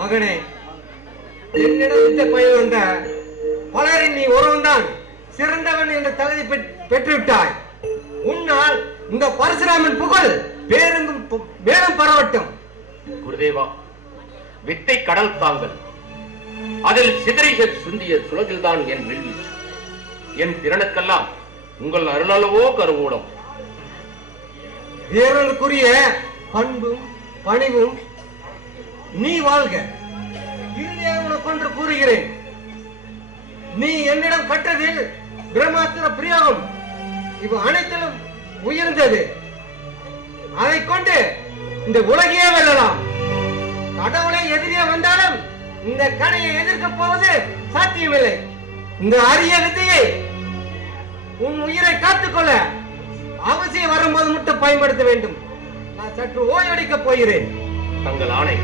மகனே, என்னிடம் வித்தை பயிர் வந்த பலரின் நீ ஒருவன்தான் சிறந்தவன் என்ற தகுதி பெற்றுவிட்டாய். உன்னால் இந்த பரசுராமன் புகழ் பேரெங்கும் மேலும் பரவட்டும். குருதேவா, வித்தை கடல் தாங்கள், அதில் சிதறிகள் சிந்திய சுழகில்தான் என் வெல்வீச்சு. என் திறனுக்கெல்லாம் உங்கள் அருளளவோ கருவூலம். வீரனுக்குரிய பண்பும் பணிவும் நீ வாழ்க. இறுதியாக உனக்கொன்று கூறுகிறேன். நீ என்னிடம் கற்றதில் பிரம்மாஸ்திர பிரயோகம் இவ் அனைத்திலும் உயர்ந்தது. அதை கொண்டு இந்த உலகையே வெல்லலாம். கடவுளை எதிரியே வந்தாலும் இந்த கணையை எதிர்க்க போவது சாத்தியமில்லை. இந்த அரிய வித்தையை உன் உயிரை காத்துக்கொள்ள அவசியம் வரும்போது மட்டும் பயன்படுத்த வேண்டும். நான் சற்று ஓய்வெடுக்கப் போகிறேன். தங்கள் ஆணை.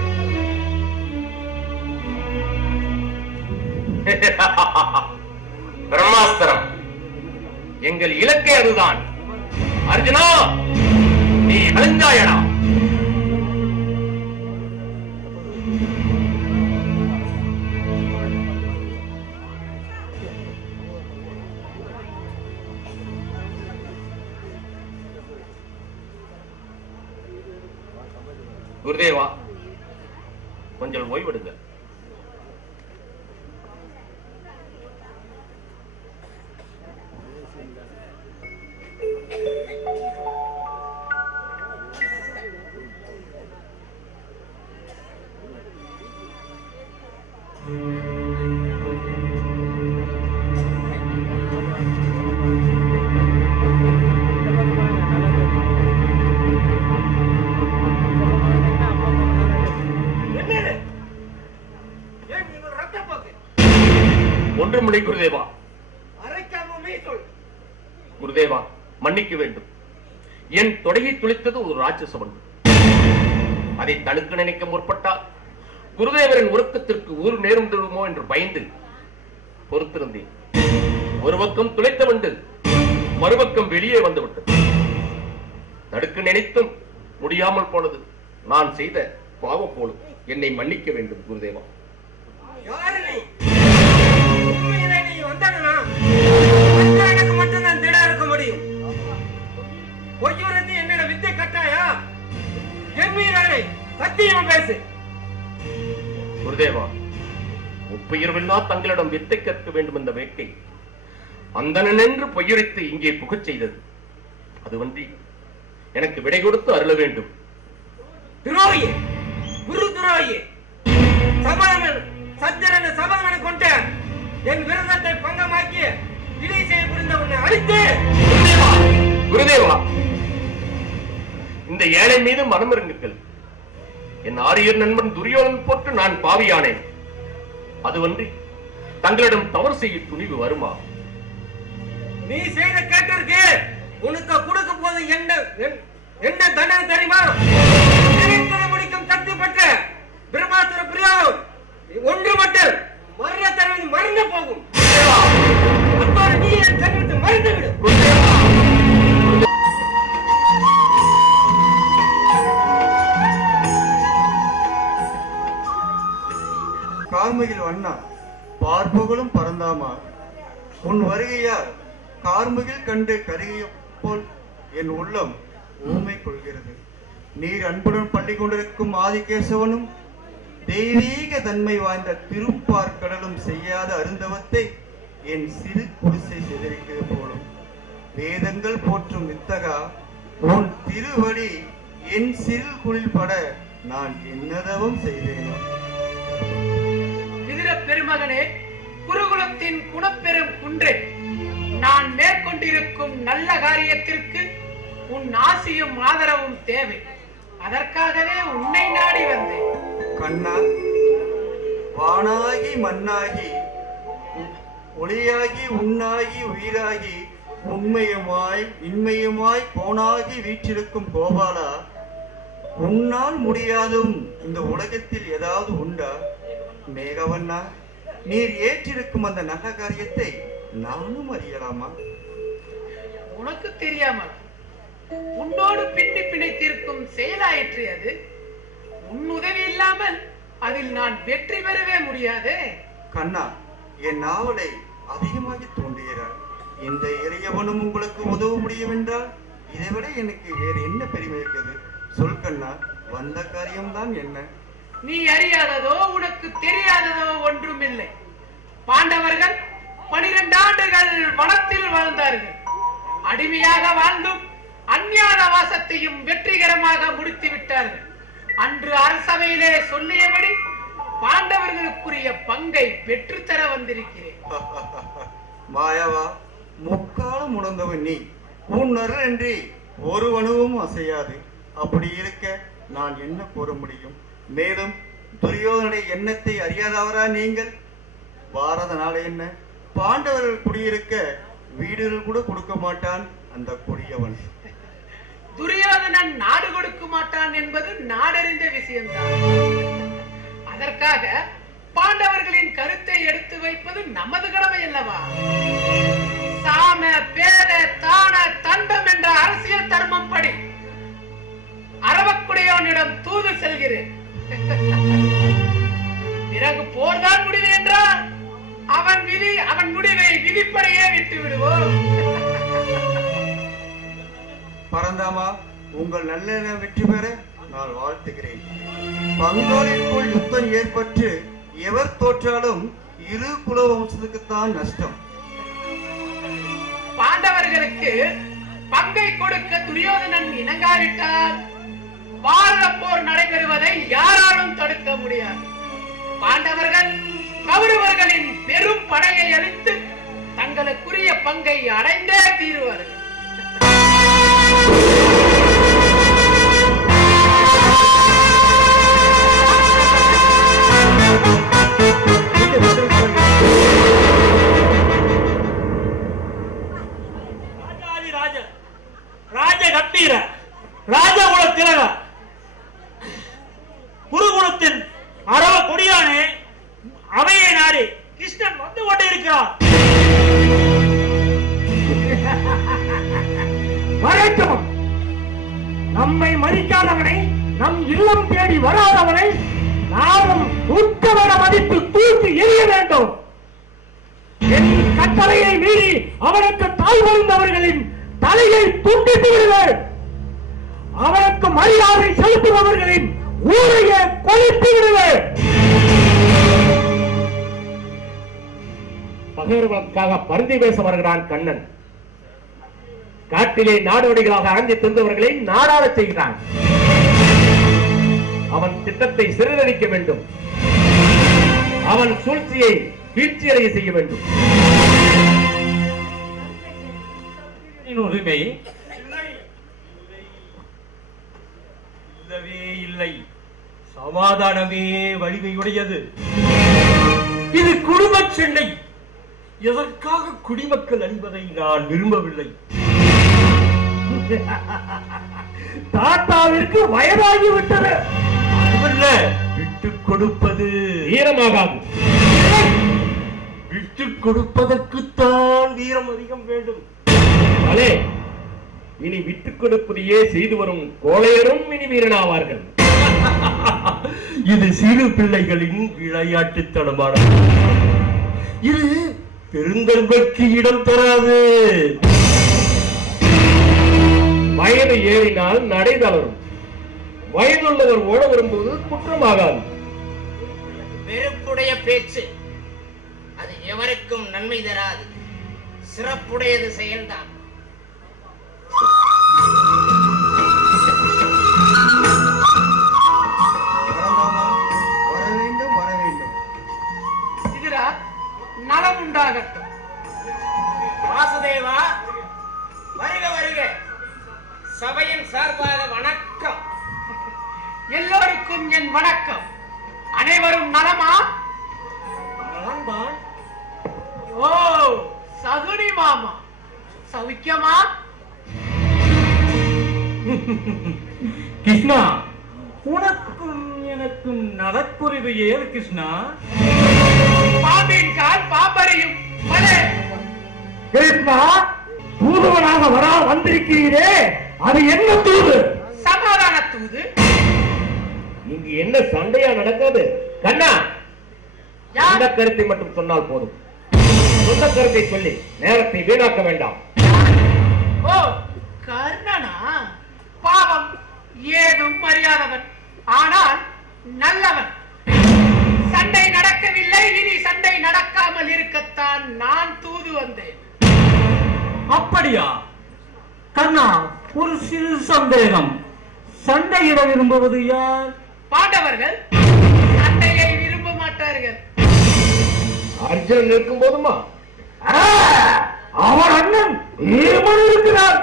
பிரம்மாஸ்திரம் எங்கள் இலக்கை அதுதான். அர்ஜுனா, நீ அழிஞ்சாயடா. குருதேவா, கொஞ்சம் ஓய்வெடுங்க. ஒன்றுமில்லை குருதேவா. குருதேவா, மன்னிக்க வேண்டும். என் தொடையை துளைத்தது ஒரு ராட்சசவன். அதை தடுக்க நினைக்க முற்பட்டால் குருதேவரின் உறக்கத்திற்கு ஊர் நேரம் தருமோ என்று பயந்து பொறுத்திருந்தேன். ஒரு பக்கம் துளைத்த வண்டு மறுபக்கம் வெளியே வந்துவிட்டது. தடுக்க நினைத்தும் முடியாமல் போனது நான் செய்த பாவம் போல. என்னை மன்னிக்க வேண்டும் குருதேவா. எனக்கு மட்டும்தான் திட இருக்க முடியும். பொய்யுறது என்னோட வித்தை கட்டாயா? எம்மீரானே, சத்தியம் பேசு. குருதேவா, முப்பெயர்வில்லா தங்களிடம் வித்தை கற்க வேண்டும் என்ற வேட்டை அந்தனென்று பொய்யுரைத்து இங்கே புகச் செய்தது. அதுவன்றி எனக்கு விடை கொடுத்து அருள வேண்டும். துரோகியே, குரு துரோகியே, சத்திரன சபதம் கொண்ட என் விரதத்தை பங்கமாக்கி இலை செய்ய புரிந்த உன்னை அழித்து. குருதேவா, இந்த ஏழை மீது மனம் இருங்குங்கள். என் ஆரியர் நண்பன் துரியோதன் போட்டு நான் பாவியானேன். அதுவன்றி தங்களிடம் தவறு செய்ய துணிவு வருமா? நீ செய்த கேட்டிருக்கு உனக்கு கொடுக்க போது என்ன தண்டனை தெரியுமா? முடிக்கும் சக்தி பெற்ற பிரம்மாஸ்திர பிரயோகம் ஒன்று மட்டும் மறந்து போகும். நீ என் கண்ணிட்டு மறந்து விடு. கார்முகில் வண்ணா, பார்ப்புகளும் பறந்தாமா, உன் வருகையால் கார்முகில் கண்டு கருகிய போல் என் உள்ளம் ஊமை கொள்கிறது. நீர் அன்புடன் பள்ளி கொண்டிருக்கும் ஆதிகேசவனும் தெய்வீக தன்மை வாய்ந்த திருப்பார்கடலும் செய்யாத அருந்தவத்தை என் சிறு குடிசை சிதறிக்கிறது போலும். வேதங்கள் போற்றும் வித்தகா, உன் திருவடி என் சிறு குளில் பட நான் என்னதவும் செய்தேனோ? பெருமகனே, குருகுலத்தின் குணப்பெரும் குன்றே, நான் மேற்கொண்டிருக்கும் நல்ல காரியத்திற்கு உன் ஆசியும் ஆதரவும் தேவை. அதற்காகவே உன்னை நாடி வந்தேன். கண்ணா, வானாகி மண்ணாகி ஒளியாகி உண்ணாகி உயிராகி உண்மையுமாய் இன்மையுமாய் கோணாகி வீற்றிருக்கும் கோபாலா, உன்னால் முடியாதும் இந்த உலகத்தில் ஏதாவது உண்டா? மேகவண்ணா, நீர் ஏற்றிருக்கும் அந்த நல்ல காரியத்தை நானும் அறியலாமா? உனக்கு தெரியாமல் உன்னோடு பின்னி பிணைத்திருக்கும் செயலாயிற்று. அது உன் உதவி இல்லாமல் அதில் நான் வெற்றி பெறவே முடியாதே. கண்ணா, என் நாவலை அதிகமாக தூண்டுகிறார். இந்த இளையவனும் உங்களுக்கு உதவ முடியும் என்றால் இதைவிட எனக்கு வேறு என்ன பெருமை இருக்குது? சொல் கண்ணா, வந்த காரியம்தான் என்ன? நீ அறியாததோ உனக்கு தெரியாததோ ஒன்றுமில்லை. பாண்டவர்கள் 12 ஆண்டுகள் வனத்தில் வாழ்ந்தார்கள். அடிமையாக வாழ்ந்தும் அஞ்ஞான வாசத்தையும் வெற்றிகரமாக முடித்து விட்டார்கள். அன்று அரசவையிலே சொல்லியபடி பாண்டவர்களுக்குரிய பங்கை பெற்றுத்தர வந்திருக்கிறேன். மாயாவா, முக்காலம் உணர்ந்தவன் நீ. உன் அருளின்றி ஒரு அணுவும் அசையாது. அப்படி இருக்க நான் என்ன கூற முடியும்? மேலும் துரியோதனுடைய எண்ணத்தை அறியாதவரா நீங்கள்? பாரத நாடு என்ன, பாண்டவர்கள் குடியிருக்க வீடுகள் கூட கொடுக்க மாட்டான் அந்த கொடியவன். துரியோதனன் நாடு கொடுக்க மாட்டான் என்பது நாடறிந்த விஷயம்தான். அதற்காக பாண்டவர்களின் கருத்தை எடுத்து வைப்பது நமது கடமை அல்லவா? சாம பேத தான தண்டம் என்ற அரசியல் தர்மம் படி அரவக்குடையோனிடம் தூது செல்கிறேன். பிறகு போர்தான் முடிவு என்றால் அவன் முடிவை விதிப்படையே விட்டு விடுவோம். பரந்தாமா, உங்கள் நல்லெண்ணம் வெற்றி பெற நான் வாழ்த்துகிறேன். பங்காளிற்குள் யுத்தம் ஏற்பட்டு எவர் தோற்றாலும் இரு குல வம்சத்துக்குத்தான் நஷ்டம். பாண்டவர்களுக்கு பங்கை கொடுக்க துரியோதனன் இணங்காவிட்டால் பாரத போர் நடைபெறுவதை யாராலும் தடுக்க முடியாது. பாண்டவர்கள் கௌரவர்களின் பெரும் படையை அழித்து தங்களுக்குரிய பங்கை அடைந்தே தீருவார்கள். ராஜகுல திலக குருகுலத்தின் அரவ கொடியானே அவையை நாடி கிருஷ்ணன் வந்து கொண்டே இருக்கிறார். வரட்டும். நம்மை மதிக்காதவனை, நம் இல்லம் தேடி வராதவனை நாமும் உத்தவன மதித்து தூக்கி எறிய வேண்டும். என் கட்டளையை மீறி அவனுக்கு தாய் வந்தவர்களின் தலையை துண்டித்து விடுவேன். அவனுக்கு மரியாதை செலுத்துபவர்களின் ஊரையை கொலைத்து விடுவேன். பகைவர்களுக்காக பருந்தி பேச வருகிறான் கண்ணன். காட்டிலே நாடோடிகளாக அடைந்து தின்றவர்களை நாடாளச் செய்கிறான். அவன் திட்டத்தை சிறுதளிக்க வேண்டும். அவன் சூழ்ச்சியை வீழ்ச்சியடைய செய்ய வேண்டும். உரிமை இல்லவே இல்லை. சமாதானமே வலிமையுடையது. இது குடும்ப சண்டை. எதற்காக குடிமக்கள் அழிவதை நான் விரும்பவில்லை. தாத்தாவிற்கு வயதாகிவிட்டது. அதுவல்ல, விட்டுக் கொடுப்பது வீரமாகாது. விட்டுக் கொடுப்பதற்குத்தான் வீரம் அதிகம் வேண்டும். அலே, இனி விட்டுக் கொடுப்பதையே செய்து வரும் கோளையரும் இனி வீரனாவார்கள். இது சிறு பிள்ளைகளின் விளையாட்டுத்தனமான. இது பெருந்தன்மைக்கு இடம் தராது. வயது ஏறினால் நடை தளரும். வயதுள்ளவர் ஓட வரும்போது குற்றமாகாது. வெறுப்புடைய பேச்சு அது எவருக்கும் நன்மை தராது. சிறப்புடையது செயல்தான். வர வேண்டும், வர வேண்டும். இதுரா நலம் உண்டாகட்டும். வாசுதேவா, வருக வருக. சபையின் சார்பாக வணக்கம். எல்லோருக்கும் என் வணக்கம். அனைவரும் நலமா? ஓ, சகுனி மாமா சௌக்கியமா? கிருஷ்ணா, உனக்கும் எனக்கும் நலக்குறைவு ஏது கிருஷ்ணா? பாம்பின் கால் பாம்பரையும். கிருஷ்ணா, தூதுவனாக வரா வந்திருக்கிறீரே, அது என்ன தூது? சமாதான தூது. இங்கு என்ன சண்டையா நடக்காது? கண்ணா, அந்த கருத்தை மட்டும் சொன்னால் போதும். சொந்த கருத்தை சொல்லி நேரத்தை வீணாக்க வேண்டாம். ஓ, கர்ணனா? பாவம், ஏதும் அறியாதவன், ஆனால் நல்லவன். சண்டை நடக்கவில்லை, இனி சண்டை நடக்காமல் இருக்கத்தான் நான் தூது வந்தேன். அப்படியா? கண்ணா, ஒரு சிறு சந்தேகம். சண்டையிட விரும்புவது யார்? பாண்டவர்கள் சண்டையை விரும்ப மாட்டார்கள். அர்ஜுனன் இருக்கும் போதுமா? அவன் அண்ணன் வீரமன் இருக்கிறார்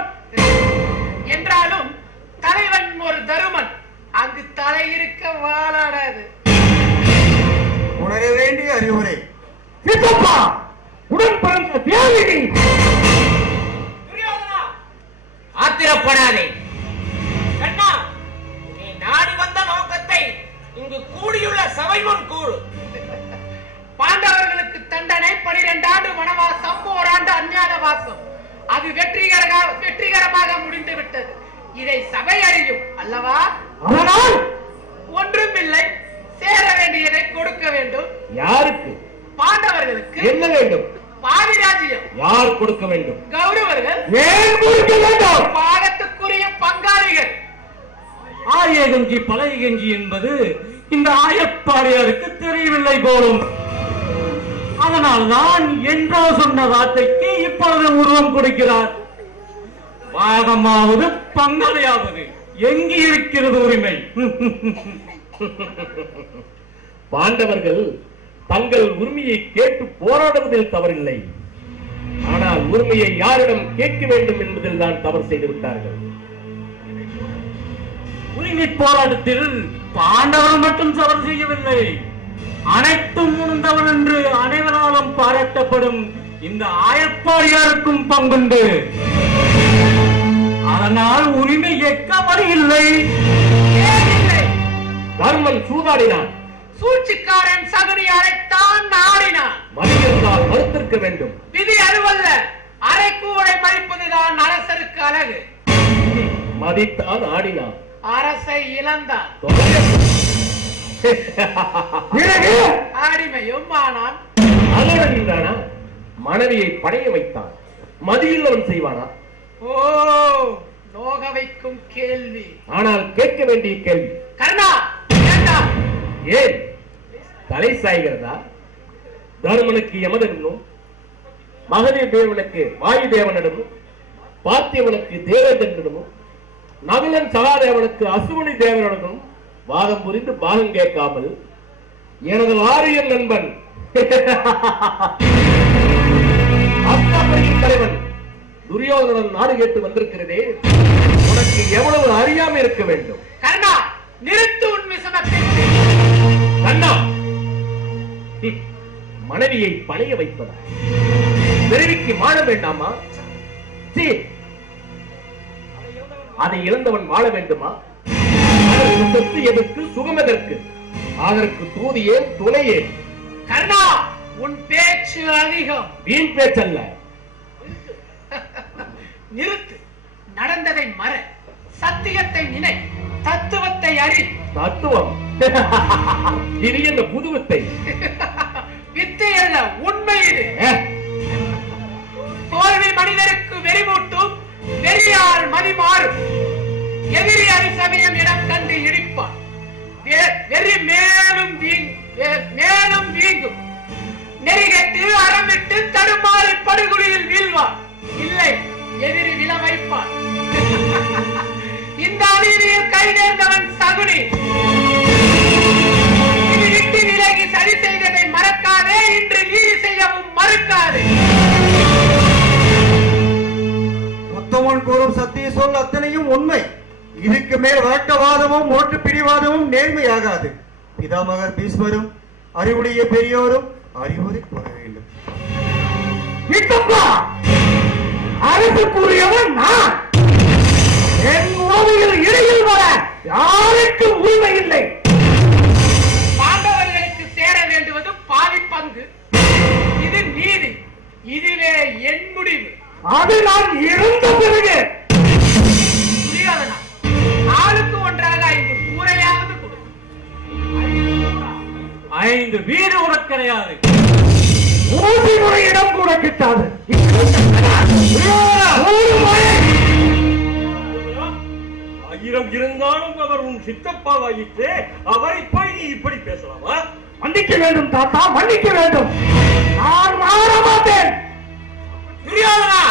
என்றாலும் தலைவன் ஒரு தருமன், அங்கு தலை இருக்க வாழாடாது. உணர வேண்டிய அறிவுரை. சித்தப்பா, உடன் பிறந்த தேவினி. ஆத்திரப்படாதே கண்ணா, நீ நாடி வந்த நோக்கத்தை இங்கு கூடியுள்ள சபை முன் கூறு. பாண்டவர்களுக்கு தண்டனை 12 ஆண்டு வனவாசம், 1 ஆண்டு அஞ்ஞானவாசம். அது வெற்றிகரமாக முடிந்து விட்டது. இதை சபை அறியும் அல்லவா? அதனால் ஒன்றுமில்லை, சேர வேண்டியதை கொடுக்க வேண்டும். யாருக்கு? பாண்டவர்களுக்கு என்ன வேண்டும்? பாதி ராஜ்யம். யார் கொடுக்க வேண்டும்? கௌரவர்கள் ஏன் கொடுக்க வேண்டும்? பாகத்துக்குரிய பங்காளிகள். ஆரிய கஞ்சி பழைய கஞ்சி என்பது இந்த ஆயப்பாடியாருக்கு தெரியவில்லை போலும். அதனால்தான் என்றோ சொன்ன வார்த்தைக்கு இப்பொழுது உருவம் கொடுக்கிறார். பாகமாவது பங்காளியாவது எங்கு இருக்கிறது உரிமை? பாண்டவர்கள் தங்கள் உரிமையை கேட்டு போராடுவதில் தவறில்லை. ஆனால் உரிமையை யாரிடம் கேட்க வேண்டும் என்பதில் தான் தவறு செய்து விட்டார்கள். உரிமை போராட்டத்தில் பாண்டவர் மட்டும் தவறு செய்யவில்லை, அனைத்தும் உணர்ந்தவன் என்று அனைவராலும் பாராட்டப்படும் இந்த ஆயப்பாடியாருக்கும் பங்குண்டு. அதனால் உரிமை எக்க வழி இல்லை. தர்மன் சூதாடினான், சூழ்ச்சிக்காரன் சகுனியாரைத்தான் நாடினான். மதியிருந்தால் மறுத்திருக்க வேண்டும். விதி அதுவல்ல, அரைக்கூடை மதிப்பதுதான் அரசருக்கு அழகு. மதித்தான் ஆடினான், அரசை இழந்தான், அடிமையும் ஆனான். அதோடு நின்றானா? மனைவியை பணைய வைத்தான், மதியுள்ளவன் செய்வானா? ஓ, நோக வைக்கும் கேள்வி. ஆனால் கேட்க வேண்டிய கேள்வி. கர்ணா, வேண்டாம். ஏன் தலை சாய்கிறதா? தருமனுக்கு யமதனும், மகதீர் தேவனுக்கு வாயு தேவனிடமும், பார்த்தியவனுக்கு தேவேந்திரனிடமும், நகுலன் சகாதேவனுக்கு அசுவனி தேவனிடமும் வாதம் புரிந்து பாகம் கேட்காமல் எனது ஆரியன் நண்பன் அஸ்தாபரியின் தலைவன் துரியோதனன் நாடு கேட்டு வந்திருக்கிறதே, உனக்கு எவ்வளவு அறியாமை இருக்க வேண்டும்? கர்ணா, நிறுத்து உன் விசனத்தை. கண்ணா, மனைவியை பணைய வைப்பதா? பிறவிக்கு மாற வேண்டாமா? சீ, அதை இழந்தவன் வாழ வேண்டுமா? அதற்கு சொத்து எதற்கு, சுகம் எதற்கு? அதற்கு தூதியே துணையே. கர்ணா, உன் பேச்சு அதிகம். வீண் பேச்சல்ல. நிறுத்து, நடந்ததை மற, சத்தியத்தை நினை, தத்துவத்தை அறி. தத்துவம் இது என்ன புது வித்தை? வித்தை அல்ல, உண்மை இது. தோல்வி மனிதருக்கு வெறிமூட்டும், வெறியால் மதி மாறும். எதிரி அறி சமயம் இடம் கண்டு இடிப்பான். வெறி மேலும் வீங்கும். நெறிகட்டு அறமிட்டு தடுமாறி படுகொலியில் வீழ்வான். இல்லை, எதிரி விழ வைப்பான். இந்த அநீதியில் கை நேர்ந்தவன் சகுனி. இது விட்டு விலகி சரி செய்ததை மறக்காதே, இன்று நீதி செய்யவும் மறுக்காதே. உத்தமன் கூறும் சத்திய சொல் அத்தனையும் உண்மை. இதுக்கு மேல் வழக்கவாதமும் ஓட்டு பிடிவாதமும் நேர்மையாகாது. பிதாமகர் பீஸ்வரும் அறிவுடைய பெரியோரும் அறிவுரை கூற வேண்டும். அரசுக்குரியவன் நான். என் உறவில் இடையில் வர யாருக்கும் உரிமை இல்லை. பாண்டவர்களுக்கு சேர வேண்டுவது பாதி பங்கு. இது நீதி. இதுவே என் முடிவு. அது நான் இறந்த பிறகு. ஆளுக்கு ஒன்றாக 5 கூரையாவது கொடு. 5 வீடு கூட கிடையாது. ஊசி முறையிடம் கூட கிட்டாது. 1000 இருந்தாலும் அவர் உன் சித்தப்பாவாயிற்று. அவரை போய் நீ இப்படி பேசலாமா? மன்னிக்க வேண்டும் தாத்தா, மன்னிக்க வேண்டும். நான் மாற மாட்டேன். துரியோதனா,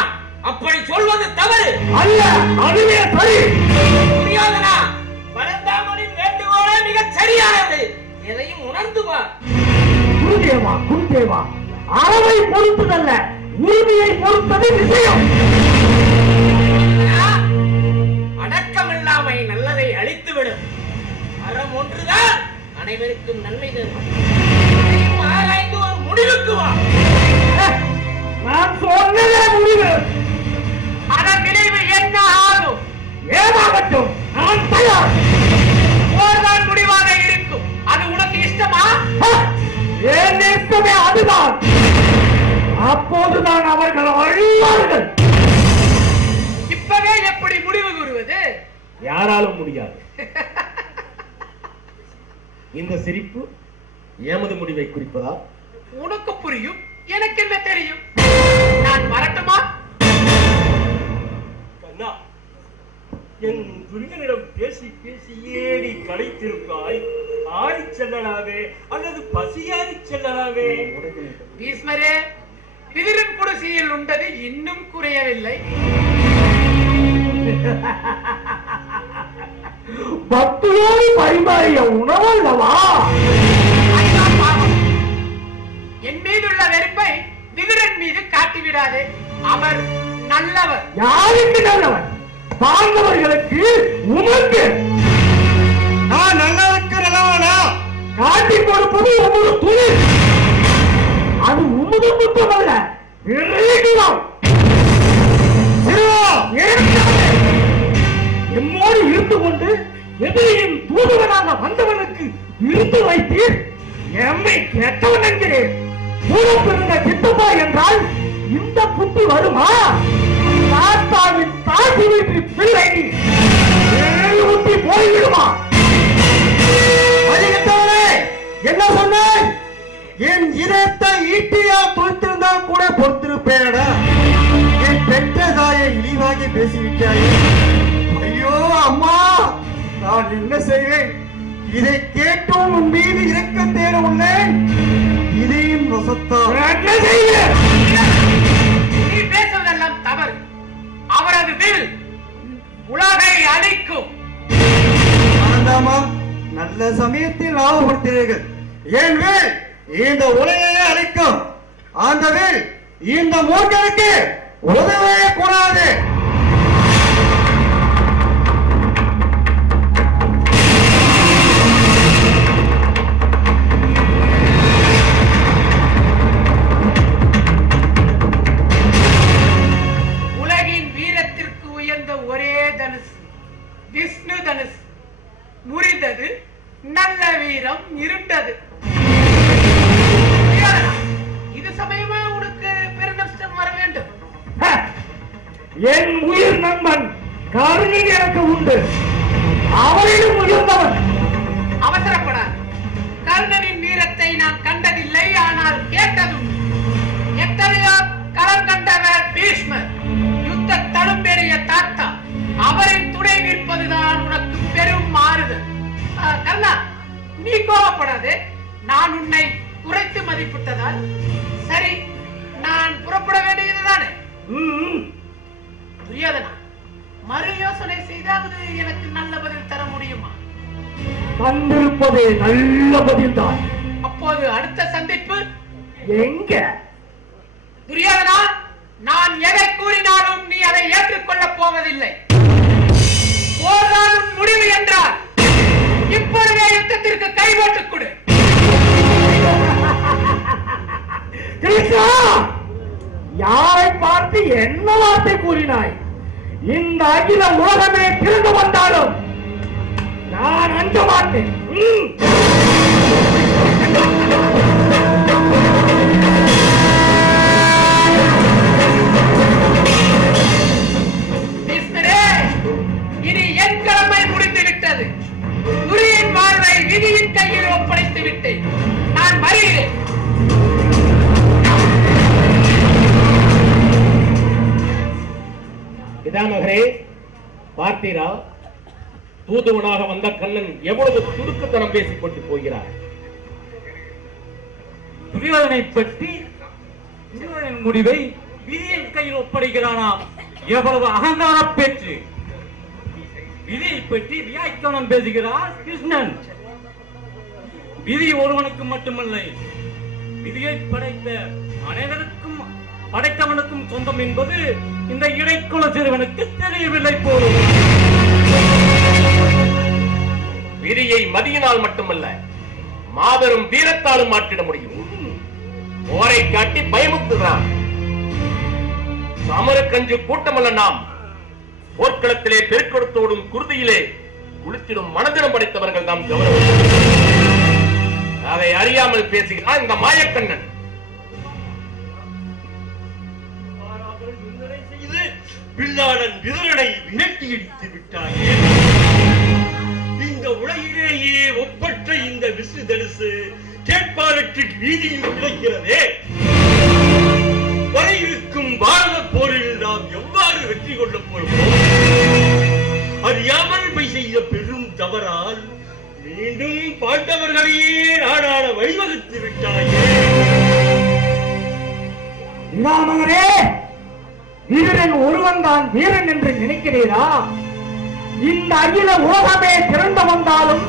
அப்படி சொல்வது தவறு அல்ல, அதுவே சரி. துரியோதனா, பரந்தாமனின் வேண்டுகோளே மிகச் சரியானது. எதையும் உணர்ந்து வா. குருதேவா, குருதேவா, அறவை பொறுத்ததல்ல, உரிமையை பொறுத்தது விஷயம். அடக்கமில்லாமை நல்லதை அழித்துவிடும். அறம் ஒன்றுதான் அனைவருக்கும் நன்மை தரும். ஆராய்ந்து ஒரு முடிவுக்கு வா. நான் சொன்னதே முடிவு. அதன் விளைவு என்ன ஆகும்? ஏதாகட்டும், நான் தயார். போர்தான் முடிவாக இருக்கும். அது உனக்கு இஷ்டமா? என் இஷ்டமே அதுதான். அப்போதுதான் அவர்கள் அழிவார்கள். இப்பவே எப்படி முடிவு கூறுவது? யாராலும் முடியாது. இந்த சிரிப்பு எமது முடிவை குறிப்பதா? உனக்கு புரியும், எனக்கு என்ன தெரியும். நான் வரட்டுமா? கண்ணா, என் துரியனிடம் பேசி பேசி ஏடி களைத்திருப்பாய். ஆடி செல்லலாவே அல்லது பசியாரி செல்லலாவே? பீஷ்மரே, விதிரன் குடிசையில் உண்டது இன்னும் குறையவில்லை. பக்தியோடு பரிமாறிய உணவல்லவா? அதுதான் பாவம். என் மீதுள்ள வெறுப்பை விதிரன் மீது காட்டிவிடாதே. அவர் நல்லவர். யாருக்கு நல்லவன்? பாண்டவர்களுக்கு, உனக்கு. நான் நல்லவருக்கு நல்லவனா? காட்டி கொடுப்பது உமது தொழில். அது உமது குற்றமல்ல, விரைவிலாம். எம்மோடு இருந்து கொண்டு எதிரியின் தூதுவனாக வந்தவனுக்கு விருந்து வைத்தீர். எம்மை கேட்டவன் என்கிறேன். கூட பிறந்த சித்தப்பா என்றால் இந்த புத்தி வருமா? தாத்தாவின் தாசி வீட்டு பிள்ளை ஊட்டி போய்விடுமா? என்ன சொன்னாய்? என் இதயத்தை ஈட்டியா துளித்திருந்தால் கூட பொறுத்திருப்பேடா. என் பெற்ற தாயை இழிவாகி பேசிவிட்டாயே. ஐயோ அம்மா, நான் என்ன செய்வேன்? இதை கேட்டும் உன் மீது இரக்கம் தேட உள்ளேன். இதையும் வசத்தான். என்ன செய்ய? நீ பேசுவதெல்லாம் தவறு. அவரது வில் உலகை அழிக்கும். ஆண்டாமா, நல்ல சமயத்தில் லாபப்படுத்தினீர்கள். என் வேல் இந்த உலகையே அழிக்கும். அந்த வேல் இந்த மூர்க்கனுக்கு உதவவே கூடாது. உலகின் வீரத்திற்கு உயர்ந்த ஒரே தனுசு விஷ்ணு தனுசு முறிந்தது. நல்ல வீரம் இருண்டது. இது சமயமா உனக்கு பெருநஷ்டம் வர வேண்டும். என் உயிர் நண்பன் கருணை எனக்கு உண்டு. அவரிடம் உயர்ந்தவன். அவசரப்படாது. கர்ணனின் வீரத்தை நான் கண்டதில்லை, ஆனால் கேட்டதும். எத்தனையோ களம் கண்டவர் பீஷ்மர். யுத்த தழும்பெறிய தாத்தா. அவரின் துணை நிற்பதுதான் உனக்கு பெரும் மாறுதல். கர்ணா, நீ கோபப்படாது. நான் உன்னை குறைத்து மதிப்பிட்டதால். சரி, நான் புறப்பட வேண்டியதுதானே? துரியோதனா, மறு யோசனை செய்தாவது எனக்கு நல்ல பதில் தர முடியுமா? தந்திருப்பதே நல்ல பதில்தான். அப்போது அடுத்த சந்திப்பு எங்க? துரியோதனா, நான் எதை கூறினாலும் நீ அதை ஏற்றுக்கொள்ளப் போவதில்லை. போர்தான் உன் முடிவு என்றால் இப்பொழுதே யுத்தத்திற்கு கைவோட்டுக் கொடு. கிருஷ்ணா, யாரை பார்த்து என்ன வார்த்தை கூறினாய்? இந்த அகில உலகமே திறந்து வந்தாலும் நான் அஞ்ச மாட்டேன். பீஷ்மரே, இனி என் கடமை முடிந்து விட்டது. துரியின் வாழ்வை விதியின் கையில் ஒப்படைத்து விட்டேன். நான் மகரே, பார்த்தீரா? தூதுவனாக வந்த கண்ணன் எவ்வளவு துடுக்குத்தனம் பேசிக் கொண்டு போகிறார். துரியோதனை பற்றி துரியோதனின் முடிவை விதியின் கையில் ஒப்படைக்கிறானா? எவ்வளவு அகங்கார பேச்சு! விதியை பற்றி வியாக்கியானம் பேசுகிறார் கிருஷ்ணன். விதி ஒருவனுக்கு மட்டுமல்ல, விதியை படைத்த அனைவருக்கும் படைத்தவனுக்கும் சொந்தம் என்பது இந்த இடைக்குல சிறுவனுக்கு தெரியவில்லை போலும். விதியை மதியினால் மட்டுமல்ல, மாபெரும் வீரத்தாலும் மாற்றிட முடியும். போரை காட்டி பயமுத்துகிறான். சமரக்கஞ்சு கூட்டமல்ல நாம். போர்க்களத்திலே பெருக்கெடுத்தோடும் குருதியிலே குளித்திடும் மனதிடம் படைத்தவர்கள் நாம் கௌரவம். அதை அறியாமல் பேசுகிறான் இந்த மாயக்கண்ணன். பில்லாளன் விதரனை விரட்டி அடித்து விட்டாயே. இந்த உலகிலேயே ஒப்பற்ற இந்த விசு தரிசு கேட்பாரற்று வீதியில் கிடைக்கிறதே. வரை இருக்கும் பாரத போரில் நாம் எவ்வாறு வெற்றி கொள்ளப் போகிறோம்? அறியாமல் போய் செய்த பெரும் தவறால் மீண்டும் பாண்டவர்களையே நாடாட வழிவகுத்து விட்டாயே. மகனே, வீரன் ஒருவன் தான் வீரன் என்று நினைக்கிறீரா? இந்த அகில உலகமே திரண்டு வந்தாலும்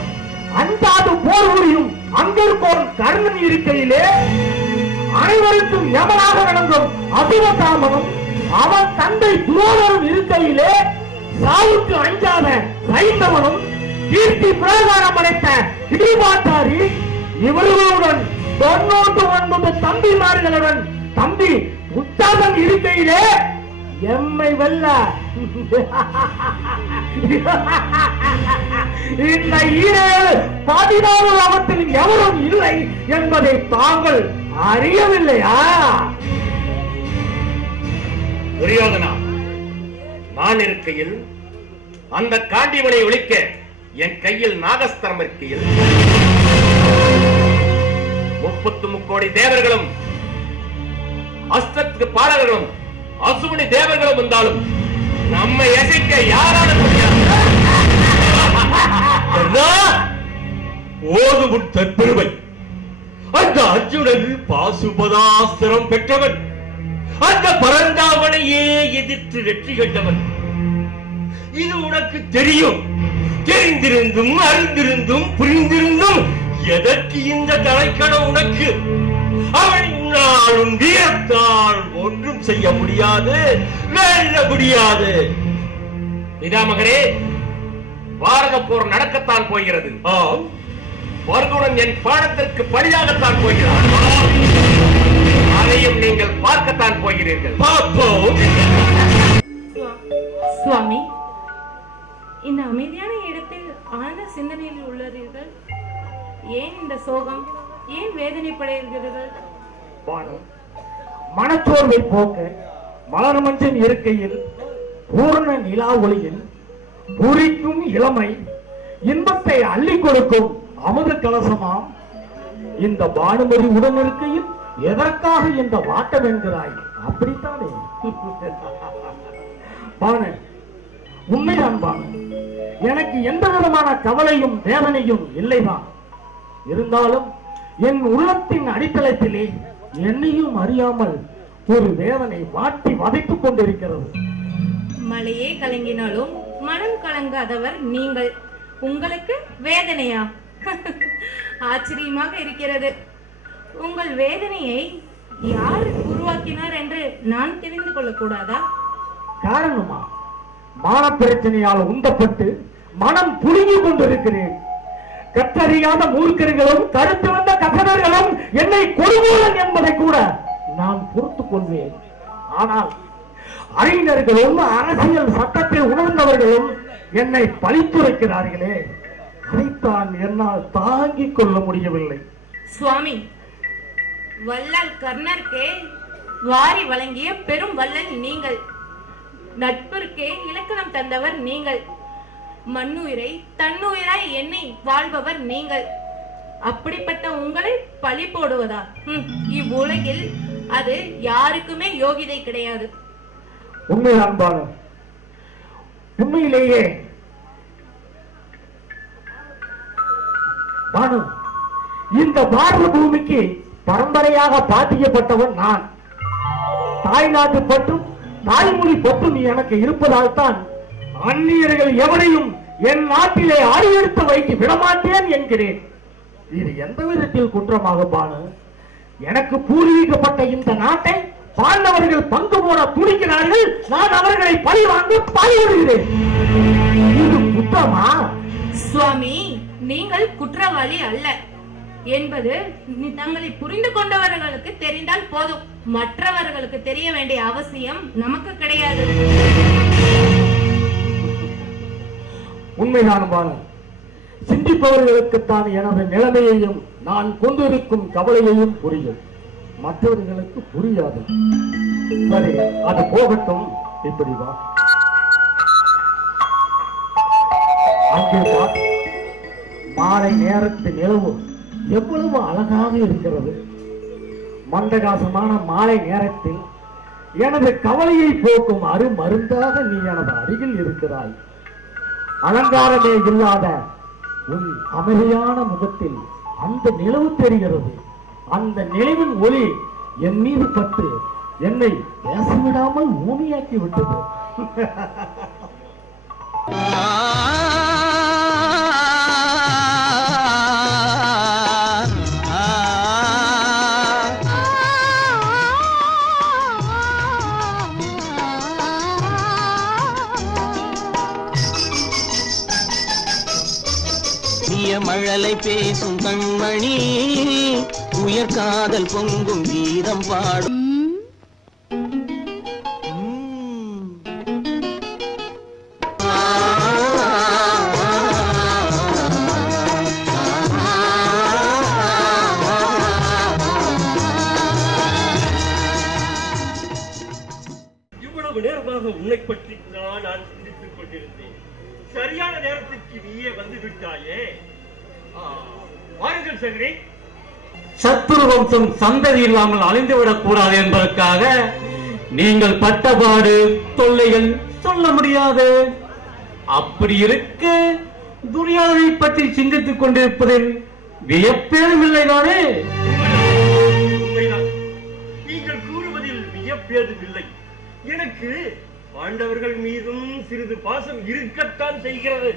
அஞ்சாது போர் புரியும் அங்கிருக்கோர் கர்ணன் இருக்கையிலே அனைவருக்கும் யமனாக விளங்கும் அசுவத்தாமனும் அவன் தந்தை துரோணரும் இருக்கையிலே சாவுக்கு அஞ்சாத சைந்தவனும் கீர்த்தி பிரகாரம் அடைத்த கிரிபாட்டாரி இவர்களுடன் 99 தம்பிமார்களுடன் தம்பி உத்தாசன் இருக்கையிலே எம்மை வெல்ல இந்த 14 லோகத்தில் எவரும் இல்லை என்பதை தாங்கள் அறியவில்லையா? துரியோதனா, நான் இருக்கையில் அந்த காண்டிவனை ஒழிக்க என் கையில் நாகஸ்திரம் இருக்கையில் 33 கோடி தேவர்களும் அஷ்டத்துக்கு பாடல்களும் அசுவனி தேவர்களும் வந்தாலும் நம்மை எசைக்க யாரால முடியாது. ஓதுமுன் தற்பெருமை. அந்த அர்ஜுனன் பாசுபதாஸ்திரம் பெற்றவன். அந்த பரந்தாமனையே எதிர்த்து வெற்றி கண்டவன். இது உனக்கு தெரியும். தெரிந்திருந்தும் அறிந்திருந்தும் புரிந்திருந்தும் எதற்கு இந்த தலைக்கணம் உனக்கு? அவன் வீரத்தால் ஒன்றும் செய்ய முடியாது, வெல்ல முடியாது. பிதாமகரே, பாரத போர் நடக்கத்தான் போகிறது. வர்குணன் என் பாடத்திற்கு பலியாகத்தான் போகிறார். அதையும் நீங்கள் பார்க்கத்தான் போகிறீர்கள். பார்ப்போம். சுவாமி, இந்த அமைதியான இடத்தில் ஆழ்ந்த சிந்தனையில் உள்ளீர்கள். ஏன் இந்த சோகம்? ஏன் வேதனைப்படுகிறீர்கள்? மனச்சோர்வை போக்க மலர் மஞ்சள் இருக்கையில் பூர்ண நிலா ஒளியில் பூரிக்கும் இளமை இன்பத்தை அள்ளி கொடுக்கும் அமுத கலசமாம் இந்த பானுமதி உடன் இருக்கையில் எதற்காக இந்த வாட்டம் என்கிறாய்? அப்படித்தானே பானு? உண்மைதான் பானு, எனக்கு எந்த விதமான கவலையும் வேதனையும் இல்லைதான். இருந்தாலும் என் உள்ளத்தின் அடித்தளத்திலே என்னையும் அறியாமல் ஒரு வேதனை வாட்டி வதைத்துக் கொண்டிருக்கிறது. மலையே கலங்கினாலும் மனம் கலங்காதவர் நீங்கள். உங்களுக்கு வேதனையா? ஆச்சரியமாக இருக்கிறது. உங்கள் வேதனையை யார் உருவாக்கினார் என்று நான் தெரிந்து கொள்ளக்கூடாதா? காரணமா? மான பிரச்சனையால் உந்தப்பட்டு மனம் புழுங்கிக் கொண்டிருக்கிறேன். கற்றறியாத மூர்க்கர்களும் கருத்து வந்த கசடர்களும் என்னை கொடுங்கோலன் என்பதை கூட நான் பொறுத்துக் கொள்வேன். ஆனால் அறிஞர்களும் அரசியல் சட்டத்தை உணர்ந்தவர்களும் என்னை பழித்துரைக்கிறார்களே, அதைத்தான் என்னால் தாங்கிக் கொள்ள முடியவில்லை. சுவாமி, வள்ளல் கர்ணர்க்கே வாரி வழங்கிய பெரும் வள்ளல் நீங்கள். நட்பிற்கே இலக்கணம் தந்தவர் நீங்கள். மண்ணுயிரை தன்னுயிராய் எண்ணி வாழ்பவர் நீங்கள். அப்படிப்பட்ட உங்களை பழி போடுவதா? இவ்வுலகில் அது யாருக்குமே யோகிதை கிடையாது. உண்மைதான் பானு. உண்மையிலேயே பானு, இந்த பாரத பூமிக்கு பரம்பரையாக பாத்தியப்பட்டவன் நான். தாய்நாட்டு பற்றும் தாய்மொழி பற்றும் எனக்கு இருப்பதால் தான் அந்நியர்கள் எவனையும் என் நாட்டிலே அடியெடுத்து வைத்து விடமாட்டேன் என்கிறேன். இது எந்த விதத்தில் குற்றமாக பானு? எனக்கு பூர்வீகப்பட்ட இந்த நாட்டை பாண்டவர்கள் பங்கு போட துடிக்கிறார்கள். நான் அவர்களை பழி வாங்க பாடுகிறேன். இது குற்றமா? சுவாமி, நீங்கள் குற்றவாளி அல்ல என்பது தங்களை புரிந்து கொண்டவர்களுக்கு தெரிந்தால் போதும். மற்றவர்களுக்கு தெரிய வேண்டிய அவசியம் நமக்கு கிடையாது. உண்மைதான் பானு. சிந்திப்பவர்களுக்குத்தான் எனது நிலைமையையும் நான் கொண்டிருக்கும் கவலையையும் புரியும், மற்றவர்களுக்கு புரியாது. சரி, அது போகட்டும். இப்படி வா. அங்கே வா. மாலை நேரத்து நிலவு எவ்வளவு அழகாக இருக்கிறது. மந்தகாசமான மாலை நேரத்தில் எனது கவலையை போக்கும் அருமருந்தாக நீ எனது அருகில் இருக்கிறாய். அலங்காரமே இல்லாத உன் அமைதியான முகத்தில் அந்த நிலவு தெரிகிறது. அந்த நிலவின் ஒளி என் மீது பட்டு என்னை பேசவிடாமல் ஊமையாக்கி விட்டது. மழலை பேசும் கண்மணி, உயர் காதல் பொங்கும் கீதம் பாடும். இவ்வளவு நேரமாக உன்னை பற்றி நான் சிந்தித்துக் கொண்டிருந்தேன். சரியான நேரத்திற்கு நீயே வந்து விட்டாயே. வாருங்கள் சகரி. சத்துரு வம்சம் சந்ததி இல்லாமல் அழிந்துவிடக் கூடாது என்பதற்காக நீங்கள் பட்டபாடு தொல்லைகள் சொல்ல முடியாது. அப்படி இருக்க துரியோதனை பற்றி சிந்தித்துக் கொண்டிருப்பதில் வியப்பேதும் இல்லைதானே? உண்மைதான், நீங்கள் கூறுவதில் வியப்பேதும் இல்லை. எனக்கு பாண்டவர்கள் மீதும் சிறிது பாசம் இருக்கத்தான் செய்கிறது.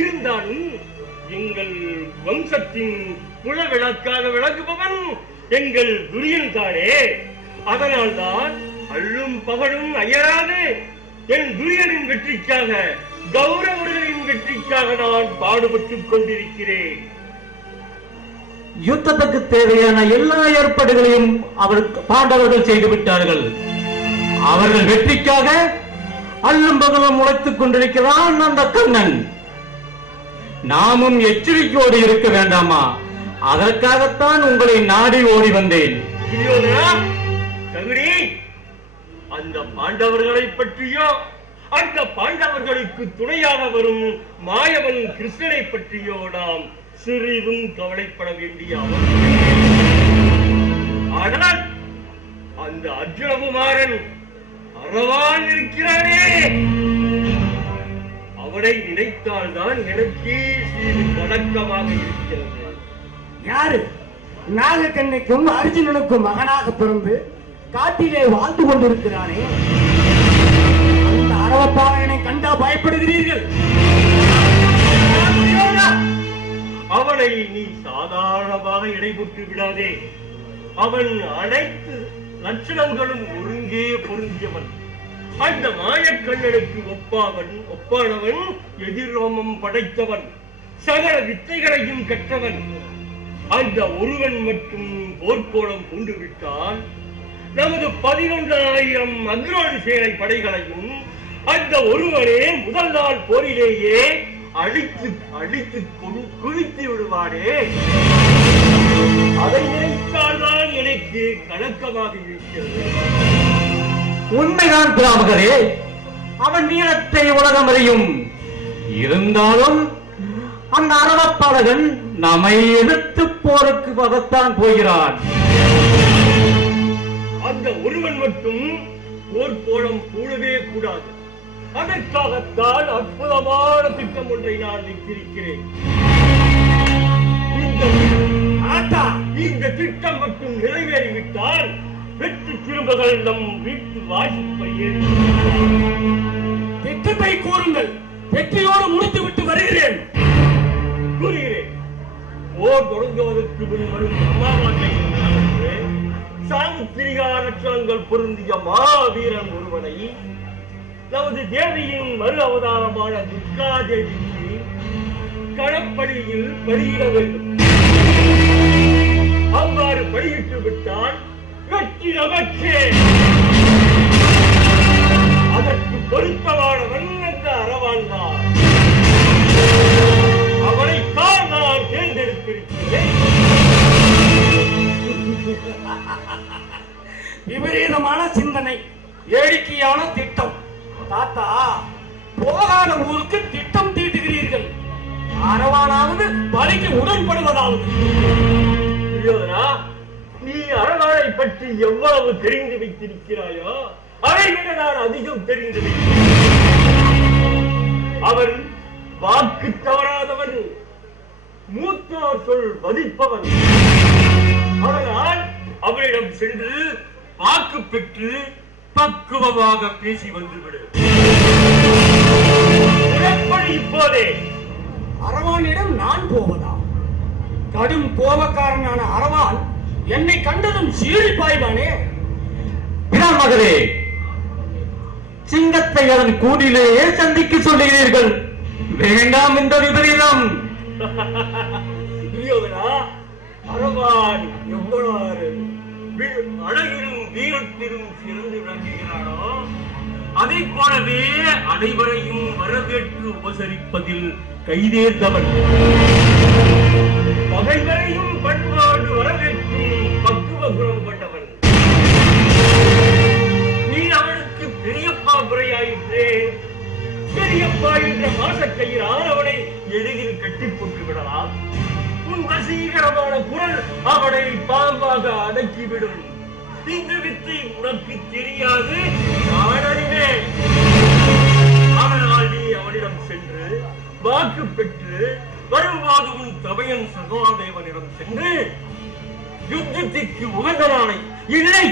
இருந்தாலும் எங்கள் வம்சத்தின் குல விளக்காக விளங்குபவன் எங்கள் துரியன் தானே. அதனால்தான் அள்ளும் பகலும் அயராது என் துரியனின் வெற்றிக்காக, கௌரவர்களின் வெற்றிக்காக நான் பாடுபட்டுக் கொண்டிருக்கிறேன். யுத்தத்துக்கு தேவையான எல்லா ஏற்பாடுகளையும் பாண்டவர்கள் செய்துவிட்டார்கள். அவர்கள் வெற்றிக்காக அல்லும் பகலும் உழைத்துக் கொண்டிருக்கிறான் அந்த கண்ணன். நாமும் எச்சரிக்கையோடு இருக்க வேண்டாமா? அதற்காகத்தான் உங்களை நாடி ஓடி வந்தேன். அந்த பாண்டவர்களை பற்றியோ, அந்த பாண்டவர்களுக்கு துணையாக வரும் மாயவன் கிருஷ்ணனை பற்றியோ நாம் சிறிதும் கவலைப்பட வேண்டிய ஆனால் அந்த அர்ஜுனகுமாரன் அறவான் இருக்கிறானே, அவனை நினைத்தால்தான் எனக்கே சிறிது கலக்கமாக இருக்கிறது. யாரு? நாகக்கண்ணைக்கும் அர்ஜுனனுக்கும் மகனாக பிறந்து காட்டிலே வாழ்ந்து கொண்டிருக்கிறானே, அந்த அரவப்பாளையனை கண்டா பயப்படுகிறீர்கள்? அவனை நீ சாதாரணமாக இடைபுட்டு விடாதே. அவன் அனைத்து லட்சணங்களும் ஒருங்கே பொருந்தியவன். அந்த மாயக்கண்ணனுக்கு ஒப்பானவன், எதிரோமம் படைத்தவன், சகல வித்தைகளையும் கற்றவன். அந்த ஒருவன் மட்டும் போர்க்கோளம் கொண்டு விட்டால் நமது 11,000 அக்ரோடு சேனை படைகளையும் அந்த ஒருவனே முதல் நாள் போரிலேயே அழித்து குவித்து விடுவானே. அதை நினைத்தால்தான் எனக்கு கலக்கமாக இருக்கிறது. உண்மைதான் பிராமகரே, அவன் வீரத்தை உலகம் அறியும். இருந்தாலும் அந்த அரவப்பாளகன் நம்மை எதிர்த்து போருக்கு பதத்தான் போகிறான். அந்த ஒருவன் மட்டும் போர்க்கோளம் கூடவே கூடாது. அதற்காகத்தான் அற்புதமான திட்டம் ஒன்றை நான் வைத்திருக்கிறேன். இந்த திட்டம் மட்டும் நிறைவேறிவிட்டால் வெற்றி திரும்புகள் நம் வீட்டு வாசிப்பையே. திட்டத்தை கூறுங்கள், வெற்றியோடு முடித்துவிட்டு வருகிறேன். கூறுகிறேன். போர் தொடங்குவதற்கு முன் வரும் அமாவாசை சாமுத்திரிகா லட்சணங்கள் பொருந்திய மாவீரன் ஒருவனை நமது தேவியின் மறு அவதாரமான துர்கா தேவிக்கு களப்படியில் பலியிட வேண்டும். அவ்வாறு பலியிட்டு விட்டால் வெற்றி நமக்கே. அதற்கு பொருத்தமானவன் என்ற அரவான் தான். அவனைத்தான் நான் தேர்ந்தெடுத்திருக்கிறேன். விபரீதமான சிந்தனை, வேடிக்கையான திட்டம். தாத்தா, போகாத ஊருக்கு திட்டம் தீட்டுகிறீர்கள். அரவானாவது பலிக்கு உடன்படுவதாவது. நீ அரவானை பற்றி எவ்வளவு தெரிந்து வைத்திருக்கிறாயோ அதை விட நான் அதிகம் தெரிந்து அவர் வாக்கு தவறாதவன், மூத்தோர் சொல் மதிப்பவன். அதனால் அவரிடம் சென்று வாக்கு பெற்று பக்குவமாக பேசி வந்துவிடு. இப்போதே அரவானிடம் நான் போவதா? கடும் கோபக்காரனான அரவான் என்னை கண்டதும் சீறி பாய்வானே. மகளே, சிங்கத்தை அதன் கூடிலேயே சந்திக்க சொல்லுகிறீர்கள். வேண்டாம் இந்த விபரீதம். அரவான் எவ்வளவு அழகிலும் வீரத்திலும் சிறந்து விளங்குகிறானோ அதை போலவே அனைவரையும் வரவேற்று உபசரிப்பதில் கைதேர்ந்தவன். பகைவரையும் பண்பாடு வரவேற்றும் பக்குவ குணம் கொண்டவன். நீ அவனுக்கு பெரியப்பா முறையாயிற்றே. பெரியப்பா என்ற மாசக்கையினால் அவனை எளிதில் கட்டி போட்டு விடலாம். உன் வசீகரமான குரல் அவனை பாம்பாக அடக்கிவிடும். இந்த வித்தை உனக்கு தெரியாது, நான் அறிவேன். ஆனால் நீ அவனிடம் சென்று வாக்கு பெற்று வரும்போது உன் தமையன் சகோதேவனிடம் சென்று யுத்தத்திற்கு உகந்த நாளை, இல்லை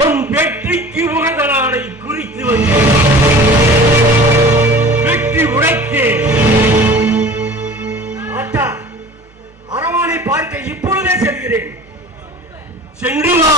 நம் வெற்றிக்கு உகந்த நாளை குறித்து வந்து வெற்றி உடைக்கே. அரவானை பார்க்க இப்பொழுதே செல்கிறேன். சென்று வா.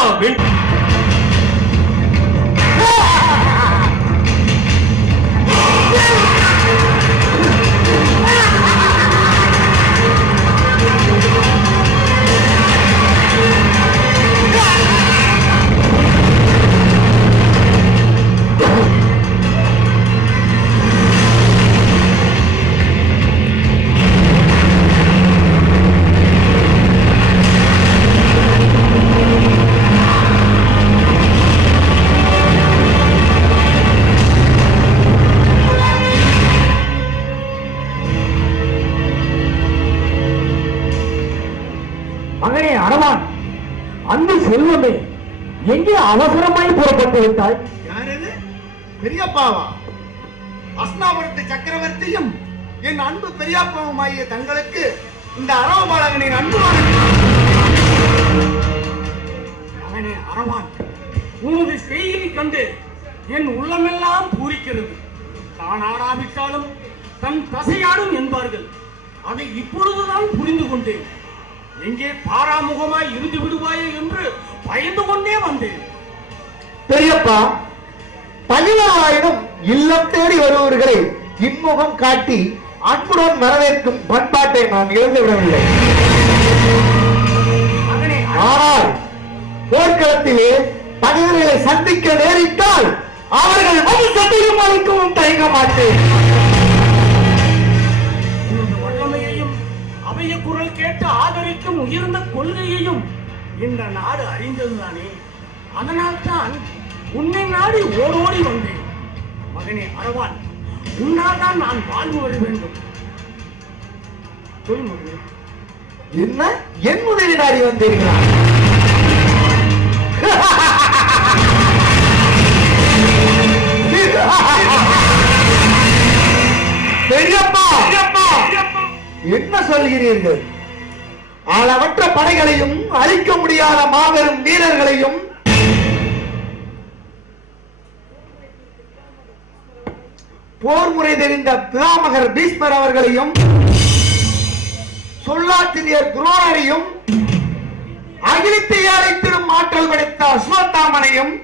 மகனே அரவான், அந்த செல்வமே எங்கே அவசரமாய் புறப்பட்டு விட்டாய்? யாரது? பெரியப்பாவா? அஸ்னாபுரத்து சக்கரவர்த்தியும் என் அன்பு பெரியப்பாவும் ஆகிய தங்களுக்கு இந்த அரவபாலகனின் அன்பு மகனே அரவான், உனது செய்தியை கண்டு என் உள்ளமெல்லாம் பூரிக்கிறது. தான் ஆடாவிட்டாலும் தன் தசையாடும் என்பார்கள். அதை இப்பொழுதுதான் புரிந்து கொண்டேன். எங்கே பாராமுகமாய் இருந்து விடுவாயே என்று பயந்து கொண்டே வந்தேன். பெரியப்பா, 16,000 இல்லம் தேடி வருபவர்களை இன்முகம் காட்டி அன்புடன் வரவேற்கும் பண்பாட்டை நான் இழந்து விடவில்லை. ஆனால் போர்க்களத்திலே பகைவர்களை சந்திக்க நேரிட்டால் அவர்கள் வம்சத்தையும் அளிக்கவும் தயங்க மாட்டேன். வல்லமையையும் அவைய குரல் கேட்டு ஆதரிக்கும் உயர்ந்த கொள்கையையும் இந்த நாடு அறிந்ததுதானே. அதனால் தான் உன்னை நாடி ஓடோடி வந்தேன். மகனே அரவான், உன்னால் தான் நான் வாழ்வு வர வேண்டும். சொல் மகனே. என்ன என் முதலி நாடி வந்தீர்களா? சொல்கிறீர்கள்? அளவற்ற படைகளையும் அழிக்க முடியாத மாபெரும் வீரர்களையும் போர் முறை தெரிந்த பிதாமகர் பீஷ்மர் அவர்களையும் சொல்லாசிரியர் துரோணரையும் அகிலத்தை அழைத்திடும் ஆற்றல் படைத்த அஸ்வத்தாமனையும்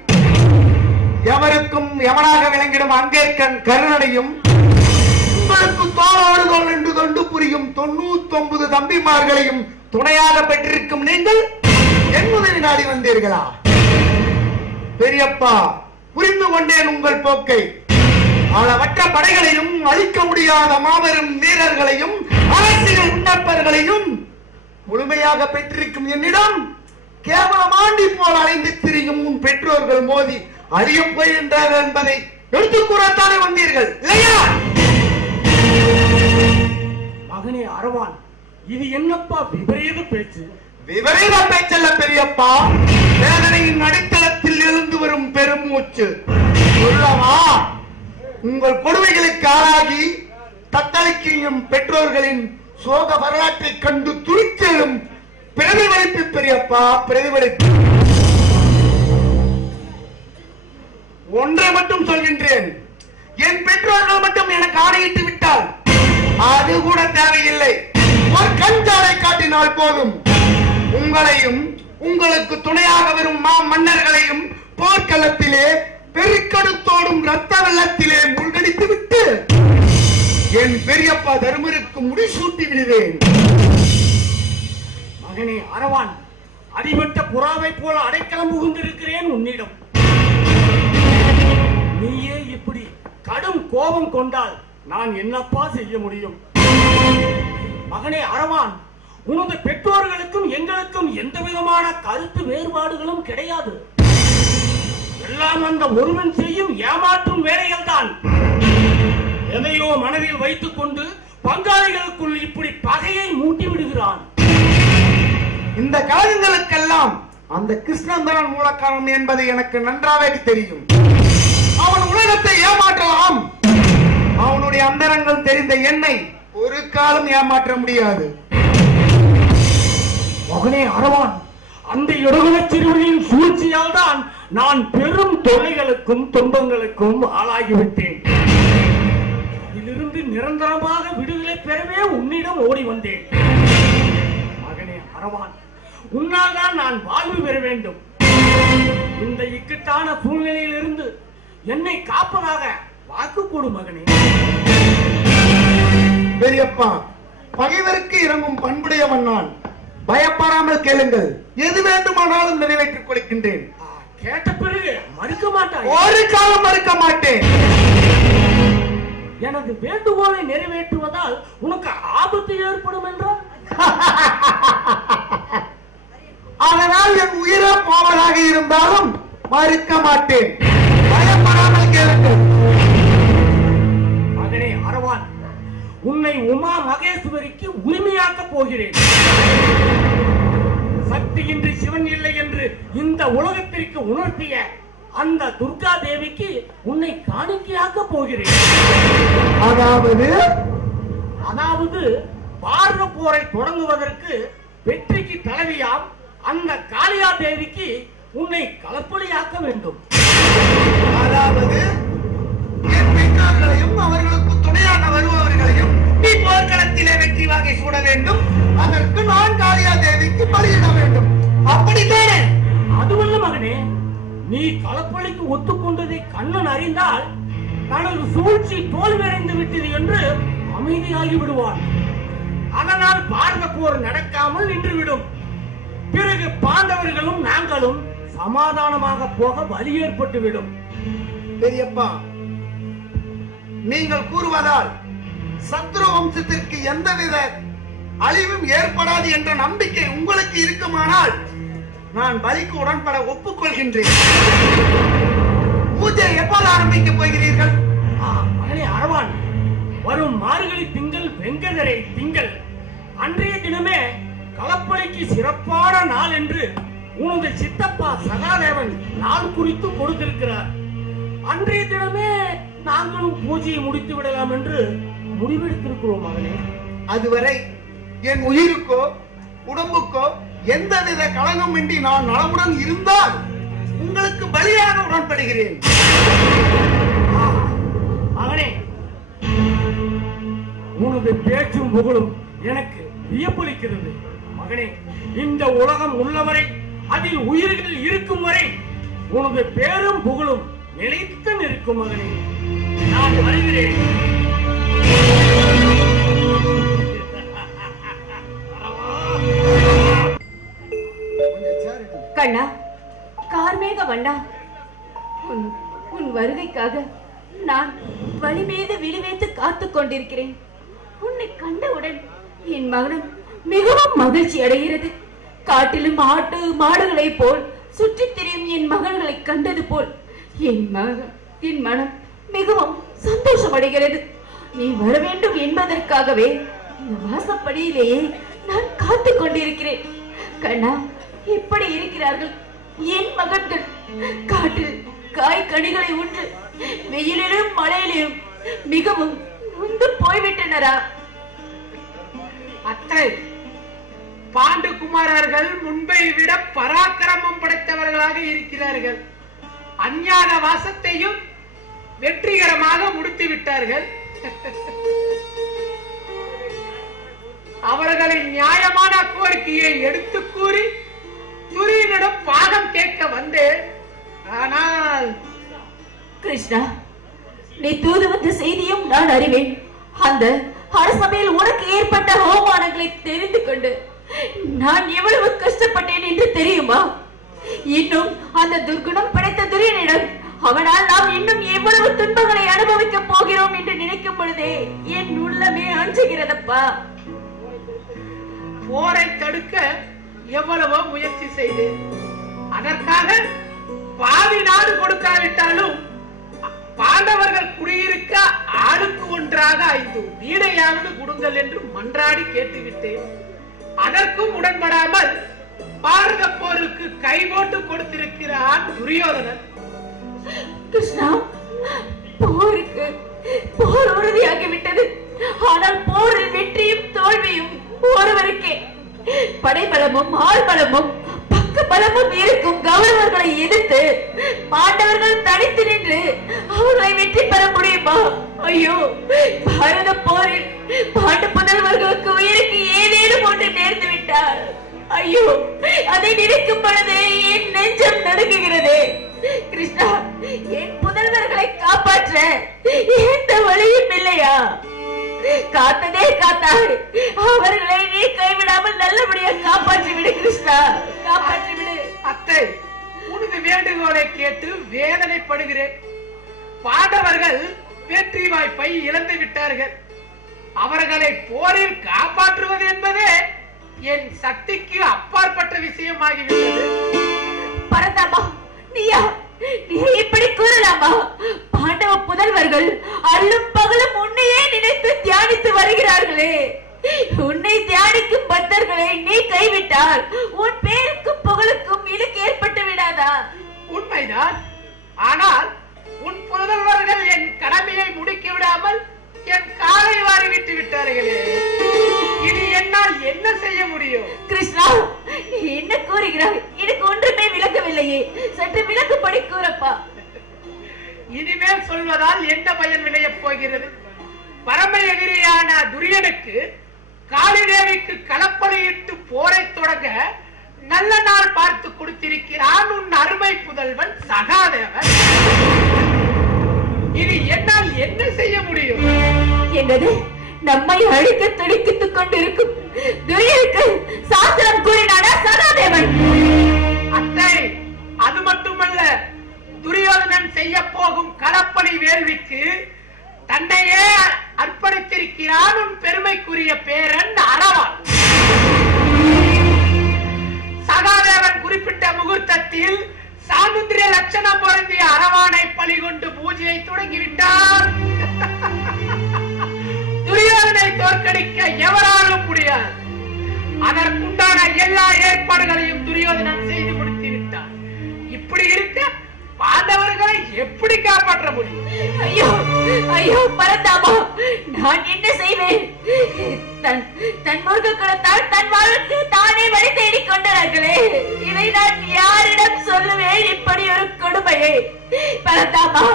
எவருக்கும் எவனாக விளங்கிடும் அங்கேற்கன் கருணனையும் உங்களுக்கு தோளோடு தோள் என்று தொண்டு புரியும் 99 தம்பிமார்களையும் துணையாக பெற்றிருக்கும் நீங்கள் என் உதவி நாடி வந்தீர்களா? பெரியப்பா, புரிந்து கொண்டேன் உங்கள் போக்கை. அளவற்ற படைகளையும் அழிக்க முடியாத மாபெரும் வீரர்களையும் அரசியல் உன்னப்பர்களையும் முழுமையாக பெற்றிருக்கும் என்னிடம் கேவலமாண்டி போல் அலைந்து திரியும் உன் பெற்றோர்கள் மோதி அழியப் போகின்றார்கள் என்பதை எடுத்துக் கூறத்தானே வந்தீர்கள் இல்லையா? மகனே அரவான், இது என்னப்பா விபரீத பேச்சு? விபரீத பேச்சல்ல பெரியப்பா, வேதனையின் அடித்தளத்தில் எழுந்து வரும் பெருமூச்சு. சொல்லவா? உங்கள் கொடுமைகளுக்கு ஆளாகி தத்தளிக்கும் பெற்றோர்களின் சோக வரலாற்றை கண்டு துடிச்செழும் பிரதிபலிப்பு பெரியப்பா, பிரதிபலிப்பு. ஒன்றை மட்டும் சொல்கின்றேன், என் பெற்றோர்கள் மட்டும் எனக்கு ஆணையிட்டு விட்டால் அது கூட தேவையில்லை. ஒரு கஞ்சாலை காட்டினால் போதும். உங்களையும் உங்களுக்கு துணையாக வரும் மன்னர்களையும் போர்க்களத்திலே பெருக்கெடுத்தோடும் ரத்த வெள்ளத்திலே மூழ்கடித்து விட்டு என் பெரியப்பா தர்மருக்கு முடிசூட்டி விடுவேன். மகனே அரவான், அடிபட்ட புறாவை போல அடைக்கலம் புகுந்திருக்கிறேன் உன்னிடம். நீயே இப்படி கடும் கோபம் கொண்டால் நான் என்னப்பா செய்ய முடியும்? மகனே அரவான், உனது பெற்றோர்களுக்கும் எங்களுக்கும் எந்த விதமான கருத்து வேறுபாடுகளும் கிடையாது. எல்லாம் அந்த ஒருவன் செய்யும் ஏமாற்றும் வேலைகள் தான். எதையோ மனதில் வைத்துக் கொண்டு பங்காளிகளுக்குள் இப்படி பகையை மூட்டி விடுகிறான். இந்த காரியங்களுக்கெல்லாம் அந்த கிருஷ்ணன் தான் மூல காரணம் என்பது எனக்கு நன்றாக தெரியும். அவன் உலகத்தை ஏமாற்றலாம், அவனுடைய அந்தரங்கள் தெரிந்த என்னை ஒரு காலம் ஏமாற்ற முடியாது. மகனே அரவான், அந்த இடகுல சிறுவனின் சூழ்ச்சியால் தான் நான் பெரும் தொல்லைகளுக்கும் துன்பங்களுக்கும் ஆளாகிவிட்டேன். இதிலிருந்து நிரந்தரமாக விடுதலை பெறவே உன்னிடம் ஓடி வந்தேன். மகனே அரவான், உன்னால் தான் நான் வாழ்வு பெற வேண்டும். இந்த இக்கட்டான சூழ்நிலையில் இருந்து என்னை காப்பதாக வாக்கு கொடு மகனே. பெரியப்பா, பகைவருக்கு இறங்கும் பண்புடையவன் நான். பயப்படாமல் கேளுங்கள், எது வேண்டுமானாலும் நிறைவேற்றிக் கொடுக்கின்றேன். கேட்ட பிறகு மறுக்க மாட்டாய்? ஒரு காலம் மறுக்க மாட்டேன். எனது வேண்டுகோளை நிறைவேற்றுவதால் உனக்கு ஆபத்து ஏற்படும் என்றால் அதனால் என் உயிரை போவதாக இருந்தாலும் மறுக்க மாட்டேன். பயப்படாமல் கேளுங்கள். மகனே அரவான், உன்னை உமா மகேஸ்வரிக்கு உரிமையாக்க போகிறேன். சக்தியின்றி சிவன் இல்லை என்று இந்த உலகத்திற்கு உணர்த்திய அந்த துர்கா தேவிக்கு உன்னை காணிக்கையாக்க போகிறேன். அதாவது பாரத போரை தொடங்குவதற்கு வெற்றிக்கு தலைவியாம் அந்த காளியா தேவிக்கு உன்னை களப்பலியாக்க வேண்டும். அதாவது என் பெற்றோர்களையும் அவர்களுக்கு துணையாக வருபவர்களையும் நீ போர்க்களத்திலே வெற்றி வாகை சூட வேண்டும். அதற்கு நான் காளியா தேவிக்கு பலியிட வேண்டும். அப்படித்தானே? அதுவல்ல மகனே, நீ களப்பலிக்கு ஒத்துக்கொண்டதை கண்ணன் அறிந்தால் தனது சூழ்ச்சி தோல்வியடைந்து விட்டது என்று அமைதியாகி விடுவான். அதனால் பாரத போர் நடக்காமல் நின்றுவிடும். பிறகு பாண்டவர்களும் நாங்களும் சமாதானமாக போக வழி ஏற்பட்டுவிடும். பெரியப்பா, நீங்கள் கூறுவதால் சத்ரு வம்சத்திற்கு எந்தவித அழிவும் ஏற்படாது என்ற நம்பிக்கை உங்களுக்கு இருக்குமானால் நான் பலிக்கு உடன்பட ஒப்புக்கொள்கின்றேன். பூஜை எப்போது ஆரம்பிக்க போகிறீர்கள்? மகனே அரவான், வரும் மார்கழி திங்கள் வெங்கதரை திங்கள் அன்றைய தினமே களப்பலிக்கு சிறப்பான நாள் என்று உனது சித்தப்பா சகாதேவன் நாள் குறித்து கொடுத்திருக்கிறார். அன்றைய தினமே நாங்களும் பூஜையை முடித்து விடலாம் என்று முடிவெடுத்திருக்கிறோம் மகனே. அதுவரை என் உயிருக்கோ உடம்புக்கோ எந்தவித களங்கமின்றி நான் நலமுடன் இருந்தால் உங்களுக்கு பலியாக உடன்படுகிறேன். மகனே, உனது பேச்சும் புகழும் எனக்கு வியப்பளிக்கிறது. மகனே, இந்த உலகம் உள்ளவரை, அதில் உயிர்கள் இருக்கும் வரை உனது பேரும் புகழும் நிலைத்து நிற்கும். மகனே, நான் வருகிறேன். கண்ணா, கார்மேக வண்ணா, உன் வருகைக்காக நான் வழி மீது விழிவைத்து காத்துக் கொண்டிருக்கிறேன். உன்னை கண்டவுடன் என் மகனும் மிகவும் மகிழ்ச்சி அடைகிறது. காட்டிலும் ஆட்டு மாடுகளை போல் சுற்றித் திரியும் என் மகன்களை கண்டது போல் என் மனம் மிகவும் சந்தோஷம் அடைகிறது. நீ வர வேண்டும் என்பதற்காகவே இந்த வாசப்படியிலேயே நான் காத்துக் கொண்டிருக்கிறேன். கண்ணா, எப்படி இருக்கிறார்கள் என் மகன்கள்? காட்டில் காய் கனிகளை உண்டு வெயிலிலும் மழையிலும் மிகவும் நொந்து போய்விட்டனரா? அத்தை, பாண்டு குமாரர்கள் முன்பை விட பராக்கிரமம் படைத்தவர்களாக இருக்கிறார்கள். அஞ்ஞான வாசத்தையும் வெற்றிகரமாக முடித்து விட்டார்கள். அவர்களின் நியாயமான கோரிக்கையை எடுத்து கூறி துரியனிடம் பாகம் கேட்க வந்தேன். ஆனால் கிருஷ்ணா, நீ தூது வந்த செய்தியும் நான் அறிவேன். அந்த அரசபையில் உனக்கு ஏற்பட்ட அவமானங்களை தெரிந்து கொண்டு நான் எவ்வளவு கஷ்டப்பட்டேன் என்று தெரியுமா? இன்னும் அந்த துர்குணம் படைத்த துரியனிடம் அவனால் நாம் இன்னும் எவ்வளவு துன்பங்களை அனுபவிக்க போகிறோம் என்று நினைக்கும் பொழுதே என் உள்ளமே அஞ்சுகிறதப்பா. போரை தடுக்க எவ்வளவோ முயற்சி செய்தேன். அதற்காக பாதி நாடு கொடுக்காவிட்டாலும் பாண்டவர்கள் குடியிருக்க ஆளுக்கு ஒன்றாக 5 வீடையாவது கொடுங்கள் என்று மன்றாடி கேட்டுவிட்டேன். அதற்கும் உடன்படாமல் பாரத போருக்கு கை போட்டு கொடுத்திருக்கிறான் துரியோதனன். கிருஷ்ணா, போர் உறுதியாகிவிட்டது. ஆனால் போரில் வெற்றியும் தோல்வியும் ஒருவருக்கே. படைபலமும் ஆள்பலமும் பக்க பலமும் இருக்கும் கௌரவர்களை எதிர்த்து பாண்டவர்கள் தனித்து நின்று அவர்களை வெற்றி பெற முடியுமா? ஐயோ, பாரத போரில் பாண்டு புதல்வர்களுக்கு உயிருக்கு ஏதேனும் ஒன்று நேர்ந்து விட்டார். ஐயோ, அதை நினைக்கும் பொழுது என் நெஞ்சம் நடுங்குகிறது. கிருஷ்ணா, என் புதல்வர்களை காப்பாற்ற எந்த வழியும் இல்லையா? காத்ததே காத்தாய், அவர்களை நீ கைவிடாமல் நல்லபடியாக காப்பாற்றி விடு கிருஷ்ணா, காப்பாற்றி விடு. அத்தை, உனது வேண்டுகோளை கேட்டு வேதனைப்படுகிறேன். பாண்டவர்கள் வெற்றி வாய்ப்பை இழந்து விட்டார்கள். அவர்களை போரில் காப்பாற்றுவது என்பதே என் சக்திக்கு அப்பாற்பட்ட விஷயமாகிவிட்டது. பரந்தாமா, நீ இப்படி கூறலாமா? பாண்டவ புதல்வர்கள் அல்லும் பகலும் உன்னையே நினைத்து தியானித்து வருகிறார்களே. உன்னை தியானிக்கும் பக்தர்களை நீ கைவிட்டால் உன் பேருக்கும் புகழுக்கும் இழுக்கு ஏற்பட்டு விடாதா? உண்மைதான். ஆனால் உன் புதல்வர்கள் என் கடமையை முடிக்க விடாமல் என் காலை வாரி விட்டு விட்டார்களே. இது என்னால் என்ன செய்ய முடியும்? கிருஷ்ணா, நீ என்ன கூறுகிறாய்? எனக்கு ஒன்றுமே விளக்கவில்லையே. சற்று விளக்குப்படி கூறப்பா. இனிமேல் சொல்வதால் என்ன பயன் விளையப் போகிறது? பரம எதிரியான துரியனுக்கு காளிதேவிக்கு களப்பலியிட்டு போரை தொடங்க நல்ல நாள் பார்த்து கொடுத்திருக்கிறான் உன் அருமை புதல்வன் சகாதேவன். இது என்னால் என்ன செய்ய முடியும்? என்னது? நம்மை அழிக்க துடித்துக் கொண்டிருக்கும் துரியனுக்கு சாஸ்திரம் கூறினானா சகாதேவன்? அத்தை, அது மட்டுமல்ல, துரியோதனன் செய்ய போகும் களப்பலி வேள்விக்கு தன்னையே அர்ப்பணித்திருக்கிறான் உன் பெருமைக்குரிய பேரன் அரவான். சகாதேவன் குறிப்பிட்ட முகூர்த்தத்தில் சாமுத்திரிய லட்சணம் பொருந்திய அரவானை பலி கொண்டு பூஜையை தொடங்கிவிட்டார். துரியோதனை தோற்கடிக்க எவராலும் முடியாது. அதற்குண்டான எல்லா ஏற்பாடுகளையும் துரியோதனன் செய்து முடித்து விட்டார். இப்படி இருக்க பாண்டவர்களை எப்படி காப்பாற்ற முடியும்? ஐயோ ஐயோ பரந்தாமா, நான் என்ன செய்வேன்? தன் முருக குலத்தால் தன் வாழ்க்கை தானே வழி தேடிக் கொண்டார்களே, இதை நான் யாரிடம் சொல்லுவேன்? இப்படி ஒரு கொடுமையை. பரந்தாமா,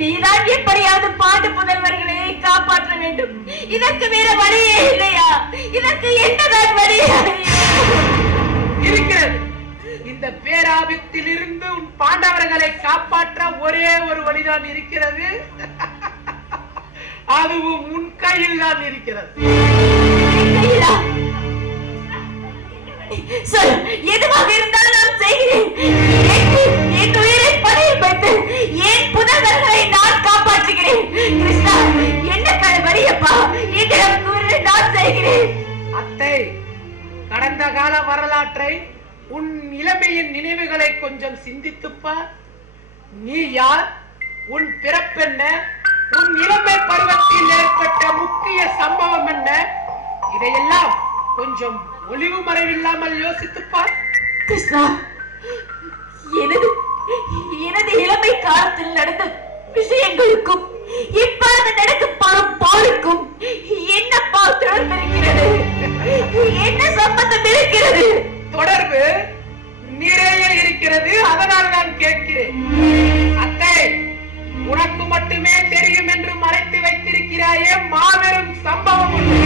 நீதான் எப்படியாவது பாண்டு புதல்வர்களை காப்பாற்ற வேண்டும். இதற்கு வேற வழியே இல்லையா? இதற்கு என்னதான் வழி? இருக்கிறது. இந்த பேராபத்தில் இருந்து உன் பாண்டவர்களை காப்பாற்ற ஒரே ஒரு வழிதான் இருக்கிறது. அதுவும் உன் கையில் தான் இருக்கிறது. எதுவாக இருந்தாலும் நான் செய்கிறேன். என் உயிரை பணியில் வைத்து என் புதல்வர்களை நான் காப்பாற்றுகிறேன். கிருஷ்ணா, என்ன வழியப்பா? என்னிடம் கூறு, நான் செய்கிறேன். அத்தை, கடந்த கால வரலாற்றை, உன் இளமையின் நினைவுகளை கொஞ்சம் சிந்தித்துப்பார். நீ யார்? உன் பிறப்பென்ன? உன் இளமை பருவத்தில் ஏற்பட்ட முக்கிய சம்பவம் என்ன? இதையெல்லாம் கொஞ்சம் ஒளிவு மறைவில்லாமல் யோசித்துப்பார். கிருஷ்ணா, எனது இளமை காலத்தில் நடந்த விஷயங்களுக்கும் இப்பொழுது நடக்கும் பாலுக்கும் என்ன தொடர்பு இருக்கிறது? என்ன சம்பந்தம் இருக்கிறது? தொடர்பு நிறைய இருக்கிறது. அதனால் நான் கேட்கிறேன். அத்தை, உனக்கு மட்டுமே தெரியும் என்று மறைத்து வைத்திருக்கிறாயே மாபெரும் சம்பவம் ஒன்று.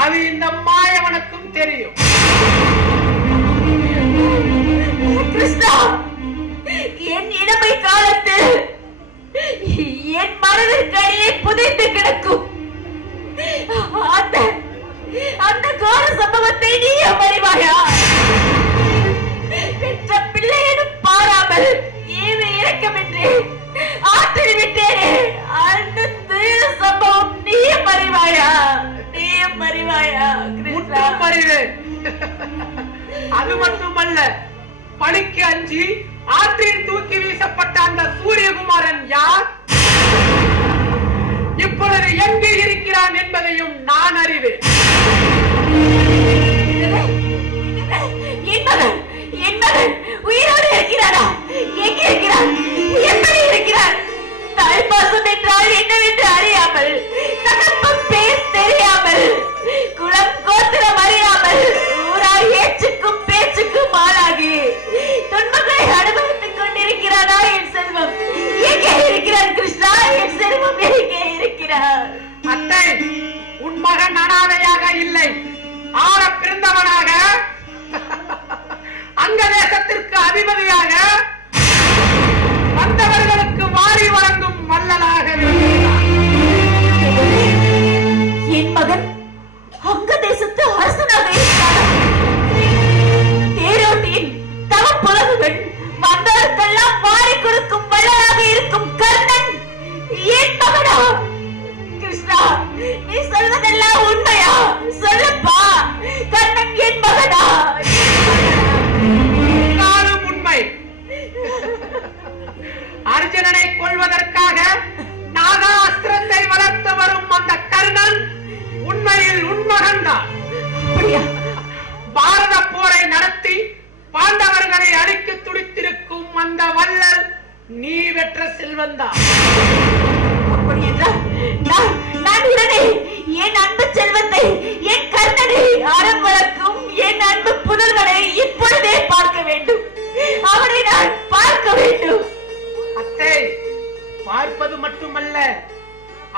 அது இந்த மாயவனுக்கும் தெரியும். கிருஷ்ணா, என் இளமை காலத்தில் என் மனதிற்கடியே புதைந்து கிடக்கும் அந்த கோர சம்பவத்தை நீயும் அறிவாயா? பெற்ற பிள்ளையிடம் பாராமல் ஏது இறக்கமின்றி ஆற்றில் விட்டேனே, அந்த தீர சம்பவம் நீயும் அறிவாயா? நீயும் அறிவாயா? முற்றும் அறிவேன். அது மட்டுமல்ல, பணிக்கு அஞ்சி ஆற்றில் தூக்கி வீசப்பட்ட அந்த சூரியகுமாரன் யார், இப்பொழுது எங்கு இருக்கிறான் என்பதையும் நான் அறிவேன். என் மகன் உயிரோடு இருக்கிறாரா? எங்கே இருக்கிறார்? எப்படி இருக்கிறார்? தாய்ப்பாசம் என்றால் என்னவென்று அறியாமல், தகப்பன் பேர் தெரியாமல், குலம் கோத்திரம் அறியாமல், ஊராய் ஏச்சுக்கும் பேச்சுக்கும் ஆளாகி துன்பங்களை அனுபவித்துக் கொண்டிருக்கிறாரா என் செல்வம்? எங்கே இருக்கிறார் கிருஷ்ணா? என் செல்வம் எங்கே இருக்கிறார்? அத்தை, உன் மகன் அனாதையாக இல்லை, ஆற பிறந்தவனாக, அங்க தேசத்திற்கு அதிபதியாக, வந்தவர்களுக்கு வாரி வழங்கும் மல்லனாக இருக்கிறார். என் மகன் அங்க தேசத்து அரசனாக இருக்கிறார். தேரோட்டியின் தவப்புலகுகள் வந்தவர்க்கெல்லாம் வாரி கொடுக்கும் வல்லனாக இருக்கும் கர்ணன் என் மகனா? கிருஷ்ணா, நீ சொல்வதெல்லாம் உண்மையா? சொல்லப்பா, கர்ணன் என் மகனா? நானும் உண்மை. அர்ஜுனனை கொல்வதற்காக நாகாஸ்திரத்தை வளர்த்து வரும் அந்த கர்ணன் உண்மையில் உண்மகன்தான். பாரத போரை நடத்தி பாண்டவர்களை அழிக்க துடித்திருக்கும் அந்த வல்லல் நீ பெற்ற செல்வந்தான். அப்படி என்றால் நான் உடனே என் அன்பு செல்வத்தை, என் கர்ணனை அறம் வளர்க்கும் என் அன்பு புதல்வனை இப்பொழுதே பார்க்க வேண்டும். அவனை நான் பார்க்க வேண்டும். அத்தை, பார்ப்பது மட்டுமல்ல,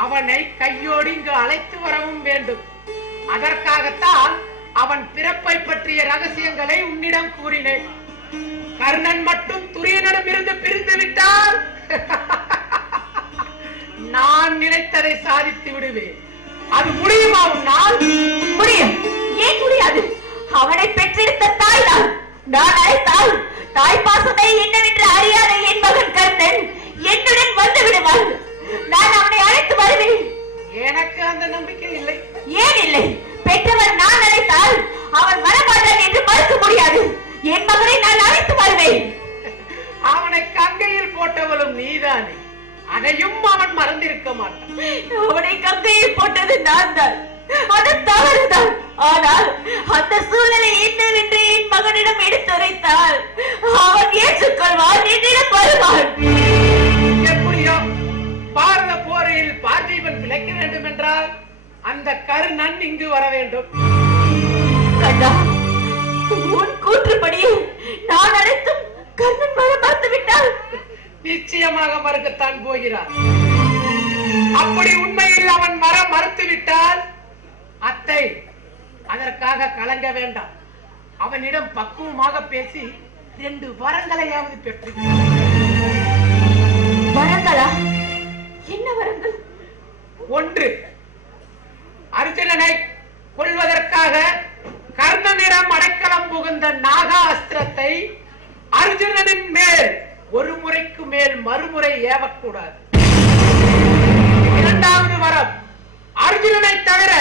அவனை கையோடு இங்கு அழைத்து வரவும் வேண்டும். அதற்காகத்தான் அவன் பிறப்பை பற்றிய ரகசியங்களை உன்னிடம் கூறினேன். கர்ணன் மட்டும் துரியனிடம் இருந்து பிரிந்து விட்டால் நான் நினைத்ததை சாதித்து விடுவேன். அது முடியுமா உன்னால்? முடியும். ஏன் முடியாது? அவனை பெற்றெடுத்த தாய் நான் அழைத்தால் தாய் பாசத்தை என்னவென்று அறியாத என் மகன் கர்ணன் என்னுடன் வந்து விடுவாள். நான் அவனை அழைத்து வருவேன். எனக்கு அந்த நம்பிக்கை இல்லை. ஏன் இல்லை? பெற்றவர் நான் அழைத்தால் அவன் வரமாட்டான் என்று மறுக்க முடியாது. என் மகனை நான் அழைத்து வருவேன். அவனை கங்கையில் போட்டவளும் நீதானே, அதையும் அவன் மறந்திருக்க மாட்டான். அவனை கங்கையில் போட்டது நான் தான், அது தவறுதான். ஆனால் அந்த சூழலை என்னவென்று என் மகனிடம் எடுத்துரைத்தால் அவன் ஏற்றுக்கொள்வான், என்னிடம் வருவான். அந்த கருணன் இங்கு வர வேண்டும். கண்ணா, உன் கூற்றுப்படியே நான் அனைத்தும் கர்ணன் வர மறுத்து விட்டால் நிச்சயமாக மறுக்கத்தான் போகிறார். அப்படி உண்மையில் அவன் வர மறுத்து விட்டால் அத்தை அதற்காக கலங்க வேண்டாம். அவனிடம் பக்குவமாக பேசி 2 வரங்களையாவது பெற்று. வரங்களா? என்ன வரங்கள்? 1, அர்ஜுனனை கொல்வதற்காக கர்ணனிடம் அடைக்கலம் புகுந்த நாகா அஸ்திரத்தை அர்ஜுனனின் மேல் ஒரு முறைக்கு மேல் மறுமுறை ஏவக்கூடாது. 2வது வரம், அர்ஜுனனை தவிர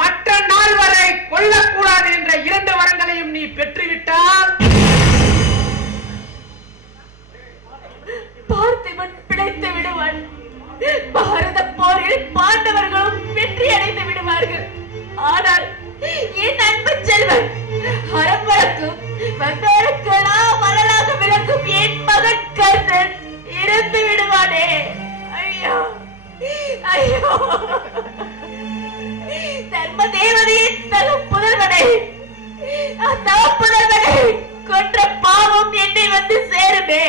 மற்ற நாள் வரை கொல்லக்கூடாது என்ற 2 வரங்களையும் நீ பெற்றுவிட்டால் பார்த்திபன் பிழைத்து விடுவான். பாரத போரில் பாண்டவர்களும் வெற்றி அடைந்து விடுவார்கள். ஆனால் என் அன்பு செல்வன் அறம் வளர்க்கும் வந்தோருக்கெல்லாம் மலராக விளக்கும் என் மகன் கர்ணன் இறந்து விடுவானே. ஐயோ ஐயோ, தர்ம தேவதையின் தகும் புதல்வனை கொன்ற பாவம் என்னை வந்து சேருமே.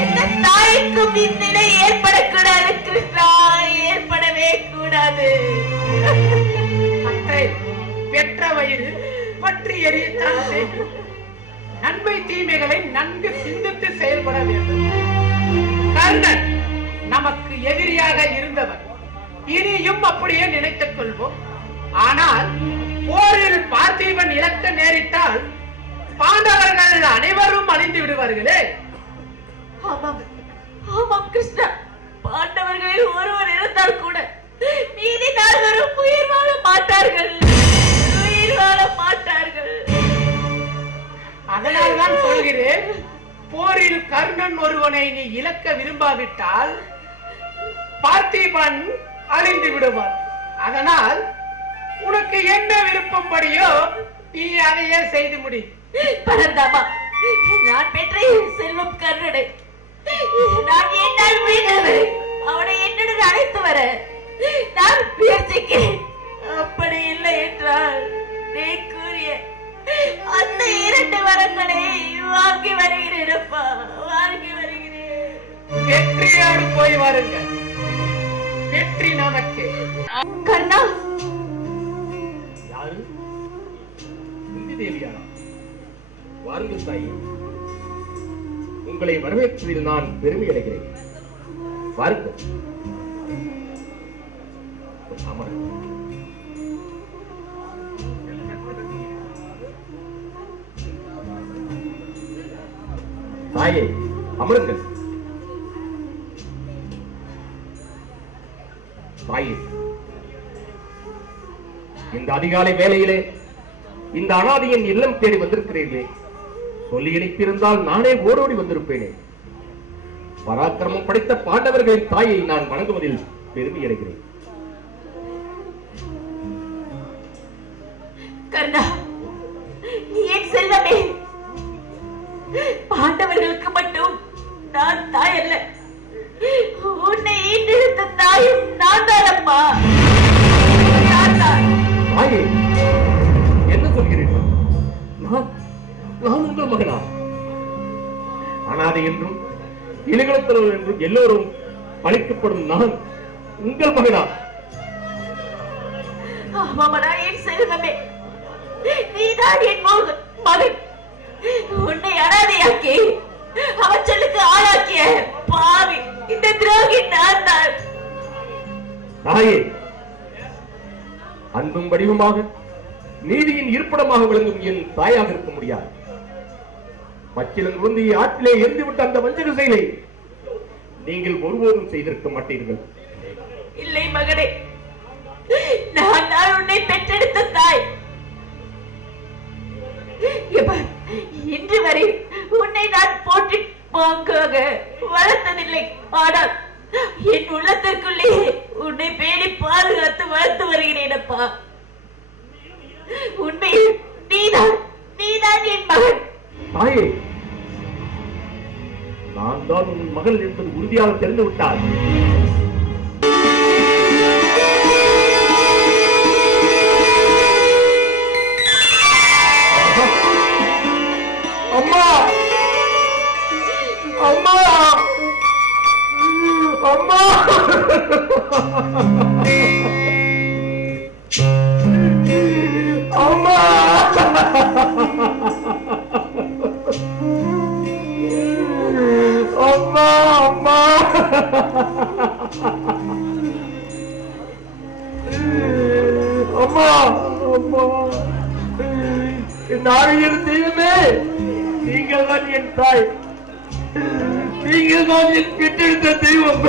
எந்த தாய்க்கும் இந்நிலை ஏற்படக்கூடாது கிருஷ்ணா, ஏற்படவே கூடாது. அத்தை, பெற்ற வயிறு பற்றி எரியத்தான் செய்யும். நன்மை தீமைகளை நன்கு சிந்தித்து செயல்பட வேண்டும். கர்ணன் நமக்கு எதிரியாக இருந்தவர், இனியும் அப்படியே நினைத்துக் கொள்வோம். ஆனால் போரில் பார்த்திபன் இழக்க நேரிட்டால் பாண்டவர்கள் அனைவரும் அழிந்து விடுவார்களே. ஆமாம் ஆமாம் கிருஷ்ணா, பாண்டவர்களில் ஒருவர் இருந்தால் கூட மீதி 4 உயிர் வாழ மாட்டார்கள், உயிர் வாழ மாட்டார்கள். அதனால்தான் சொல்கிறேன், போரில் கர்ணன் ஒருவனை நீ இழக்க விரும்பாவிட்டால் பார்த்திபன் அழிந்து விடுவான். அதனால் உனக்கு என்ன விருப்பம் படியோ நீ அதையே செய்து முடி. பரந்தாமா, நான் பெற்ற செல்வம் கர்ணனை நான் என்னால் முடிந்தவரை அவனை என்னுடன் அழைத்து வர நான் முயற்சிக்கிறேன். அப்படி இல்லை என்றால் நீ கூறிய அந்த 2 வரங்களை வாங்கி வருகிறேன் அப்பா, வாங்கி வருகிறேன். வெற்றியோடு போய் வாருங்கள், வெற்றி நமக்கு. கர்ணா, யாரு? குந்தி தேவியாரா? வாருங்கள் தாயே, உங்களை வரவேற்பதில் நான் பெருமை அடைகிறேன். வாருங்கள். அமரன். தாயே, அமருங்கள். தாயே, இந்த அதிகாலை வேளையிலே இந்த அனாதையின் இல்லம் தேடி வந்திருக்கிறீர்களே, சொல்லி இணைத்திருந்தால் நானே ஓடோடி வந்திருப்பேனே. பராக்கிரமம் படைத்த பாண்டவர்களின் தாயை நான் வணங்குவதில் பெருமை அடைகிறேன். கர்ணா, என் செல்வமே, பாண்டவர்களுக்கு மட்டும் நான் தாய் அல்ல, உன்னை ஈண்டெடுத்த தாயும் நான் தான் அம்மா. தாயே, என்ன சொல்கிறீர்கள்? நான் உங்கள் மகனா? அனாதை என்றும் இலகுலத்தவர் என்றும் எல்லோரும் பழிக்கப்படும் நான் உங்கள் மகனா? ஆமாமடா என் செல்வமே, நீதான் என் மகன். உன்னை அனாதையாக்கி அவச்சலுக்கு ஆளாக்கிய பாவி இந்த துரோகி நான் தான். தாயே, அன்பும் வடிவமாக நீதியின் இருப்பிடமாக விளங்கும் என் தாயாக இருக்க முடியாது. பச்சிலன் குழந்தையை ஆற்றிலே எரிந்துவிட்ட அந்த வஞ்சக செயலை நீங்கள் ஒருபோதும் செய்திருக்க மாட்டீர்கள். இல்லை மகனே, நான் தான் உன்னை பெற்றெடுத்த தாய். இன்று வரை உன்னை நான் போற்றி பாங்காக வளர்த்ததில்லை. ஆனால் என் உள்ளத்திற்குள்ளே உன்னை பேணி பாதுகாத்து வளர்த்து வருகிறேன் அப்பா. உண்மையில் நீதான் என் மகன். தாயே, நான் தான் உன் மகள் என்பது உறுதியாக தெரிந்து விட்டார். நாளையின் தெய்வமே, நீங்கள் தான் என் தாய், நீங்கள் தான் என் பெற்றெடுத்த தெய்வம்.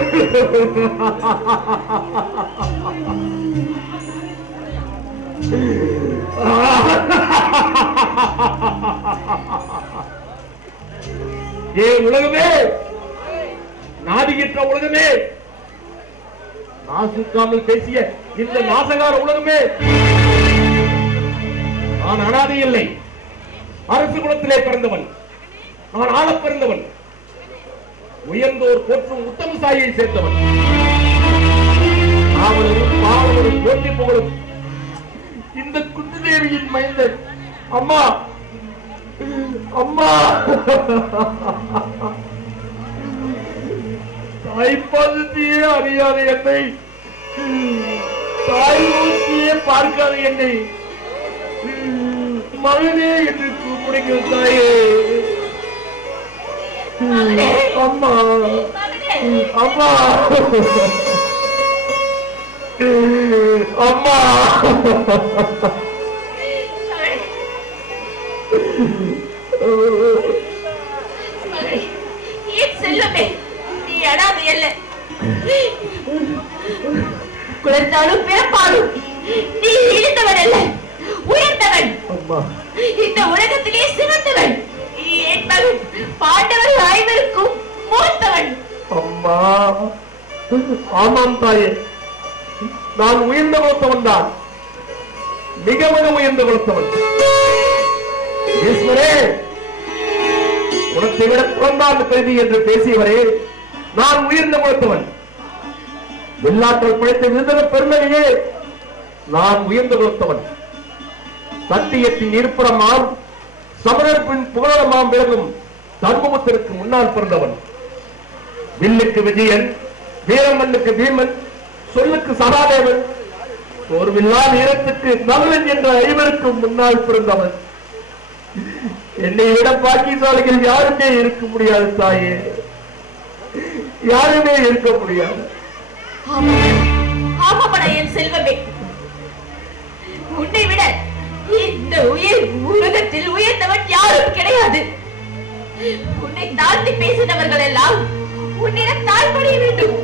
ஏ உலகமே, நாதியற்ற உலகமே, நாசுக்காமல் பேசிய இந்த நாசகார உலகமே, நான் அனாதை இல்லை, அரசு குலத்திலே பிறந்தவன், நான் ஆளப் பிறந்தவன், உயர்ந்தோர் போற்றும் உத்தம சாயை சேர்ந்தவன், காவலரும் பாவலரும் போட்டி புகழும் இந்த குந்துதேவியின் மைந்தன். அம்மா, அம்மா, தாய்ப்பாதத்தையே அறியாத என்னை, தாய் நோக்கியே பார்க்காத என்னை மகனே என்று கூப்பிடுங்கள் தாயே. அம்மா, அம்மா, அம்மா. ஏன் செல்லமே, நீ அனாதை அல்ல, குழந்தாலும் பிறப்பாலும் நீ இழிந்தவன் அல்ல, உயர்ந்தவன், இந்த உலகத்திலே சிறந்தவன், என் மகன் பாண்டவர் ஐவருக்கும் மூத்தவன். அம்மா, ஆமாம் தாயே, நான் உயர்ந்த குலத்தவன் தான், மிக மிக உயர்ந்த குலத்தவன். ஈஸ்வரே, குலத்தை விட புறந்தான் கல்வி என்று பேசியவரே, நான் உயர்ந்த குலத்தவன். வெள்ளாற்றல் படைத்த விருதக பெருமையே, நான் உயர்ந்த குலத்தவன். சத்தியத்தின் இருப்புறமாம் சமணர்பின் புகழமாம் விளங்கும் தர்மபுத்திற்கு முன்னால் பிறந்தவன். வில்லுக்கு விஜயன், வீரமண்ணுக்கு பீமன், சொல்லுக்கு சகாதேவன், ஒருவில்லா வீரத்துக்கு நவலன் என்ற ஐவருக்கும் முன்னால் பிறந்தவன். என்னை விட பாக்கியசாலிகள் யாருமே இருக்க முடியாது தாயே, யாருமே இருக்க முடியாது. ஆமாப்படா என் செல்வமே, உன்னை விட இந்த உலகத்தில் உயர்ந்தவன் யாரும் கிடையாது. உன்னை தாழ்த்தி பேசினவர்கள் எல்லாம் உன்னிடம் தாழ்படிய வேண்டும்.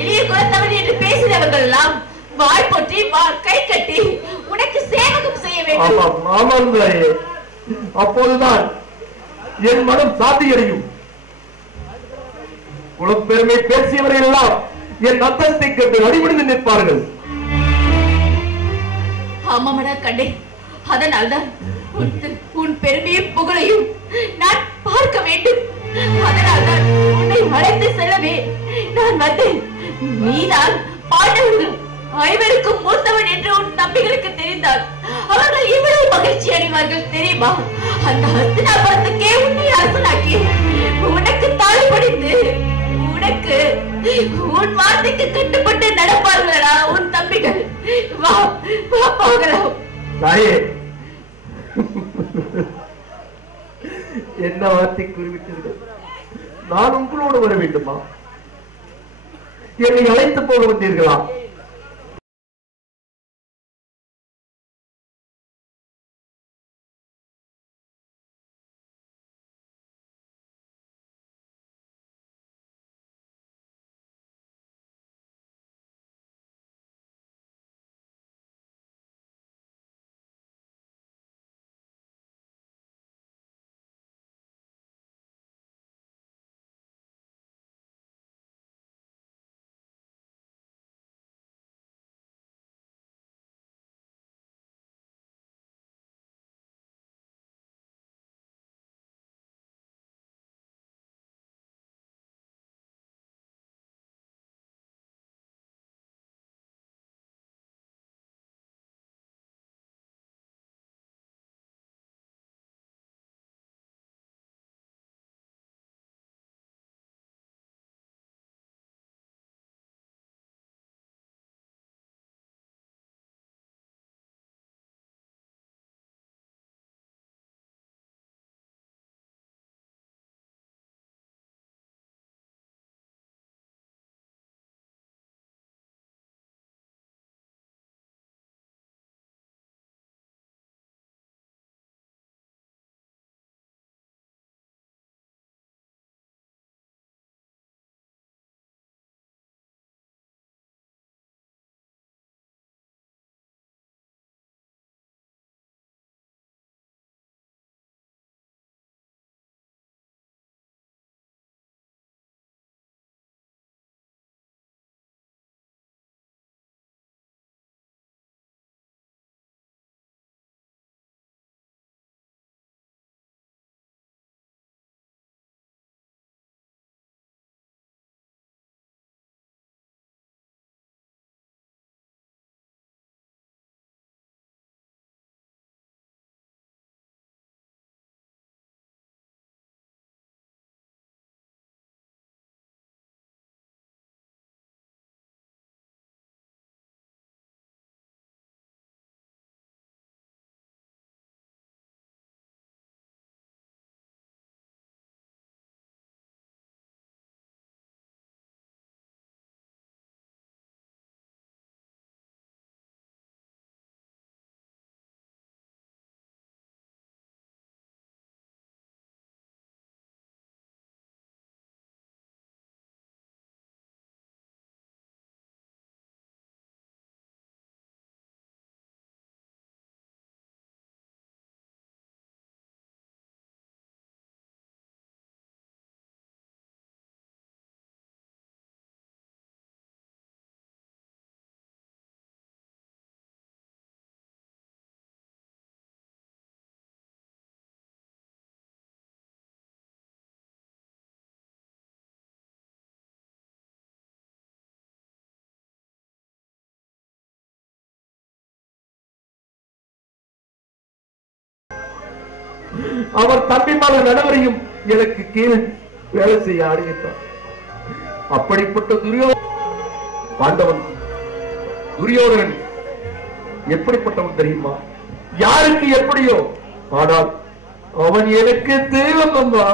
எளிய குலத்தவன் என்று பேசினவர்கள் எல்லாம் வாழ் போற்றி கை கட்டி உனக்கு சேவகம் செய்ய வேண்டும். ஆமாம் தாயே, அப்போதுதான் என் மனம் சாந்தியடையும். குலப்பெருமை பேசியவரை எல்லாம் என் அந்தஸ்தை கண்டு அடிபடிந்து நிற்பார்கள். ஆமாமடா கண்டே, அதனால்தான் உன் பெருமையும் புகழையும் நான் பார்க்க வேண்டும். அதனால்தான் உன்னை அழைத்து செல்லவே நான் வந்தேன். நீதான் பாண்டவர்கள் ஐவருக்கும் மூத்தவன் என்று உன் தம்பிகளுக்கு தெரிந்தால் அவர்கள் இவ்வளவு மகிழ்ச்சி அடைவார்கள் தெரியுமா? அந்த ஹஸ்தினாபுரத்துக்கே உன்னை அரசனாக்கி உனக்கு தாழ்படிந்து உனக்கு உன் வார்த்தைக்கு கட்டுப்பட்டு நடப்பார்களா உன் தம்பிகள்? வா வா போகலாம். தாயே, என்ன வார்த்தை குறிவிட்டீர்கள்? நான் உங்களோடு வர வேண்டுமா? என்னை அழைத்து போக வந்தீர்களா? அவர் தம்பி மகன் நடுவரையும் எனக்கு கீழே வேலை செய்ய ஆடுகின்றார். அப்படிப்பட்ட பாண்டவன் துரியோதனன் எப்படிப்பட்டவன் தெரியுமா? யாருக்கு எப்படியோ, ஆனால் அவன் எனக்கு தெய்வம் அம்மா.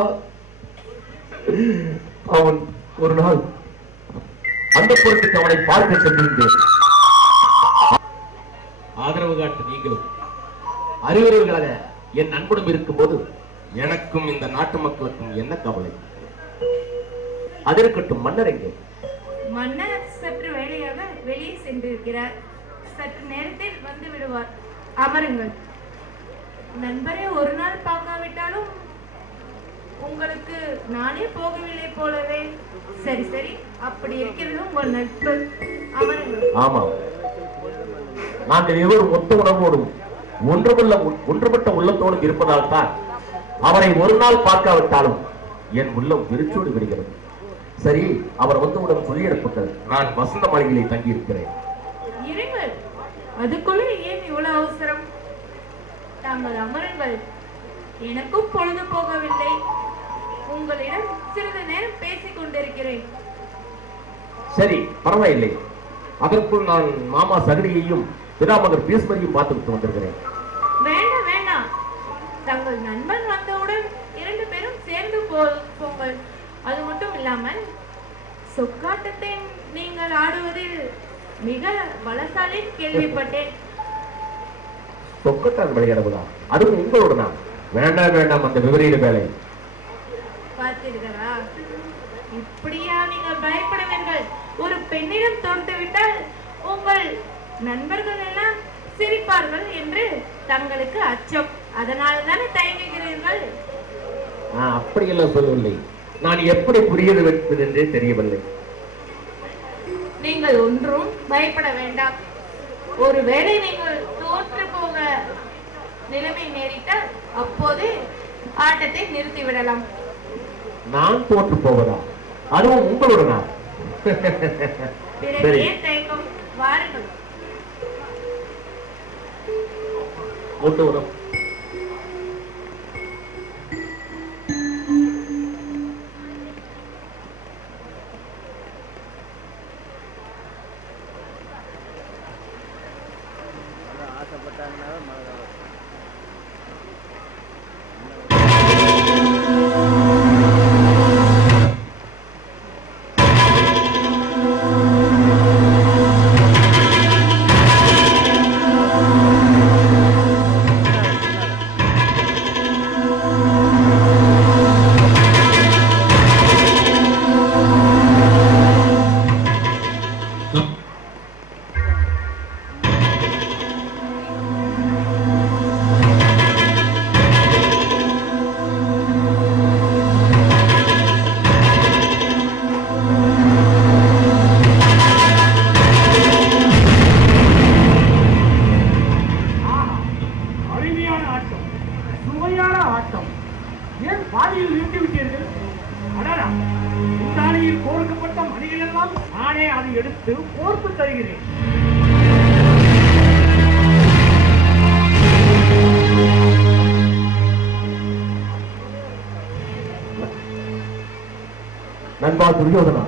அவன் ஒரு நாள் அந்த பொருட்டுக்கு அவனை பார்க்க சென்றிருந்தேன். ஆதரவு காட்டு நீங்களும் அறிவுரைகளாக என் நண்பனும் இருக்கும் போது எனக்கும் இந்த நாட்டு மக்களுக்கும் என்ன கவலை? அதற்கட்டும் மன்னர் எங்கே? மன்னர் சற்று வேலையாக வெளியே சென்றிருக்கிறார். சற்று நேரத்தில் வந்து விடுவார். அமருங்கள். நண்பரை ஒரு நாள் பார்க்காவிட்டாலும் உங்களுக்கு நானே போகவில்லை போலவே. சரி சரி, அப்படி இருக்கிறது உங்கள் நட்பு. அமருங்கள். ஆமாம், நாங்கள் எவரும் ஒத்த உணவோடும் ஒன்றுபட்ட உள்ளத்தோடும் இருப்பதால் தான் அவரை ஒரு நாள் பார்க்காவிட்டாலும் என் உள்ளம் விரிச்சோடு விடுகிறது. சரி, அவர் வந்தவுடன் சொல்லிடப்பட்டது. நான் வசந்த மாளிகையில் தங்கி இருக்கிறேன். இருங்கள், அதுக்குள்ள ஏன் இவ்வளவு அவசரம்? தாங்கள் அமருங்கள். எனக்கும் பொழுது போகவில்லை. உங்களிடம் சிறிது நேரம் பேசிக் கொண்டிருக்கிறேன். சரி, பரவாயில்லை. அதற்குள் நான் மாமா சகடியையும் பிதாமகர் பீஸ்மரையும் பார்த்துவிட்டு வந்திருக்கிறேன். வேண்டாம் வேண்டாம், தங்கள் நண்பன் வந்தவுடன் 2 பேரும் சேர்ந்து போங்கள். அது மட்டும் இல்லாமல் சொக்காட்டத்தை நீங்கள் ஆடுவதில் மிக பலசாலி கேள்விப்பட்டேன். சொக்கட்டான் விளையாடுவதா? அதுவும் உங்களோட? வேண்டாம் வேண்டாம், அந்த விபரீத வேலை. பார்த்தீர்களா, இப்படியா நீங்கள் பயப்படுவீர்கள்? ஒரு பெண்ணிடம் தோற்று விட்டால் உங்கள் நண்பர்கள் எல்லாம் சிரிப்பார்கள் என்று தங்களுக்கு அச்சம். அதனால் தானே தயங்குகிறீர்கள். அப்படியெல்லாம் சொல்லவில்லை. நான் எப்படி புரிய வைப்பது என்றே தெரியவில்லை. நீங்கள் ஒன்றும் பயப்பட வேண்டாம். ஒருவேளை நீங்கள் தோற்று போக நிலைமை நேரிட்டால் அப்போது ஆட்டத்தை நிறுத்திவிடலாம். நான் தோற்று போவதா? அதுவும் உங்களோட? பிறகு ஏன் தயக்கம்? வாருங்கள். கொண்டு வரும். நண்பா துரியோதனா,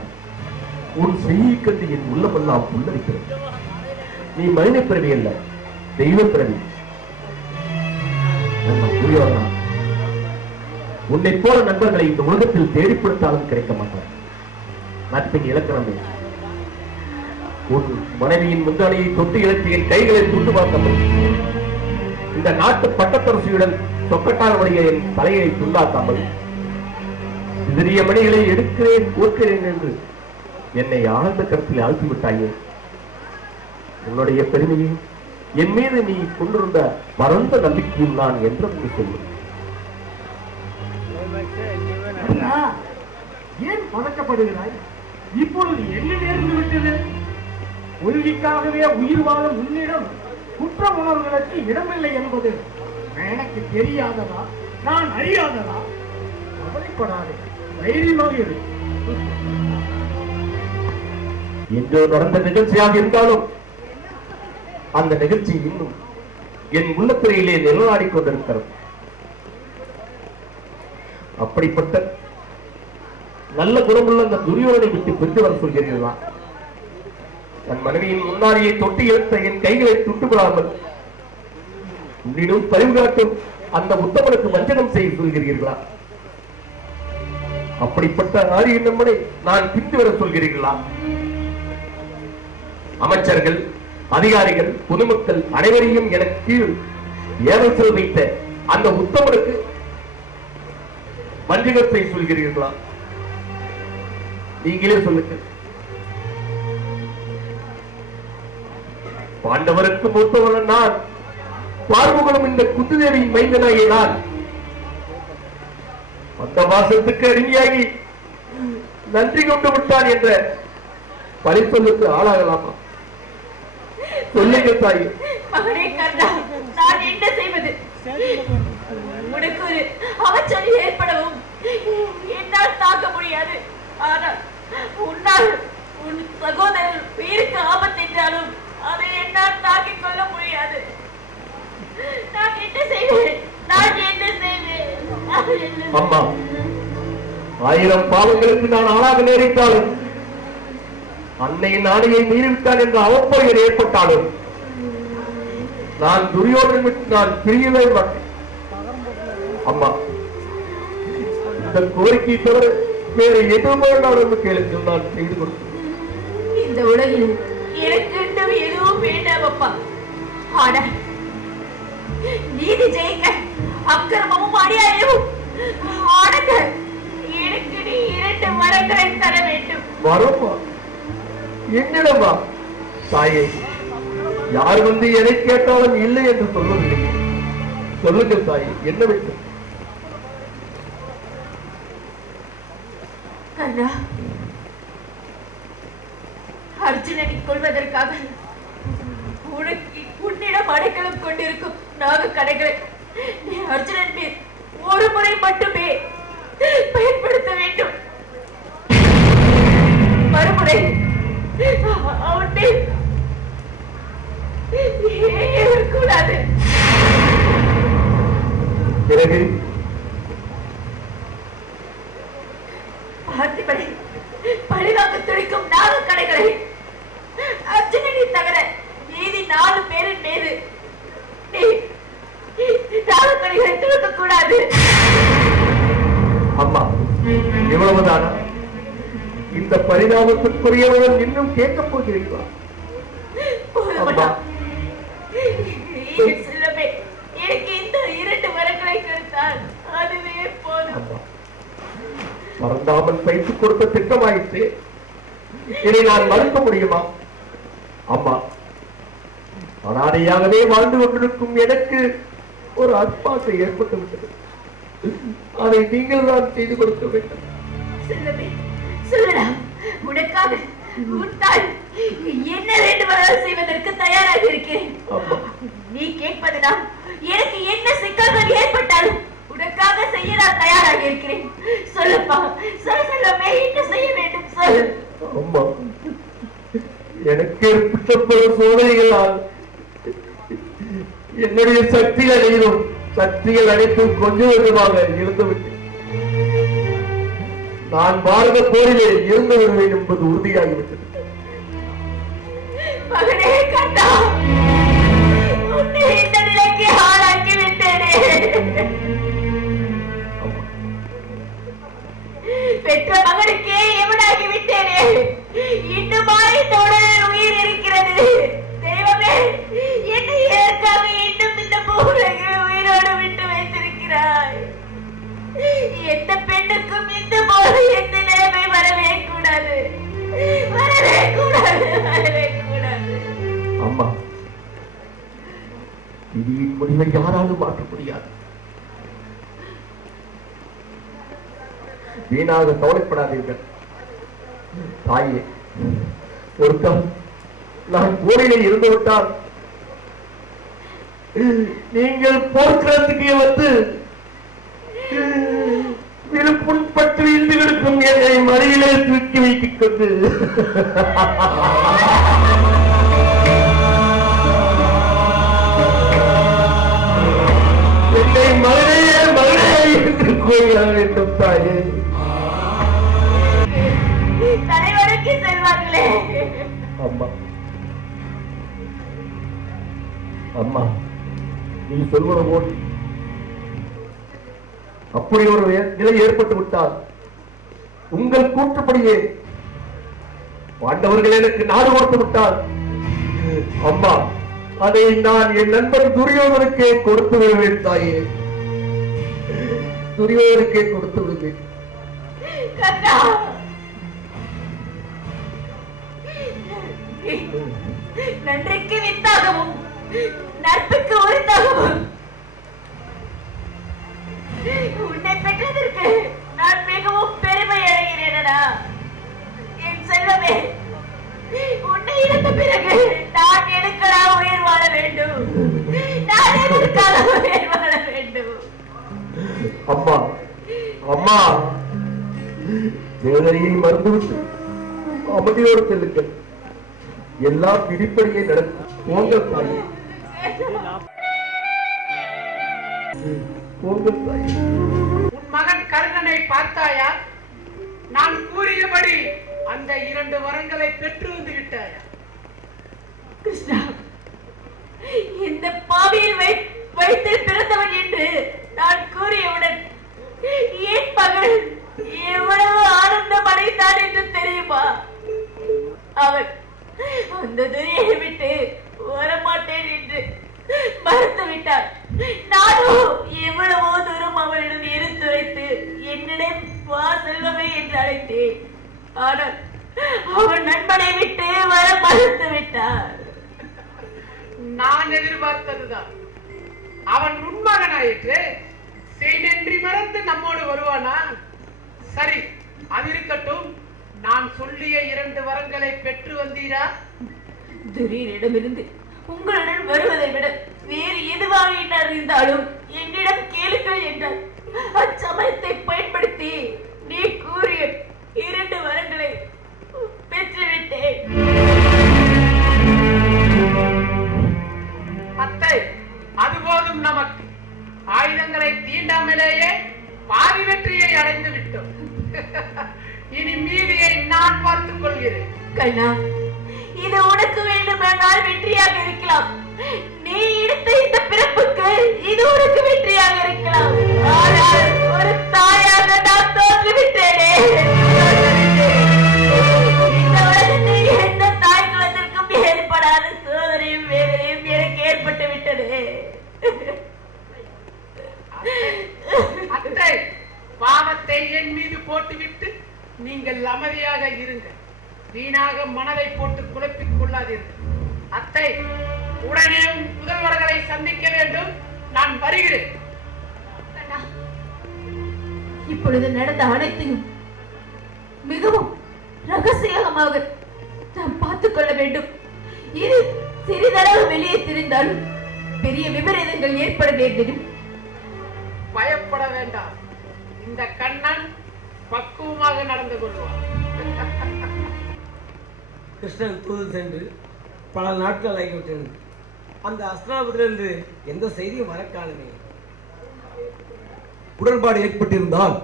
உன் செய்யை கண்டு என் உள்ளமெல்லாம் புல்லரிக்கிறது. நீ மனித பிறவி அல்ல, தெய்வ பிறவி. நண்பா துரியோதனா, உன்னை போல நண்பர்களை இந்த உலகத்தில் தேடிப்படுத்தாலும் கிடைக்க மாட்டார். நட்பின் இலக்கணமே. உன் மனைவியின் முந்தானையை தொட்டு இழத்தி என் கைகளை துண்டு பார்க்கப்படும். இந்த நாட்டு பட்டத்தரசியுடன் சொக்கட்டான வழியை என் தலையை துண்டாக்காமல் சிறிய மணிகளை எடுக்கிறேன் கோர்க்கிறேன் என்று என்னை ஆழ்ந்த கருத்தில் ஆழ்த்திவிட்டாயே. உன்னுடைய பெருமையை என் மீது நீ கொண்டிருந்த பரந்த நம்பிக்கையும் நான் என்று சொல்லும். ஏன் பதக்கப்படுகிறாய்? இப்பொழுது என்ன நேர்ந்து விட்டது? உறுதிக்காகவே உயிர் வாழும் உன்னிடம் குற்ற உணர்வுகளுக்கு இடமில்லை என்பது எனக்கு தெரியாததா? நான் அறியாததா? கவலைப்படாதே, தைரியமாக இரு. இன்று நடந்த நிகழ்ச்சியாக இருந்தாலும் அந்த நிகழ்ச்சி இன்னும் என் உள்ளத்திரையிலே நிழலாடிக் கொண்டிருக்கிறது. அப்படிப்பட்ட நல்ல குணமுள்ள அந்த துரியோதனை விட்டு பிரிந்து வர சொல்கிறீர்களா? தன் மனைவியின் முன்னாடியை தொட்டி எடுத்த என் கைகளை துண்டுபடாமல் உன்னிடம் பரிவு காட்டும் அந்த உத்தமனுக்கு வஞ்சனம் செய்ய சொல்கிறீர்களா? அப்படிப்பட்ட ஆரிய நம்மனை நான் பிரிந்து வர சொல்கிறீர்களா? அமைச்சர்கள், அதிகாரிகள், பொதுமக்கள் அனைவரையும் எனக்கு கீழ் ஏவல் வைத்த அந்த உத்தமனுக்கு வஞ்சகத்தை சொல்கிறீர்களா? நீங்களே சொல்லுங்க. பாண்டவருக்கு மூத்தவன் நான், பார்முகனும் இந்த குத்துதேவியின் மைந்தனாகிய நான் அந்த வாசத்துக்கு அடிமையாகி நன்றி கொண்டு விட்டான் என்ற பரிசொல்லுக்கு ஆளாகலாமா? சொல்லுங்க தாயே. மகனே கர்ணா, நான் என்ன செய்வது? உனக்கு ஒரு அவச்சொலி ஏற்படவும் என்னால் தாக்க முடியாது. ஆனால் உன்னால் உன் சகோதரர் உயிருக்கு ஆபத்து என்றாலும் அதை என்னால் தாக்கிக் கொள்ள முடியாது. நான் என்ன செய்வேன்? நான் என்ன செய்வேன்? அம்மா, 1000 பாவங்களுக்கு நான் ஆளாக நேரிட்டாலும், அன்னையின் ஆணையை மீறிவிட்டான் என்ற அவப்பெயர் ஏற்பட்டாலும் நான் துரியோதனன் விட்டு நான் பிரியவே மாட்டேன். அம்மா, இந்த கோரிக்கை தவிர வேறு எதுவும் கேளுங்க, நான் செய்து கொடுத்தேன். இந்த உலகில் எனக்கு எதுவும் வேண்டாம் அப்பா. ஆனா நீதி ஜெயிக்க அக்கிரமமும் அநியாயமும் ஆனந்த எனக்கு நீ 2 வரங்களை தர வேண்டும். வரமா? என்னிடமா? தாயே, யார் வந்து எதை கேட்டாலும் இல்லை என்று சொல்வதில்லை. சொல்லுங்க தாயே, என்ன வேண்டும்? கண்ணா, அர்ஜுனனை கொள்வதற்காக உன்னிடம் அடைக்கலம் கொண்டிருக்கும் நாக கடைகளை நீ அர்ஜுனன் மீது ஒரு முறை மட்டுமே பயன்படுத்த வேண்டும். மறுமுறை அவனை கூடாது. பிறகு பார்த்திபனை பழிவாங்க துடிக்கும் நாக கடைகளை அர்ஜுனனை தவிர மீதி 4 பேரின் மீது நாக கடைகளை துடுக்க கூடாது. அம்மா, இவ்வளவுதானா? இந்த பரிணாமத்திற்குரியவர்கள் இன்னும் கேட்கப் போகிறீர்களா? அம்மா, செல்லமே, எனக்கு இந்த 2 வரங்களை கொடுத்தால் அதுவே போதும். மறந்தாமல் பயிற்சி கொடுத்த திட்டமாயிற்று, இதை நான் மறுக்க முடியுமா? அம்மா, அனாதையாகவே வாழ்ந்து கொண்டிருக்கும் எனக்கு ஒரு அற்பாசை ஏற்பட்டு விட்டது. அதை நீங்கள் தான் செய்து கொடுக்க வேண்டும். செல்லமே, சொல்லலாம். உனக்காக உன் தாய் என்ன வேண்டுமானாலும் செய்வதற்கு தயாராக இருக்கிறேன். நீ கேட்பதுதான் எனக்கு என்ன சிக்கல்கள் ஏற்பட்டாலும் உனக்காக செய்ய நான் தயாராக இருக்கிறேன். சொல்லப்பா, சொல்லமே, என்ன செய்ய வேண்டும் சொல். அம்மா, எனக்கு ஏற்பட்ட சோதனைகளால் என்னுடைய சக்திகள் அனைத்தும் கொஞ்சம் கொஞ்சமாக இருந்துவிட்டு நான் பாரத போரிலே இருந்து வருவேன் என்பது உறுதியாகிவிட்டது. மகனே கண்ணா, உன்னை இந்த நிலைக்கு ஆளாக்கி விட்டேனே. பெற்ற மகனுக்கே எவனாகி விட்டேனே. இன்னுமா இந்த உடலில் உயிர் இருக்கிறது. தெய்வமே, என்னை ஏற்காக இன்னும் இந்த பூவுலகில் உயிரோடு விட்டு வைத்திருக்கிறாய். எந்த பெண்ணுக்கும் இந்த போது எந்த நிலைமை வரவே கூடாது. அம்மா, விதியின் முடிவை யாராலும் மாற்ற முடியாது. வீணாக கவலைப்படாதீர்கள் தாயே. ஒருத்தம் நான் போரிலே இருந்து விட்டால் நீங்கள் போர்க்களத்துக்கு வந்து விழுப்புண்பட்டு வீழ்ந்து கிடக்கும் என்னை மடியிலே தூக்கி வைத்துக் கொண்டு என்னை மகளே என்று கூற வேண்டும். தாயே. தலைவருக்கு செல்வார்களே. அம்மா அம்மா, நீ சொல்வது போல் அப்படி ஒரு நிலை ஏற்பட்டு விட்டால் உங்கள் கூற்றுப்படியே பாண்டவர்கள் எனக்கு நாடு கொடுத்து விட்டால் அம்மா, அதை நான் என் நண்பன் துரியோதனுக்கே கொடுத்து விடுவேன் தாயே. துரியோதனுக்கே கொடுத்து விடுவேன். நன்றிக்கு வித்தாகவும் நட்புக்கு உரித்தாகவும் உன்னை பெற்றதற்கு நான் மிகவும் பெருமை அடைகிறேனடா. என் செல்வமே, உன்னை இழந்த பிறகு நான் எதுக்கடா உயிர் வாழ வேண்டும்? நான் எதற்காக உயிர் வாழ வேண்டும்? அம்மா அம்மா, வேதனையை மறந்துவிட்டு அமைதியோடு செல்லுங்கள். எல்லாம் விதிப்படியே நடக்கும். போங்கள் தாயே, போங்கள் தாயே. உன் மகன் கர்ணனை பார்த்தாயா? நான் கூறியபடி அந்த 2 வரங்களை பெற்று வந்து விட்டாயா? கிருஷ்ணா, இந்த பாவியில் வைத்து பிறந்தவன் என்று நான் கூறியவுடன் என் மகள் எவ்வளவு ஆனந்தம் அடைந்தான் என்று தெரியுமா? அவன் அந்த துறையை விட்டு வரமாட்டேன் என்று மறுத்து விட்டான். நானும் எவ்வளவோ தூரம் அவனிடம் எடுத்துரைத்து என்னிடம் வா செல்வமே என்று அழைத்தேன். ஆனால் அவன் நண்பனை விட்டு வர மறுத்து விட்டான். நான் எதிர்பார்த்ததுதான். அவன் உண்மகனாயிற்று. செய்தென்றி மறந்து நம்மோடு வருவானா? சரி, அது இருக்கட்டும். நான் சொல்லிய 2 வரங்களை பெற்று வந்தீரா? துரியனிடமிருந்து உங்களுடன் வருவதை விட வேறு எதுவாக இருந்தாலும் என்னிடம் கேளுங்கள் என்றார். அச்சமயத்தை பயன்படுத்தி நீ கூறிய 2 வரங்களை பெற்றுவிட்டேன். அத்தை, அதுபோதும் நமக்கு. ஆயுதங்களை தீண்டாமலேயே பாதி வெற்றியை அடைந்து விட்டோம். இனி மீதியை நான் பார்த்துக் கொள்கிறேன். கண்ணா, இது உனக்கு வேண்டுமானால் வெற்றியாக இருக்கலாம். நீ எடுத்த இந்த பிறப்புக்கு இது உனக்கு வெற்றியாக இருக்கலாம். ஆனால் ஒரு தாயாக நான் தோற்றுவிட்டேனே. இந்த உலகத்தை எந்த தாய் குலத்திற்கும் ஏற்படாத சோதனையும் வேதனையும் எனக்கு ஏற்பட்டு விட்டது. அத்தை, பாவத்தை என் மீது போட்டுவிட்டு நீங்கள் அமைதியாக இருங்கள். வீணாக மனதை போட்டு குழப்பிக் கொள்ளாதீர்கள். அத்தை, உடனே புதல்வர்களை சந்திக்க வேண்டும். நான் வருகிறேன். இப்பொழுது நடந்த அனைத்தையும் மிகவும் ரகசியமாக நாம் பார்த்துக் கொள்ள வேண்டும். இது சிறிதளவு வெளியே தெரிந்தாலும் பெரிய விபரீதங்கள் ஏற்பட நேர்ந்திடும். பயப்பட வேண்டாம். இந்த கண்ணன் பக்குவமாக நடந்து கொள்வார். கிருஷ்ணன் தூது சென்று பல நாட்கள் ஆகிவிட்டது. அந்த அஸ்திராபுரத்திலிருந்து எந்த செய்தியும் வரக்காலமே. உடன்பாடு ஏற்பட்டிருந்தால்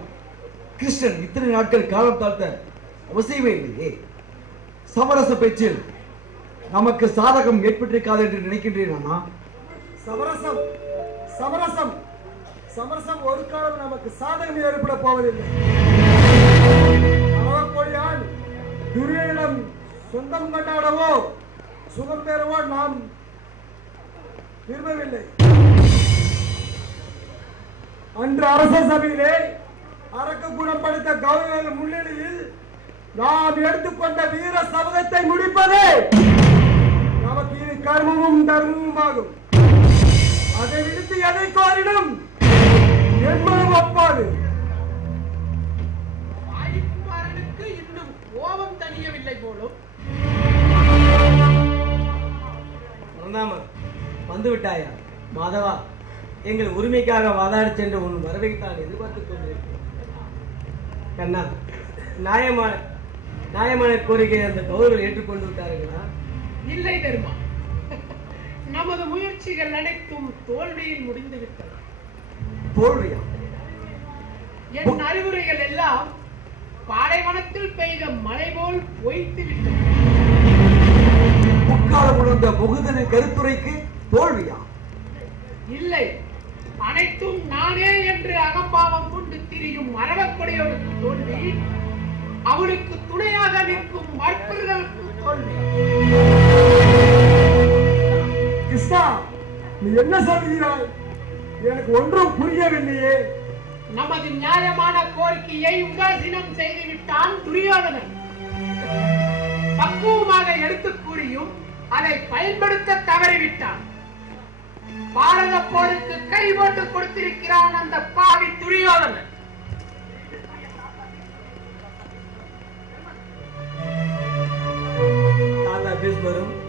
கிருஷ்ணன் இத்தனை நாட்கள் காலம் தாழ்த்த அவசியமே இல்லையே. சமரச பேச்சில் நமக்கு சாதகம் ஏற்பட்டிருக்காது என்று நினைக்கின்றேன். சமரசம் சமரசம் சமரசம் ஒரு காலம் நமக்கு சாதகம் ஏற்பட போவதில்லை. அவக்கொடியான் துரியனிடம் சொந்தம் கொண்டாடவோ சுகம் பெறவோ நாம் விரும்பவில்லை. அன்று அரச சபையிலே அரக்க குணப்படுத்த கௌரவர்கள் முன்னிலையில் நாம் எடுத்துக்கொண்ட வீர சபதத்தை முடிப்பதே நமக்கு இது கர்மமும் தர்மமும் ஆகும். அதை விடுத்து எதை கோரிடும் என்பதும் ஒப்பாது. வாயுக்குமாரனுக்கு இன்னும் கோபம் தணியவில்லை போலும். வந்து விட்டாயா மாதவா? எங்கள் உரிமைக்காக வாதாடி சென்று உன் வரவைத்தான் எதிர்பார்த்துக் கொண்டிருக்கிறேன். கண்ணா, நியாயமான கோரிக்கை அந்த கௌரவர்கள் ஏற்றுக்கொண்டு விட்டார்களா? இல்லை தர்மா, நமது முயற்சிகள் அனைத்தும் தோல்வியில் முடிந்து விட்டன. தோல்வியா? என் அறிவுரைகள் எல்லாம் பாலைவனத்தில் பெய்த மழை போல் பொய்த்து விட்டது. முக்காலம் உணர்ந்த முகுதனின் கருத்துரைக்கு தோல்வியா? இல்லை, அனைத்தும் நானே என்று அகம்பாவம் கொண்டு திரியும் மரபக்கொடியோருக்கு தோல்வி, அவளுக்கு துணையாக நிற்கும் மற்பர்களுக்கு தோல்வி. கிருஷ்ணா, நீ என்ன சொல்கிறாய்? எனக்கு ஒன்றும் புரியவில்லையே. நமது நியாயமான கோரிக்கையை உதாசீனம் செய்துவிட்டான் துரியோதனன். பக்குவமாக எடுத்து கூறியும் அதை பயன்படுத்த தவறிவிட்டான். பாரத போருக்கு கை போட்டு கொடுத்திருக்கிறான் அந்த பாவி துரியோதனன்.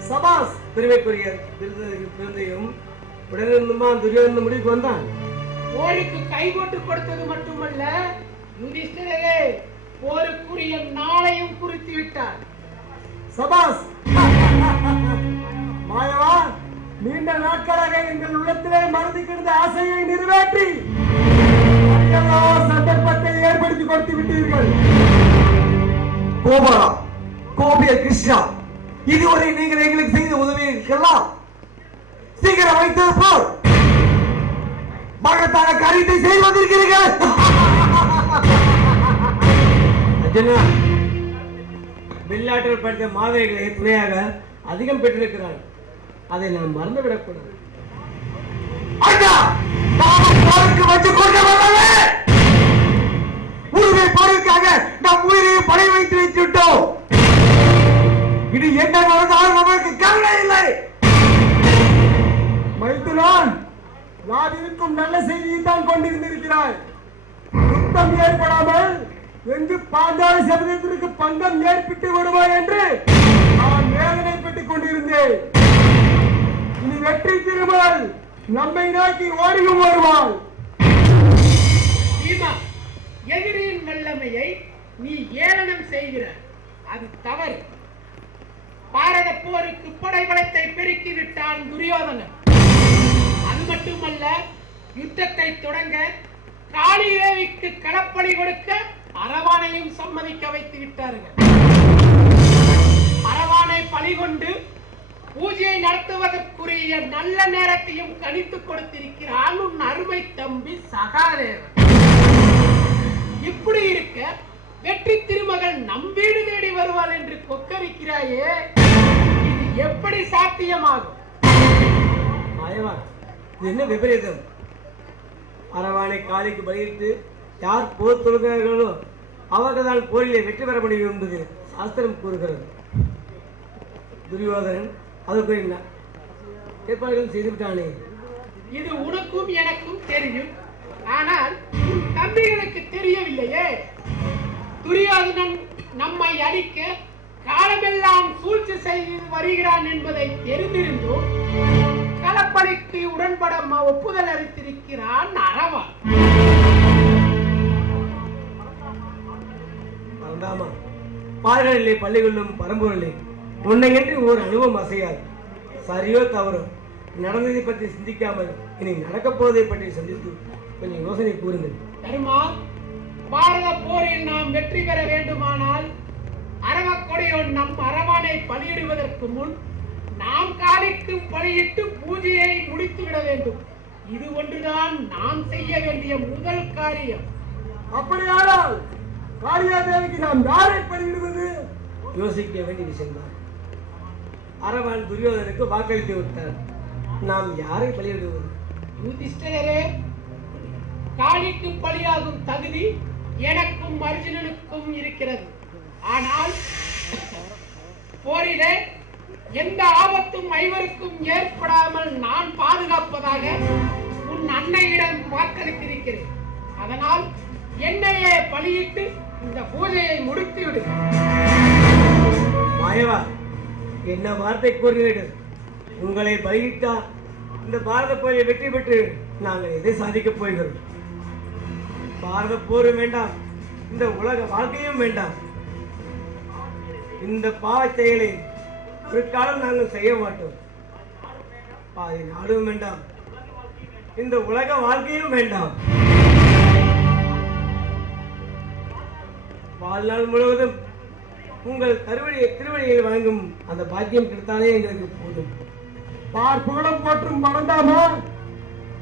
சபாஸ் பெருமைக்குரிய விருதையும் உடனே துரியோதன முடிவுக்கு வந்தான். போருக்கு கை போட்டு கொடுத்தது மட்டுமல்ல, யுதிஷ்டிரரே போருக்குரிய நாளையும் குறித்து விட்டார். சபாஸ் மாயவா, நீண்ட நாட்களாக எங்கள் உள்ளத்திலே மறந்து கிடந்த ஆசையை நிறைவேற்றி சந்தர்ப்பத்தை ஏற்படுத்தி கொடுத்து விட்டீர்கள். கோபாலா, கோபிய கிருஷ்ணா, இதுவரை நீங்கள் எங்களுக்கு செய்த உதவிகளுக்கெல்லாம் சீக்கிரம் வைத்தது போல் மகத்தான காரியத்தை செய்து வந்திருக்கிறீர்கள். வில்லாற்றல் படித்த மாதவிகளை துணையாக அதிகம் பெற்றிருக்கிறார். அதை நாம் மறந்துவிடக்கூடாது. உரிமை போருக்காக நம் உயிரை படை வைத்து வைத்துவிட்டோம். இது என்ன நடந்தாலும் நமக்கு கவலை இல்லை. மைத்துனான், நான் இருக்கும் நல்ல செய்தியை தான் கொண்டிருந்திருக்கிறாய். யுத்தம் ஏற்படாமல் எங்கு பாஞ்சால சபதத்திற்கு பங்கம் ஏற்பட்டு விடுமா என்று நான் வேதனைப்பட்டுக் கொண்டிருந்தேன். இனி வெற்றி திருமல் நம்மை நோக்கி ஓடியும் வருவாள். எதிரியின் வல்லமையை நீ ஏளனம் செய்கிறாய், அது தவறு. பாரத போருக்கு படைபலத்தை பெருக்கி விட்டான் துரியோதனன். அது மட்டுமல்ல, யுத்தத்தை தொடங்க காளிதேவிக்கு களப்பணி கொடுக்க அரவானையும் சம்மதிக்க வைத்து விட்டார்கள். அரவானை பலி கொண்டு பூஜையை நடத்துவதற்குரிய நல்ல நேரத்தையும் கணித்து கொடுத்திருக்கிறான் உன் அருமை தம்பி சகாதேவன். இப்படி இருக்க வெற்றி திருமகள் நம் வீடு தேடி வருவாள் என்று கொக்கரிக்கிறாயே, இது எப்படி சாத்தியமாகும்? என்ன விபரீதம்? அரவானை காலிக்கு பலியிட்டு யார் போர் தொழுகிறார்களோ அவர்கள் தான் போரிலே வெற்றி பெற முடியும் என்பது சாஸ்திரம் கூறுகிறது. துரியோதனன் அதற்கு ஏற்பாடுகள் செய்துவிட்டானே. இது உனக்கும் எனக்கும் தெரியும், ஆனால் தம்பிகளுக்கு தெரியவில்லையே. துரியோதனன் நம்மை அடிக்க காலமெல்லாம் சூழ்ச்சி செய்து வருகிறான் என்பதை தெரிந்திருந்தோம் களப்பணிக்கு உடன்பட ஒப்புதல் அளித்திருக்கிறான் அரவா. பாடலிலே பள்ளிகளும் பரம்பொருளே உன்னை என்று ஒரு அனுபவம் அசையாது. சரியோ தவறோ நடந்ததை பற்றி சிந்திக்காமல் இனி நடக்கப் போவதை பற்றி சந்தித்து கொஞ்சம் யோசனை கூறுங்கள். தருமா, பாரத போரில் நாம் வெற்றி பெற வேண்டுமானால் அரவக்கொடியோன் நம் அரவானை பலியிடுவதற்கு முன் நாம் காலிக்கு பலியிட்டு பூஜையை முடித்து விட வேண்டும். இது ஒன்றுதான் நாம் செய்ய வேண்டிய முதல் காரியம். அப்படியானால் காளியாதேவிக்கு நாம் யாரை பலியிடுவது? யோசிக்க வேண்டிய விஷயம்தான். அரவான் துரியோதனுக்கு வாக்களித்து விட்டார். நாம் யாரை பலியிடுவது? யுதிஷ்டிரரே, காளிக்கு பலியாகும் தகுதி எனக்கும் அர்ஜுனனுக்கும் இருக்கிறது. ஆனால் போரிலே எந்த ஆபத்தும் ஐவருக்கும் ஏற்படாமல் நான் பாதுகாப்பதாக உன் அன்னையிடம் வாக்களித்திருக்கிறேன். அதனால் என்னையே பலியிட்டு இந்த பூஜையை முடித்து விடு. மாயவா, என்ன வார்த்தை கூறுகிறீர்கள்? உங்களை பலியிட்டா இந்த பாரத போரை வெற்றி பெற்று நாங்கள் எதை சாதிக்கப் போகிறோம்? பாரத போரும் வேண்டாம், இந்த உலக வாழ்க்கையும் வேண்டாம். இந்த பாவ செயலை ஒரு காலம் நாங்கள் செய்ய மாட்டோம். பாதி நாடும் வேண்டாம், இந்த உலக வாழ்க்கையும் வேண்டாம். வாழ்நாள் முழுவதும் உங்கள் திருவடியை வழங்கும் அந்த பாக்கியம் கிடைத்தாலே எங்களுக்கு போதும். பார்ப்புகளும் போற்றும் மறந்தாமா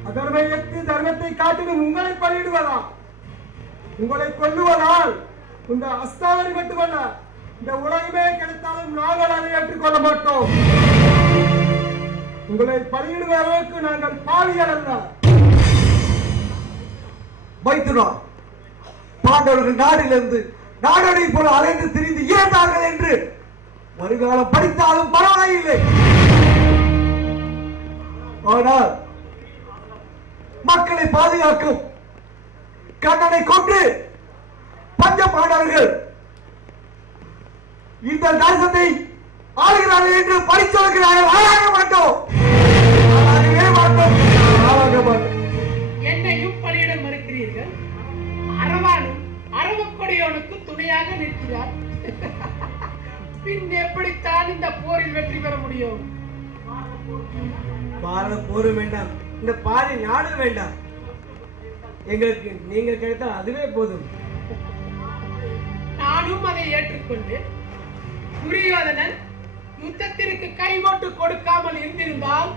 அதர்மயத்து தர்மத்தை காட்டிலும் உங்களை பலியிடுவதா? உங்களை கொல்லுவதால் இந்த அஸ்தாவரி மட்டுமல்ல, இந்த உலகமே கிடைத்தாலும் நாங்கள் அதை ஏற்றுக்கொள்ள மாட்டோம். உங்களை பலியிடுவ அளவுக்கு நாங்கள் பாவிகள் அல்ல. மைத்துனா, பாண்டவர்கள் நாடிலிருந்து நாடோடி போல அலைந்து திரிந்து இறந்தார்கள் என்று வருகாலம் படித்தாலும் பரவாயில்லை. ஆனால் மக்களை பாதுகாக்கும் கண்ணனை கொண்டு பஞ்ச பாண்டவர்கள் இந்த தேசத்தை ஆளுகிறார்கள் என்று படிச்சொல்கிறார்கள். ஆளாக மாட்டோம், ஆளாகவே மாட்டோம், ஆளாக மாட்டோம். என்னையும் பலியிட மறுக்கிறீர்கள். அரவானும் அரவக்கொடியோனுக்கு துணையாக நிற்கிறார். பின் எப்படித்தான் இந்த போரில் வெற்றி பெற முடியும்? பாரத போரும் வேண்டாம், இந்த பாதி நாடு வேண்டாம். எங்களுக்கு நீங்கள் கிடைத்தால் அதுவே போதும். நானும் அதை ஏற்றுக்கொண்டு துரியோதனன் யுத்தத்திற்கு கைகோட்டு கொடுக்காமல் இருந்திருந்தால்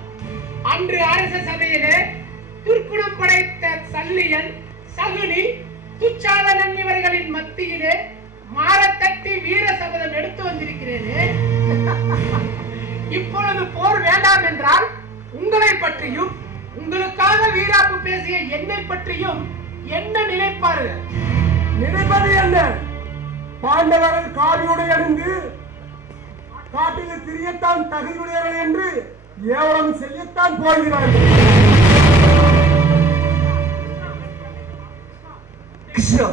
அன்று அரச சபையிலே துர்க்குணம் படைத்த சல்லியன், சகுனி, துச்சாதனன் இவர்களின் மத்தியிலே மாரத்தட்டி வீர சபதம் எடுத்து வந்திருக்கிறேனே. இப்பொழுது போர் வேண்டாம் என்றால் உங்களை பற்றியும் உங்களுக்காக வீராப்பு பேசிய என்னை பற்றியும் என்ன நினைப்பார்கள்? நினைப்பது என்ன? பாண்டவர்கள் காலியுடைய அணிந்து காட்டில் திரியத்தான் தகுதியுடையவர்கள் என்று ஏவலம் செய்யத்தான் போகிறார்கள். கிருஷ்ணா,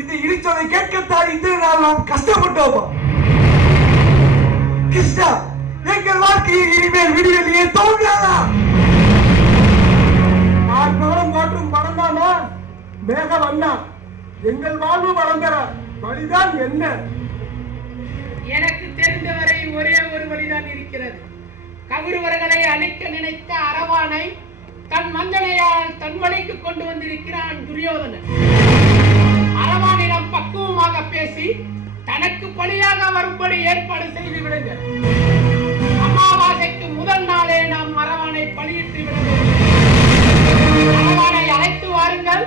இந்த இடிச்சொலை கேட்கத்தான் இத்தனை நாள் நாம் கஷ்டப்பட்டோமா? கிருஷ்ணா, எங்கள் வாழ்க்கையில் இனிமேல் விடுதலையே தோன்றாதா? பார்ப்பவரும் மாற்றும் பறந்தாமா மேகம் அண்ணா, எங்கள் வாழ்வு வளர்ந்தர வழிதான் என்ன? எனக்கு தெரிந்தவரை ஒரே ஒரு வழிதான் இருக்கிறது. கௌரவர்களை அழிக்க நினைத்த அரவானை தன் மஞ்சளையால் தன் வழிக்கு கொண்டு வந்திருக்கிறான் துரியோதனன். அரவானிடம் பக்குவமாக பேசி தனக்கு பலியாக வரும்படி ஏற்பாடு செய்து விடுங்கள். அமாவாசைக்கு முதல் நாளே நாம் அரவானை பலியிட்டு விட வேண்டும். அரவானை அழைத்து வாருங்கள்.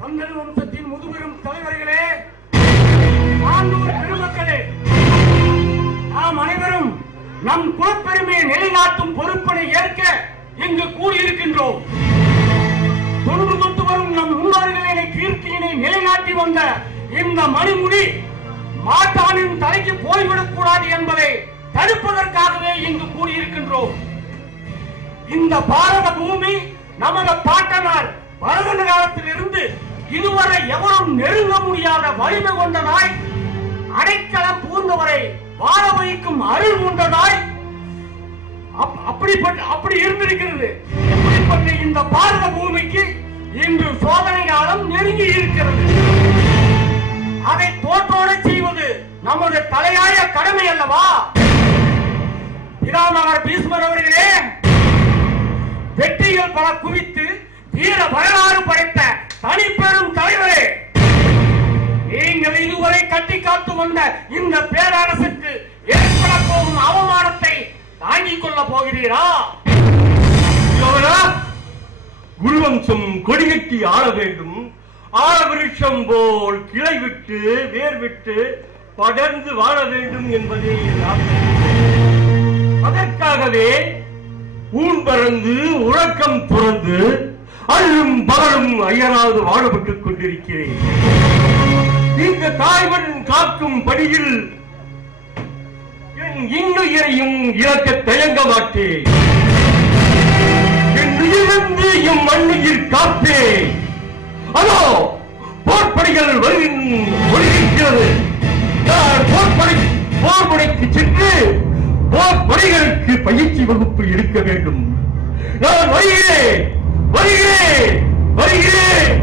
சந்தன வம்சத்தின் முதுபெரும் தலைவர்களே, ஆண்டூர் பெருமக்களே, நாம் அனைவரும் நம் குலப்பெருமையை நிலைநாட்டும் பொறுப்பினை ஏற்க இங்கு கூடியிருக்கின்றோம். தொன்று தொட்டு வரும் நம் முன்னோர்களின் கீர்த்தியினை நிலைநாட்டி வந்த இந்த மணிமுடி மாட்டானின் தலைக்கு போய்விடக் கூடாது என்பதை தடுப்பதற்காகவே இங்கு கூடியிருக்கின்றோம். இந்த பாரத பூமி நமது பாட்டனார் பரதன காலத்தில் இருந்து இதுவரை எவரும் நெருங்க முடியாத வலிமை கொண்டதாய், அடைக்கலம் பூர்ந்தவரை வாழ வைக்கும் அருள் கொண்டதாய் அப்படி இருந்திருக்கிறது. இப்படிப்பட்ட இந்த பாரத பூமிக்கு இன்று சோதனை காலம் நெருங்கி இருக்கிறது. அதை தோற்றோட செய்வது நமது தலையாய கடமை அல்லவா? பிதாமகர் பீஷ்மர் அவர்களே, வெற்றிகள் பல குவித்து வீர வரலாறு படைத்த தனிப்பெரும் தலைவரே, நீங்கள் இதுவரை கட்டி காத்து வந்த இந்த பேரரசுக்கு ஏற்பட போகும் அவமானத்தை தாங்கிக் கொள்ள போகிறீரா? குருவம்சம் கொடிகட்டி ஆள வேண்டும். ஆழ விருட்சம் போல் கிளை விட்டு வேர் விட்டு படர்ந்து வாழ வேண்டும் என்பதே அதற்காகவே ஊன் பறந்து உறக்கம் துறந்து அல்லும் பகலும் அயராது வாழப்பட்டுக் கொண்டிருக்கிறேன். இந்த தாய்மண் காக்கும் படியில் என் இன்னுயிரையும் இழக்க தயங்க மாட்டேன். என் உயிரிழந்து எம் மண்ணுயிர் காப்பேன். அதோ போர்ப்படைகள் வருகிறது. நான் போர்ப்படைக்கு சென்று போர்ப்படைகளுக்கு பயிற்சி வகுப்பு எடுக்க வேண்டும். நான் வருகிறேன் வருகிறேன் வருகிறேன்.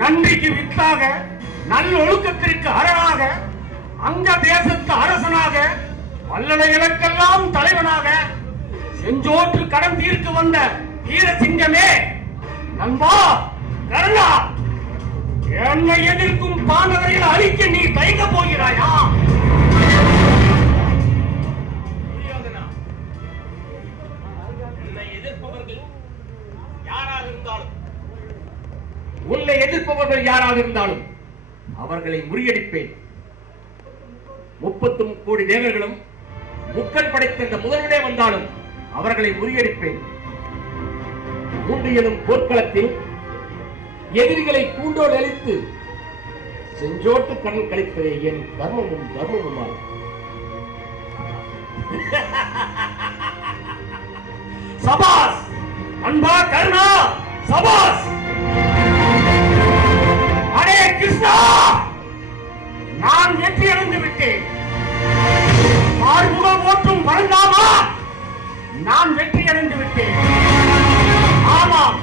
நன்றிக்கு வித்தாக, நல்லொழுக்கத்திற்கு அரணாக, அங்க தேசத்து அரசனாக வல்லடைகளுக்கெல்லாம் தலைவனாக செஞ்சோற்று கடன் தீர்க்க வந்த வீரசிங்கமே, நண்பா கருணா, என்னை எதிர்க்கும் பாண்டவர்களை அழிக்க நீ தயங்க போகிறாயா? உன்னை எதிர்ப்பவர்கள் யாராக இருந்தாலும் அவர்களை முறியடிப்பேன். 33 கோடி தேவர்களும் முக்கன் படைத்த இந்த முதல்வனே வந்தாலும் அவர்களை முறியடிப்பேன். மூண்டியலும் போர்க்களத்தில் எதிரிகளை கூண்டோடு அழித்து செஞ்சோட்டு கடல் கழிப்பதே என் தர்மமும் தர்மமும். சபாஸ் அன்பா கருணா, சபாஸ். அடே கிருஷ்ணா, நான் வெற்றி அடைந்து விட்டேன். ஆறுமுகம் ஓட்டும் பரந்தாமா, நான் வெற்றி அடைந்து விட்டேன். ஆமாம்,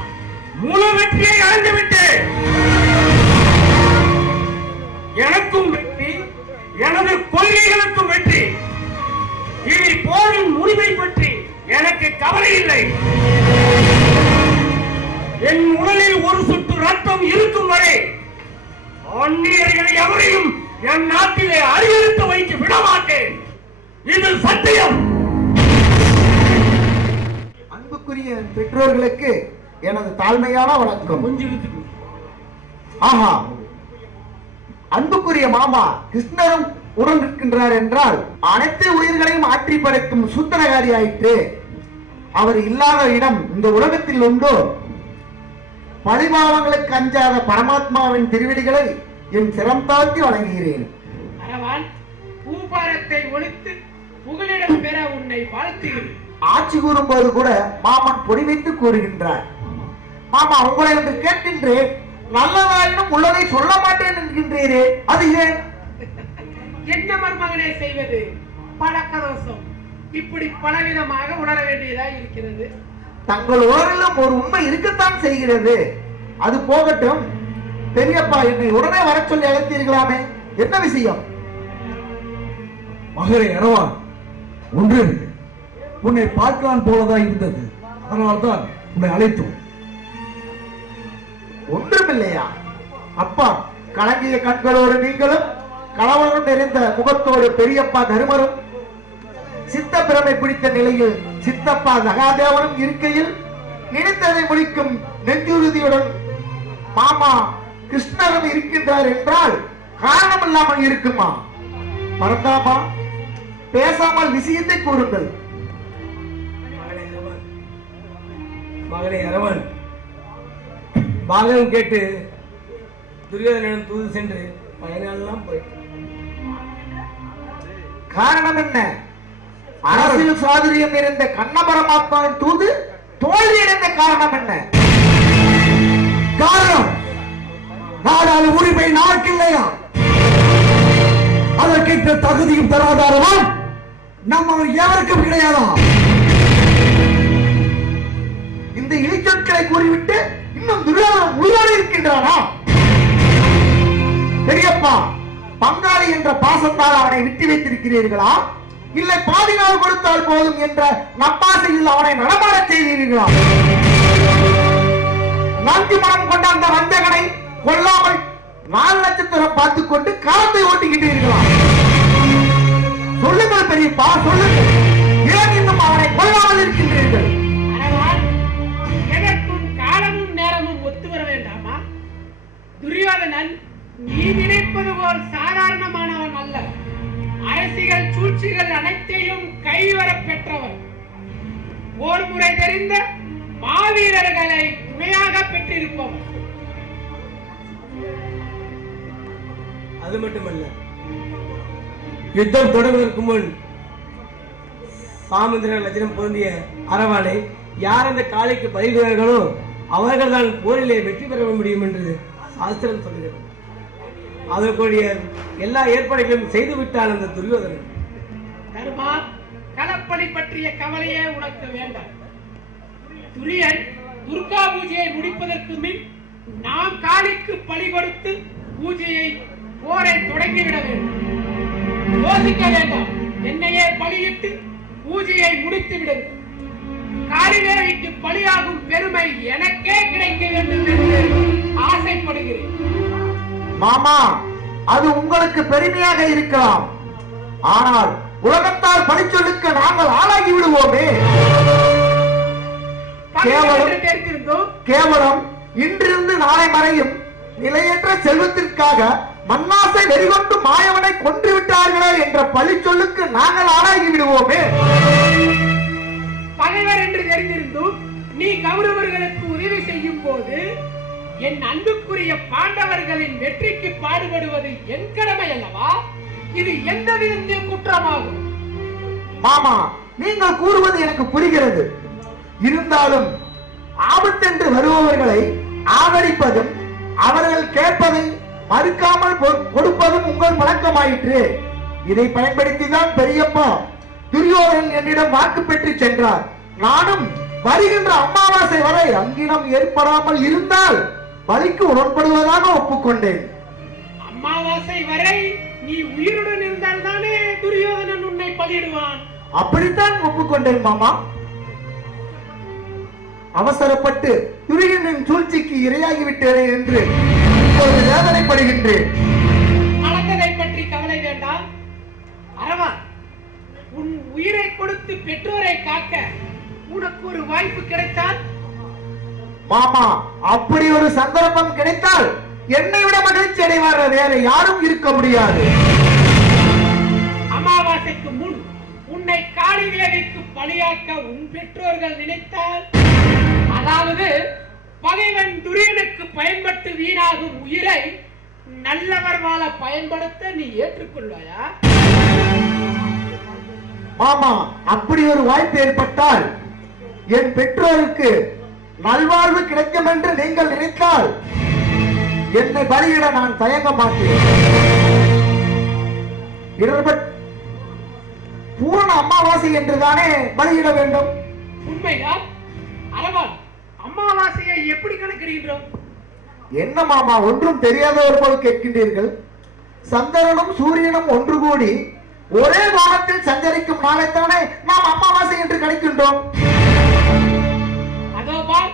முழு வெற்றியை அடைந்து விட்டேன். எனக்கும் வெற்றி, எனது கொள்கைகளுக்கும் வெற்றி. இனி போரின் முடிவை பற்றி எனக்கு கவலை இல்லை. என் உடலில் ஒரு சொட்டு ரத்தம் இருக்கும் வரை அந்நியர்களை எவரையும் என் நாட்டிலே அடியெடுத்து வைக்க விட மாட்டேன். இது சத்தியம். அன்புக்குரிய பெற்றோர்களுக்கு எனது தாழ்மையான வணக்கம். ஆஹா, அன்புக்குரிய மாமா கிருஷ்ணரும் உடன் இருக்கின்றார் என்றால் அனைத்து உயிர்களையும் ஆற்றி படைக்கும் சூத்திரகாரி ஆயிற்று. அவர் இல்லாத இடம் இந்த உலகத்தில் உண்டோ? பரிபாவங்களுக்கு அஞ்சாத பரமாத்மாவின் திருவடிகளை என் சிரம் தாழ்த்தி வணங்குகிறேன். பூபாரத்தை ஒழித்து புகலிடம் பெற உன்னை வாழ்த்துகிறேன். ஆட்சி கூறும்போது கூட மாமன் பொடி வைத்து கூறுகின்றார். மாமா, உங்களை என்று கேட்கின்றேன், நல்லதாயினும் உள்ளதை சொல்ல மாட்டேன் என்கின்றீரே, அது ஏன்? என்ன மருமகனே செய்வது? பழக்க தோஷம். இப்படி பலவிதமாக உணர வேண்டியதா இருக்கிறது. தங்கள் உணர்விலும் ஒரு உண்மை இருக்கத்தான் செய்கிறது. அது போகட்டும், பெரியப்பா என்னை உடனே வர சொல்லி அழைத்தீர்களாமே, என்ன விஷயம்? மகரே அரவா, ஒன்று உன்னை பார்க்கலாம் போலதான் இருந்தது, அதனால்தான் உன்னை அழைத்தோம். ஒன்றுமில்லையா அப்பா? கலங்கிய கண்களோடு நீங்களும், கலவரம் நிறைந்த முகத்தோடு பெரியப்பா தருமரும், சித்த பிரமை பிடித்த நிலையில் சித்தப்பா சகாதேவனும் இருக்கையில் நினைத்ததை முடிக்கும் நெஞ்சுறுதியுடன் மாமா கிருஷ்ணரும் இருக்கின்றார் என்றால் காரணம் இல்லாமல் இருக்குமா? பரந்தாமா, பேசாமல் விஷயத்தை கூறுங்கள். மகனே அரவன், பாகம் கேட்டு துரியோதனன் தூது சென்று பயனெல்லாம் போயிட்டு. காரணம் என்ன? அரசியல் சாதுரியம் இருந்த கண்ண பரமாத்மாவின் தூது தோல்வி அடைந்த காரணம் என்ன? காரணம் நாடாளு உரிமை நாக்கில்லையா? அதற்கேற்ற தகுதியும் தராதாரமும் நம்ம யாருக்கும் கிடையாதா? இந்த இழிச்சொற்களை கூறிவிட்டு இன்னும் துரியோதனன் உயிரோடு இருக்கின்றானா? பெரியப்பா, பங்காளி என்ற பாசத்தால் அவனை விட்டு வைத்திருக்கிறீர்களா, இல்லை பாதி நாள் கொடுத்தால் போதும் என்ற நப்பாசையில் அவனை நடமாட செய்தீர்களா? நன்றி மனம் கொண்ட அந்த வஞ்சகனை கொல்லாமல் 4 நட்சத்திரம் பார்த்துக் கொண்டு காலத்தை ஓட்டுகின்றீர்களா? சொல்லுங்கள் பெரியப்பா, சொல்லுங்கள். ஏன் இன்னும் அவனை கொல்லாமல் இருக்கின்றீர்கள்? எனக்கும் காலமும் நேரமும் ஒத்து வர வேண்டாமா? துரியோதனன் நீ நினைப்பது போல் சாதாரணமானவன் அல்ல. அரசியல் சூழ்ச்சிகள் அனைத்தையும் கைவர பெற்றவர். போர் முறை தெரிந்த மாவீரர்களை துணையாக பெற்றிருப்பவர். அது மட்டுமல்ல, யுத்தம் தொடங்குவதற்கு முன் சாமுந்திர லட்சணம் பொருந்திய அரவானை யார் அந்த காளைக்கு பயிர்களோ அவர்கள் தான் போரிலே வெற்றி பெற முடியும் என்று சாஸ்திரம் சொல்கிறது. அதற்குரிய எல்லா ஏற்பாடுகளையும் செய்து விட்டான் அந்த துரியோதனன். தர்மா, களப்பலி பற்றிய கவலையே உனக்கு வேண்டாம். துரியன் துர்கா பூஜையை முடிப்பதற்கு முன் நாம் காளிக்கு பலி கொடுத்து பூஜையை போரை தொடங்கிவிட வேண்டும். யோசிக்க வேண்டாம். என்னையே பலியிட்டு பூஜையை முடித்து விடுங்கள். காளிதேவிக்கு பலியாகும் பெருமை எனக்கே கிடைக்க வேண்டும் என்று ஆசைப்படுகிறேன். மாமா, அது உங்களுக்கு பெருமையாக இருக்கலாம். ஆனால் உலகத்தால் பழிச்சொல்லுக்கு நாங்கள் ஆளாகி விடுவோமே. கேவலம் இன்றிருந்து நாளை மறையும் நிலையற்ற செல்வத்திற்காக மண்ணாசை வெறிகொண்டு மாயவனை கொன்று விட்டார்களே என்ற பழிச்சொல்லுக்கு நாங்கள் ஆளாகி விடுவோமே. பகைவர் என்று தெரிந்திருந்தும் நீ கௌரவர்களுக்கு உதவி செய்யும் போது என் அன்புக்குரிய பாண்டவர்களின் வெற்றிக்கு பாடுபடுவது என் கடமை அல்லவா? இது எந்த விதத்தில் குற்றமாகும்? மாமா, நீங்கள் கூறுவது எனக்கு புரிகிறது. இருந்தாலும் ஆபத்தென்று வருபவர்களை ஆதரிப்பதும் அவர்கள் கேட்பதை மறுக்காமல் கொடுப்பதும் உங்கள் வழக்கமாயிற்று. இதை பயன்படுத்திதான் பெரியப்பா துரியோதன் என்னிடம் வாக்கு பெற்று சென்றார். நானும் வருகின்ற அமாவாசை வரை அங்கினம் ஏற்படாமல் இருந்தால் பலிக்கு உடன்படுவதாக ஒப்புக்கொண்டேன். அமாவாசை வரை நீ உயிருடன் இருந்தால் தானே துரியோதனன் உன்னை பலியிடுவான். அப்படித்தான் ஒப்புக்கொண்டேன் மாமா. அவசரப்பட்டு துரியனின் சூழ்ச்சிக்கு இரையாகிவிட்டேன் என்று இப்போது வேதனைப்படுகின்றேன். நடந்ததை பற்றி கவலை வேண்டாம். அரவன், உன் உயிரை கொடுத்து பெற்றோரை காக்க உனக்கு ஒரு வாய்ப்பு கிடைத்தால்? மாமா, அப்படி ஒரு சந்தர்ப்பம் கிடைத்தால் என்னை விட மகிழ்ச்சி அடைவார் வேற யாரும் இருக்க முடியாது. அமாவாசைக்கு முன் உன்னை காளிதேவிக்கு பலியாக்க உன் பெற்றோர்கள் நினைத்தால், அதாவது பகைவன் துரியனுக்கு பயன்பட்டு வீணாகும் உயிரை நல்லவர் வாழ பயன்படுத்த நீ ஏற்றுக்கொள்வாயா? மாமா, அப்படி ஒரு வாய்ப்பு ஏற்பட்டால் என் பெற்றோருக்கு நல்வாழ்வு கிடைக்கும் என்று நீங்கள் நினைத்தால் என்னை பலியிட நான் தயங்க மாட்டேன். பூரண அமாவாசை என்றுதானே பலியிட வேண்டும். உண்மைதான். அரவன், அமாவாசையை எப்படி கணக்கிடுகின்றோம்? என்ன மாமா, ஒன்றும் தெரியாதவர் போல் கேட்கின்றீர்கள்? சந்திரனும் சூரியனும் ஒன்று கூடி ஒரே வானத்தில் சஞ்சரிக்கும் நாளைத்தானே நாம் அமாவாசை என்று கணிக்கின்றோம். அதோ பார்,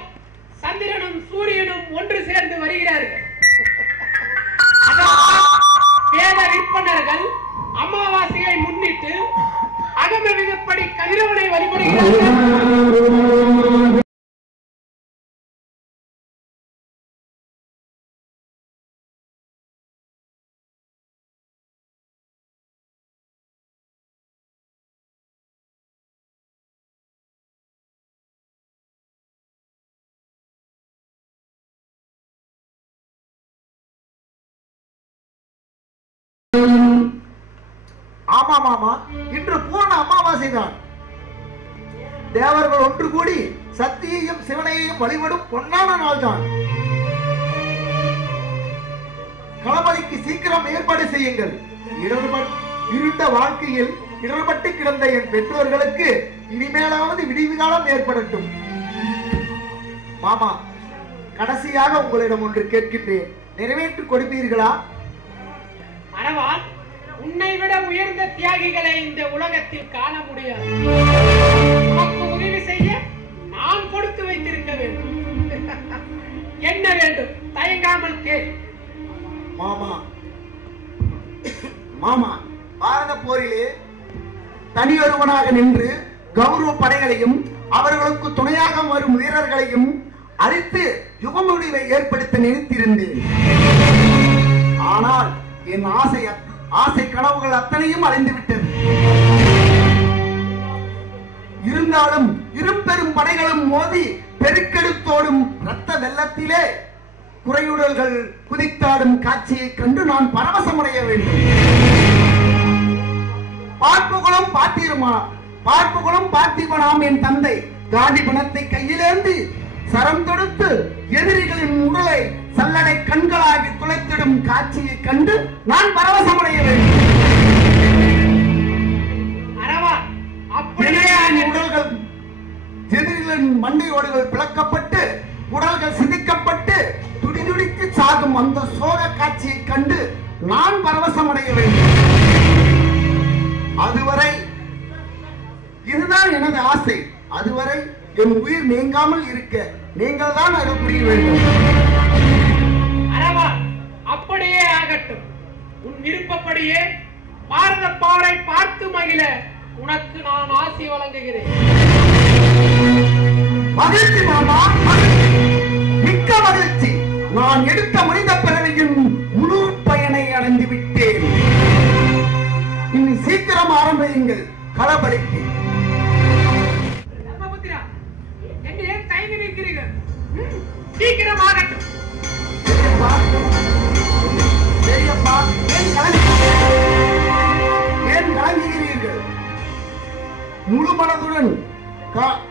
சந்திரனும் சூரியனும் ஒன்று சேர்ந்து வருகிறார்கள். வேத விற்பனர்கள் அமாவாசையை முன்னிட்டு அகம விதப்படி கதிரவனை வழிபடுகிறார்கள். ஆமா மாமா, இன்று பூரண அமாவாசை தான். தேவர்கள் ஒன்று கூடி சக்தியையும் சிவனையையும் வழிபடும் பொன்னான நாள் தான். களபதிக்கு சீக்கிரம் ஏற்பாடு செய்யுங்கள். இருண்ட வாழ்க்கையில் இடர்பட்டு கிடந்த என் பெற்றோர்களுக்கு இனிமேலாவது விடிவு காலம் ஏற்படட்டும். மாமா, கடைசியாக உங்களிடம் ஒன்று கேட்கின்றேன், நிறைவேற்றிக் கொடுப்பீர்களா? அரவான், உன்னை விட உயர்ந்த தியாகிகளை இந்த உலகத்தில் காண முடியாது. உனக்கு உதவி செய்ய நான் கொடுத்து வைத்திருக்க வேண்டும். என்ன வேண்டும்? தயங்காமல் கேள். மாமா, பாரத போரிலே தனியொருவனாக நின்று கௌரவ படைகளையும் அவர்களுக்கு துணையாக வரும் வீரர்களையும் அழித்து யுக முடிவை ஏற்படுத்த நினைத்திருந்தேன். ஆனால் என் ஆசை கனவுகள் அத்தனையும் அழிந்து விட்டது. இருந்தாலும் இருபெரும் படைகளும் மோதி பெருக்கெடுத்தோடும் இரத்த வெள்ளத்திலே குறையுடல்கள் குதித்தாடும் காட்சியை கண்டு நான் பரவசமடைய வேண்டும். பார்ப்புகளும் பார்த்திபனாம் என் தந்தை காந்தி பணத்தை கையிலேந்தி சரம் தொடுத்து எதிரிகளின் உடலை சல்லடை கண்களாகி துளைத்திடும் காட்சியை கண்டு நான் பரவசமடைய வேண்டும். உடல்கள் எதிரிகளின் மண்டையோடுகள் பிளக்கப்பட்டு உடல்கள் சிதைக்கப்பட்டு துடிதுடித்து சாகும் அந்த சோக காட்சியை கண்டு நான் பரவசமடைய வேண்டும். என்பதுதான் எனது ஆசை. அதுவரை என் உயிர் நீங்காமல் இருக்க நீங்கள் தான் அருள் புரிய வேண்டும். அரவா, அப்படியே ஆகட்டும். உன் விருப்பப்படியே பாரத போரை பார்த்து மகிழ உனக்கு நான் ஆசி வழங்குகிறேன். மகிழ்ச்சி மாமா, மிக்க மகிழ்ச்சி. நான் எடுத்த மனித பிறவியின் முழு பயனை அடைந்து விட்டேன். இனி சீக்கிரம் ஆரம்பியுங்கள் களபலிக்கு. தர்மபுத்திரா, என்ன ஏன் தயங்கி நிற்கிறீர்கள்? சீக்கிரம் ஆகட்டும். பெரியப்பா, ஏன் கலங்குகிறீர்கள்? முழு மனதுடன்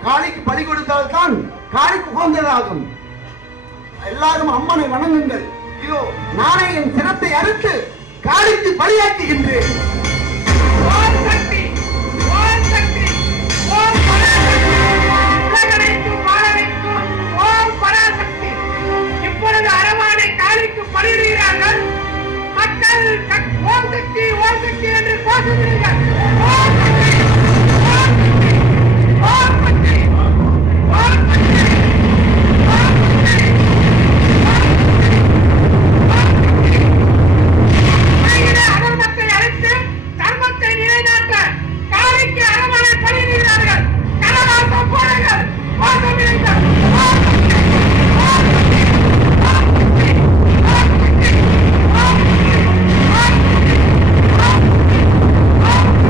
காளிக்கு பலி கொடுத்தால்தான் காளிக்கு உகந்ததாகும். எல்லாரும் அம்மனை வணங்குங்கள். இதோ நானே என் சிரத்தை அறுத்து காளிக்கு பலியாக்குகின்றேன். ஓம் சக்தி, ஓம் சக்தி, ஓம் பராசக்தி, உலகனைக்கும் வாழவைக்கும் ஓம் பராசக்தி. இப்பொழுது அரவானை காளிக்கு பலியிடுகிறார்கள். மக்கள் ஓம் சக்தி, ஓம் சக்தி என்று கோஷமிடுங்கள். ஓம் சக்தி, ஓம் சக்தி, ஓம் சக்தி, ஓம் சக்தி, ஓம் சக்தி. அதர்மத்தை அழித்து தர்மத்தை நிலைநாட்ட காளிக்கு அரவணை பலியிடுகிறார்கள். கனவாசம் போடுங்கள், கோஷமிடுங்கள். ஓம் சக்தி, ஓம் சக்தி, ஓம் சக்தி, ஓம் சக்தி, ஓம் சக்தி, ஓம் சக்தி, ஓம் சக்தி, ஓம்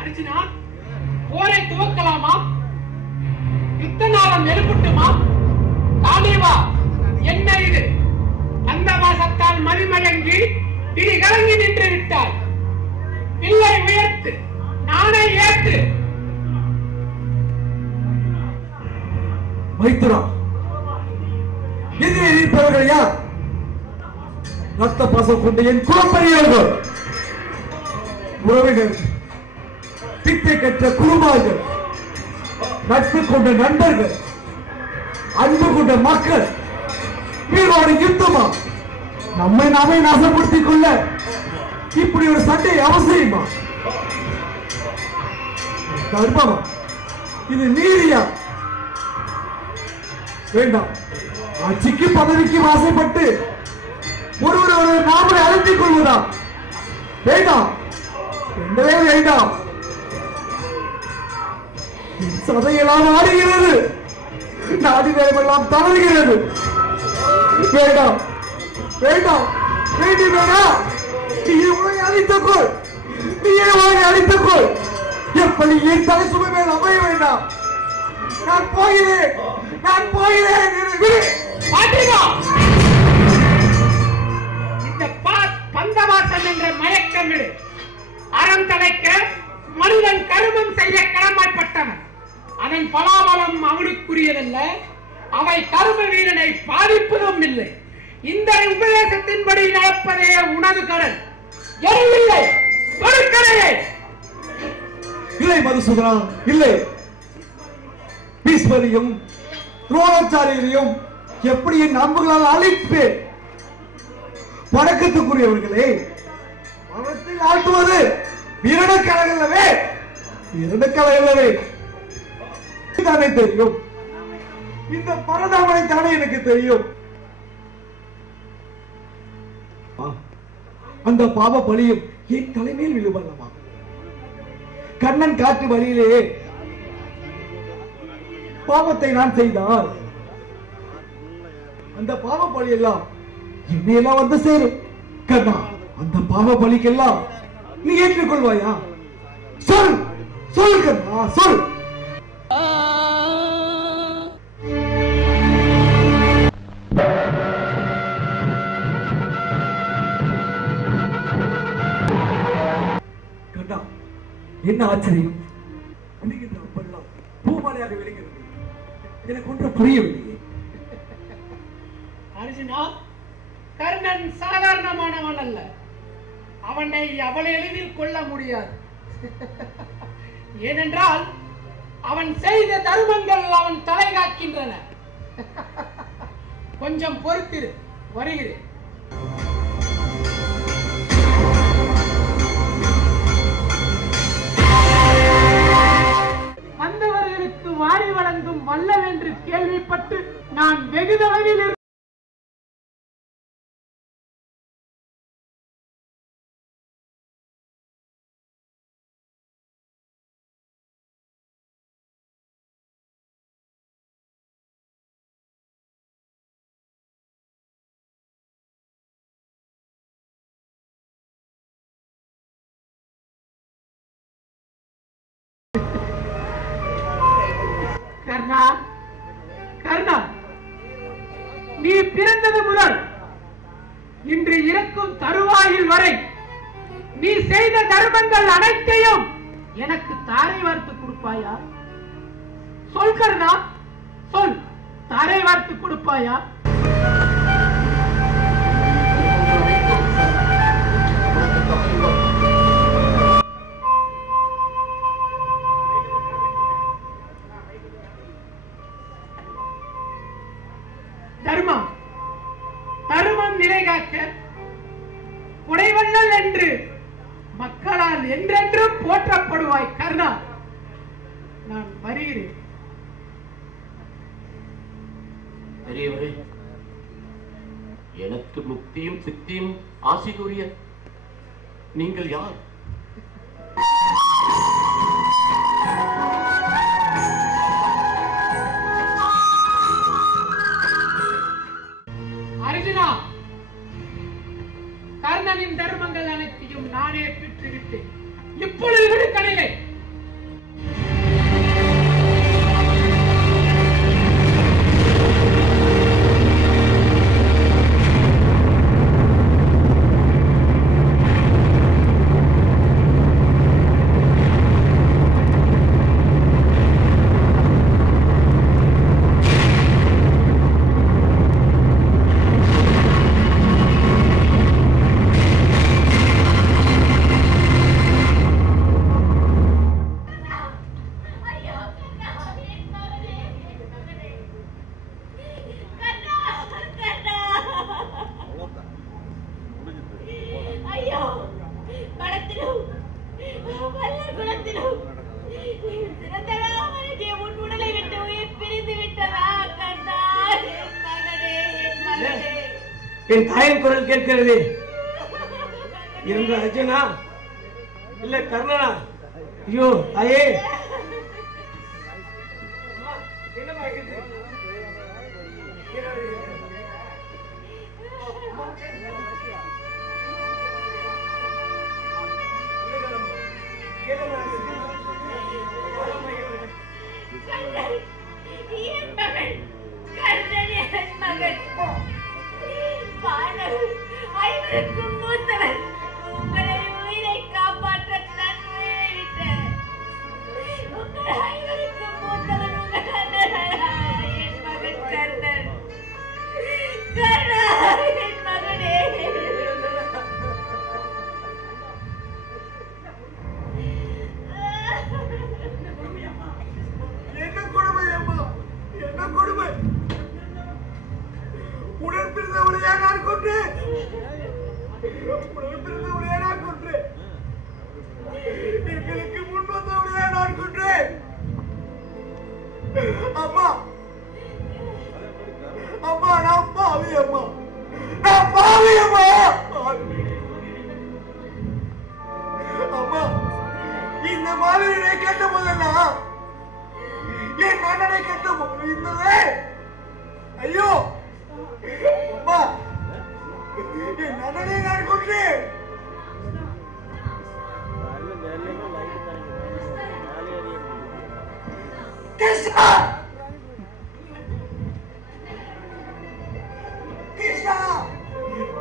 அர்ஜுனா, போரை துவக்கலாமா? யுத்த நாளம் நெருப்புட்டுமா? காளிவா, என்ன இது? அந்த வாசத்தால் மதிமயங்கி இடி கலங்கி நின்று விட்டாய். பிள்ளை உயர்த்து, நானே ஏற்று. மைத்துரா, எதிரே இருப்பவர்கள் யார்? ரத்த பாசம் கொண்ட என் குலப்பெரியவர்கள், உறவினர், பித்தை கற்ற குருமார்கள், நட்பு கொண்ட நண்பர்கள், அன்பு கொண்ட மக்கள். வீரோட யுத்தமா? நம்மை நாமே நாசப்படுத்திக் கொள்ள இப்படி ஒரு சண்டை அவசியமா? தர்மமா? இது நீதியா? வேண்டாம். ஆட்சிக்கு பதவிக்கு ஆசைப்பட்டு ஒருவர் நாமளை அழைத்துக் கொள்வதா? வேண்டாம், வேண்டவே வேண்டாம். சதையெல்லாம் ஆடுகிறது, நாடி நேரமெல்லாம் தளர்கிறது. வேண்டாம், வேண்டாம், வேண்டி வேண்டாம். நீயே உலகை அழித்துக்கொள், நீயே உலகை அழித்துக்கொள். எப்படி என் தலை சுமை மேல் அமைய வேண்டாம். நான் போகிறேன், நான் போகிறேன். இந்த பந்தவாசம் என்ற மயக்கம் விடு. அறம் தலைக்க மனிதன் கருமம் செய்ய கடமைப்பட்டவன். அதன் பலாபலம் அவனுக்குரியதல்ல, அவை கரும வீரனை பாதிப்பதும் இல்லை. இந்த உபதேசத்தின்படி நடப்பதே உனது கடன். இல்லை கொடுக்கலையே. இல்லை மதுசூதனா, இல்லை. பீஸ்வரியும் துரோணாச்சாரியரையும் எப்படி என் அம்புகளால் அழிப்பேன்? வணக்கத்துக்குரியவர்களே, மனத்தில் ஆட்டுவது வீரனக்கலகல்லவே, வீரனக்கலகல்லவே தானே தெரியும். இந்த பரதாமனை தானே எனக்கு தெரியும். அந்த பாவ பலியும் என் தலைமையில் விழுவல்லமா? கண்ணன் காட்டு வழியிலே பாவத்தை நான் செய்தால் அந்த பாவ பலி எல்லாம் என்னையெல்லாம் வந்து சேரும். கர்ணா, அந்த பாவ பலிக்கெல்லாம் நீ ஏற்றுக்கொள்வாயா? சொல் சொல் கர்ணா, சொல். கர்ணா, என்ன ஆச்சரியம்! அணிகின்ற அப்பெல்லாம் பூமாலையாக விளைகிறது. எனக்கு ஒன்றும் புரியவில்லையே. அர்ஜுனா, கர்ணன் சாதாரணமானவன் அல்ல. அவனை அவ்வளவு எளிதில் கொள்ள முடியாது. ஏனென்றால் அவன் செய்த தர்மங்கள் அவன் தலை காக்கின்றன. கொஞ்சம் பொறுத்திரு, வருகிறேன். வந்தவர்களுக்கு வாரி வழங்கும் வள்ளல் என்று கேள்விப்பட்டு நான் வெகு தொலைவில் கர்ணா, கர்ணா, நீ பிறந்தது முதல் இன்று இறக்கும் தருவாயில் வரை நீ செய்த தர்மங்கள் அனைத்தையும் எனக்கு தாரை வார்த்து கொடுப்பாயா? சொல் கர்ணா, சொல். தாரை வார்த்து கொடுப்பாயா? தர்மம் தர்மம் நிலைகாக்க குடைவள்ளல் என்று மக்களால் என்றென்றும் போற்றப்படுவாய். கர்ணா, நான் வருகிறேன். பெரியவரே, எனக்கு முக்தியும் சித்தியும் ஆசி கூறிய நீங்கள் யார்? அர்ஜுனா, கர்ணனின் தர்மங்கள் அனைத்தையும் நானே பெற்றுவிட்டேன். இப்பொழுது விடுக்கணிலே. என் தாயின் குரல் கேட்கிறது. இருந்த அர்ஜுனா இல்ல கர்ணனா? ஐயோ தாயே, கண்ணனை நான் கொன்றேன். கிருஷ்ணா, கிருஷ்ணா,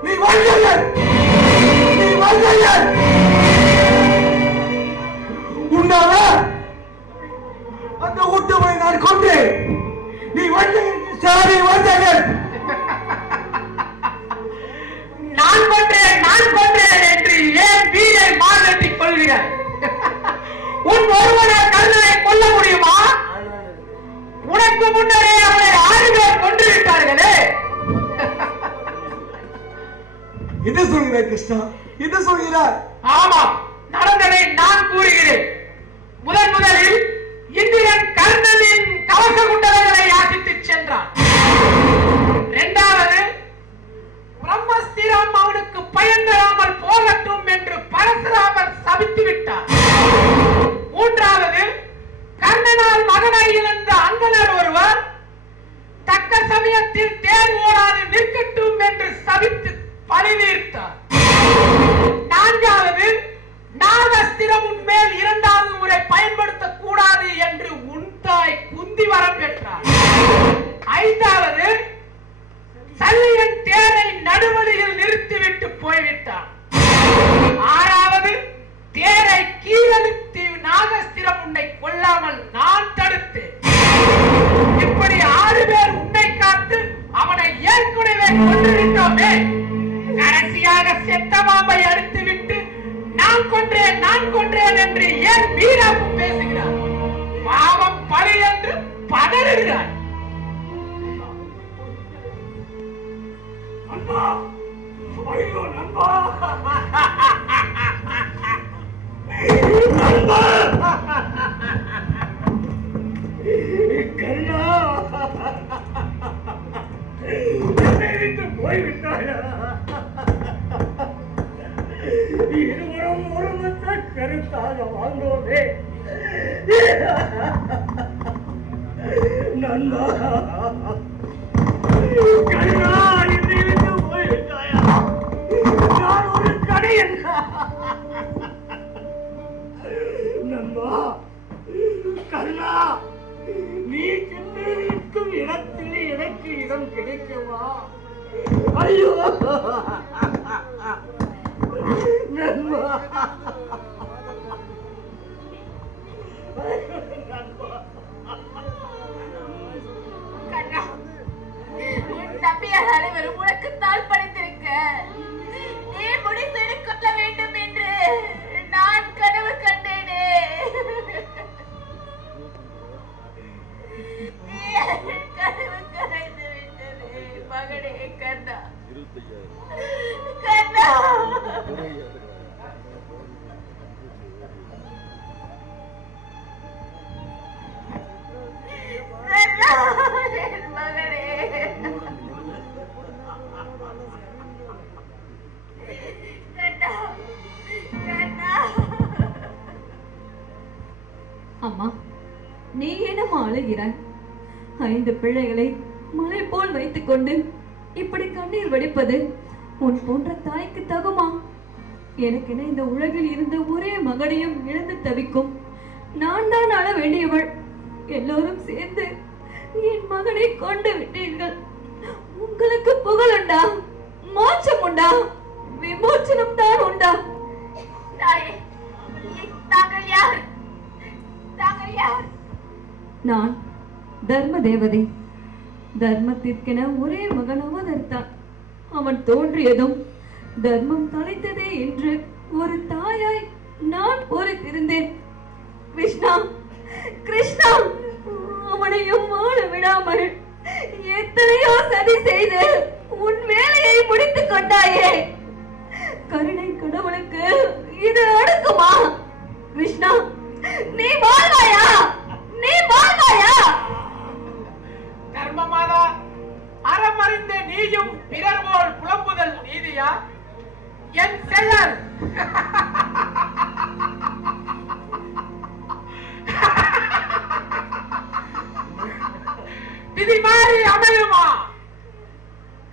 நீ வந்தவன், நீ வந்தவன். உன்னால அந்த ஊட்டமை நான் கொன்றேன். நீ வந்தவன் கிருஷ்ணா, நீ வந்தவன். நான் கொன்றேன் என்று ஏன் வீரை மாற்றத்திக் கொள்கிறாய்? உன் ஒருவனை கண்ணனை கொல்ல முடியுமா? உனக்கு முன்னரே அவரை 6 பேர் கொன்று விட்டார்களே. இது சொல்கிறாய் கிருஷ்ணா, இது சொல்கிறாய். ஆமா, நடந்ததை நான் கூறுகிறேன். முதலில் இந்திரன் கர்ணனின் கவச குண்டலங்களை யாசித்து சென்றான். இரண்டாவது, பிரம்மஸ்திரம் அவனுக்கு பயன் தராமல் போகட்டும் என்று பரசுராமர் சபித்து விட்டார். மூன்றாவது, கர்ணனால் மகனை இழந்த அந்தனர் ஒருவர் தக்க சமயத்தில் தேர் ஓடாது நிற்கட்டும் என்று சபித்து பழி தீர்த்தார். நான்காவது, நாகஸ்திரம் உன்மேல் 2வது முறை பயன்படுத்தக் கூடாது என்று உன் தாய் குந்தி வரம் பெற்றார். ஐந்தாவது, சல்லியன் தேரை நடுவழியில் நிறுத்திவிட்டு போய்விட்டார். ஆறாவது, தேரை கீழழுத்தி நாகஸ்திரம் உன்னை கொல்லாமல் நான் தடுத்தேன். இப்படி 6 பேர் உன்னை காத்து அவனை ஏற்கனவே கொன்றுவிட்டோமே. கடைசியாக செத்த மாம்பை அறுத்து விட்டு நான் கொன்றேன் என்று ஏன் வீராப்பு பேசுகிறார்? பாவம் பழி என்று பதறுகிறார். நண்பா, ஐயோ நண்பா, நண்பா, கண்ணா, என்னை விட்டு போய்விட்டாயா? இருவரும் ஒருவத்த கருத்தாக வாழ்ந்தோமே. நண்பா, கண்ணா, என்னை விட்டு போய்விட்டாயா? நான் ஒரு கடையன். நண்பா, கண்ணா, நீ சிந்திக்கும் இடத்தில் எனக்கு இடம் கிடைக்குமா? ஐயோ நண்பா, கண்ணா, உன் தம்பியார் அனைவரும் உனக்கு தாழ் படைத்திருக்க நீ முடிசூடி கொள்ள வேண்டும் என்று நான் கனவு கண்டேனே. கனவு கலைந்து விட்டதே மகனே. கண்ணா, கண்ணா, என் மகனே. அம்மா, நீ என்னம்மா அழுகிறாய்? 5 பிள்ளைகளை மலை போல் வைத்துக் கொண்டு இப்படி கண்ணீர் வடிப்பது உன் போன்ற தாய்க்கு தகுமா? எனக்கென இந்த உலகில் இருந்த ஒரே மகனையும் இழந்து தவிக்கும் நான் தான் அழ வேண்டியவள். எல்லோரும் சேர்ந்து என் மகனை கொண்டு விட்டீர்கள். உங்களுக்கு புகழ் உண்டா? மோட்சம் உண்டா? விமோச்சனம் தான் உண்டா? தாயே, தாங்கள் யார்? தாங்கள் யார்? நான் தர்ம தேவதை. தர்மத்திற்கென ஒரே மகன் அவதரித்தான். அவன் தோன்றியதும் தர்மம் தலைத்ததே என்று ஒரு தாயாய் நான் பொறுத்திருந்தேன். கிருஷ்ணா, கிருஷ்ணா, அவனையும் வாழ விடாமல் எத்தனையோ சதி செய்து உன் வேலையை முடித்துக் கொண்டாயே. கருணை கடவுளுக்கு இது அடுக்குமா? கிருஷ்ணா, நீ வாழ்வாயா? நீ வாழ்வாயா? தர்மமாதா, அறமறிந்த நீயும் பிறர் போல் புலம்புதல் நீதியா? என் செல்லர் விதி மாறி அமையுமா?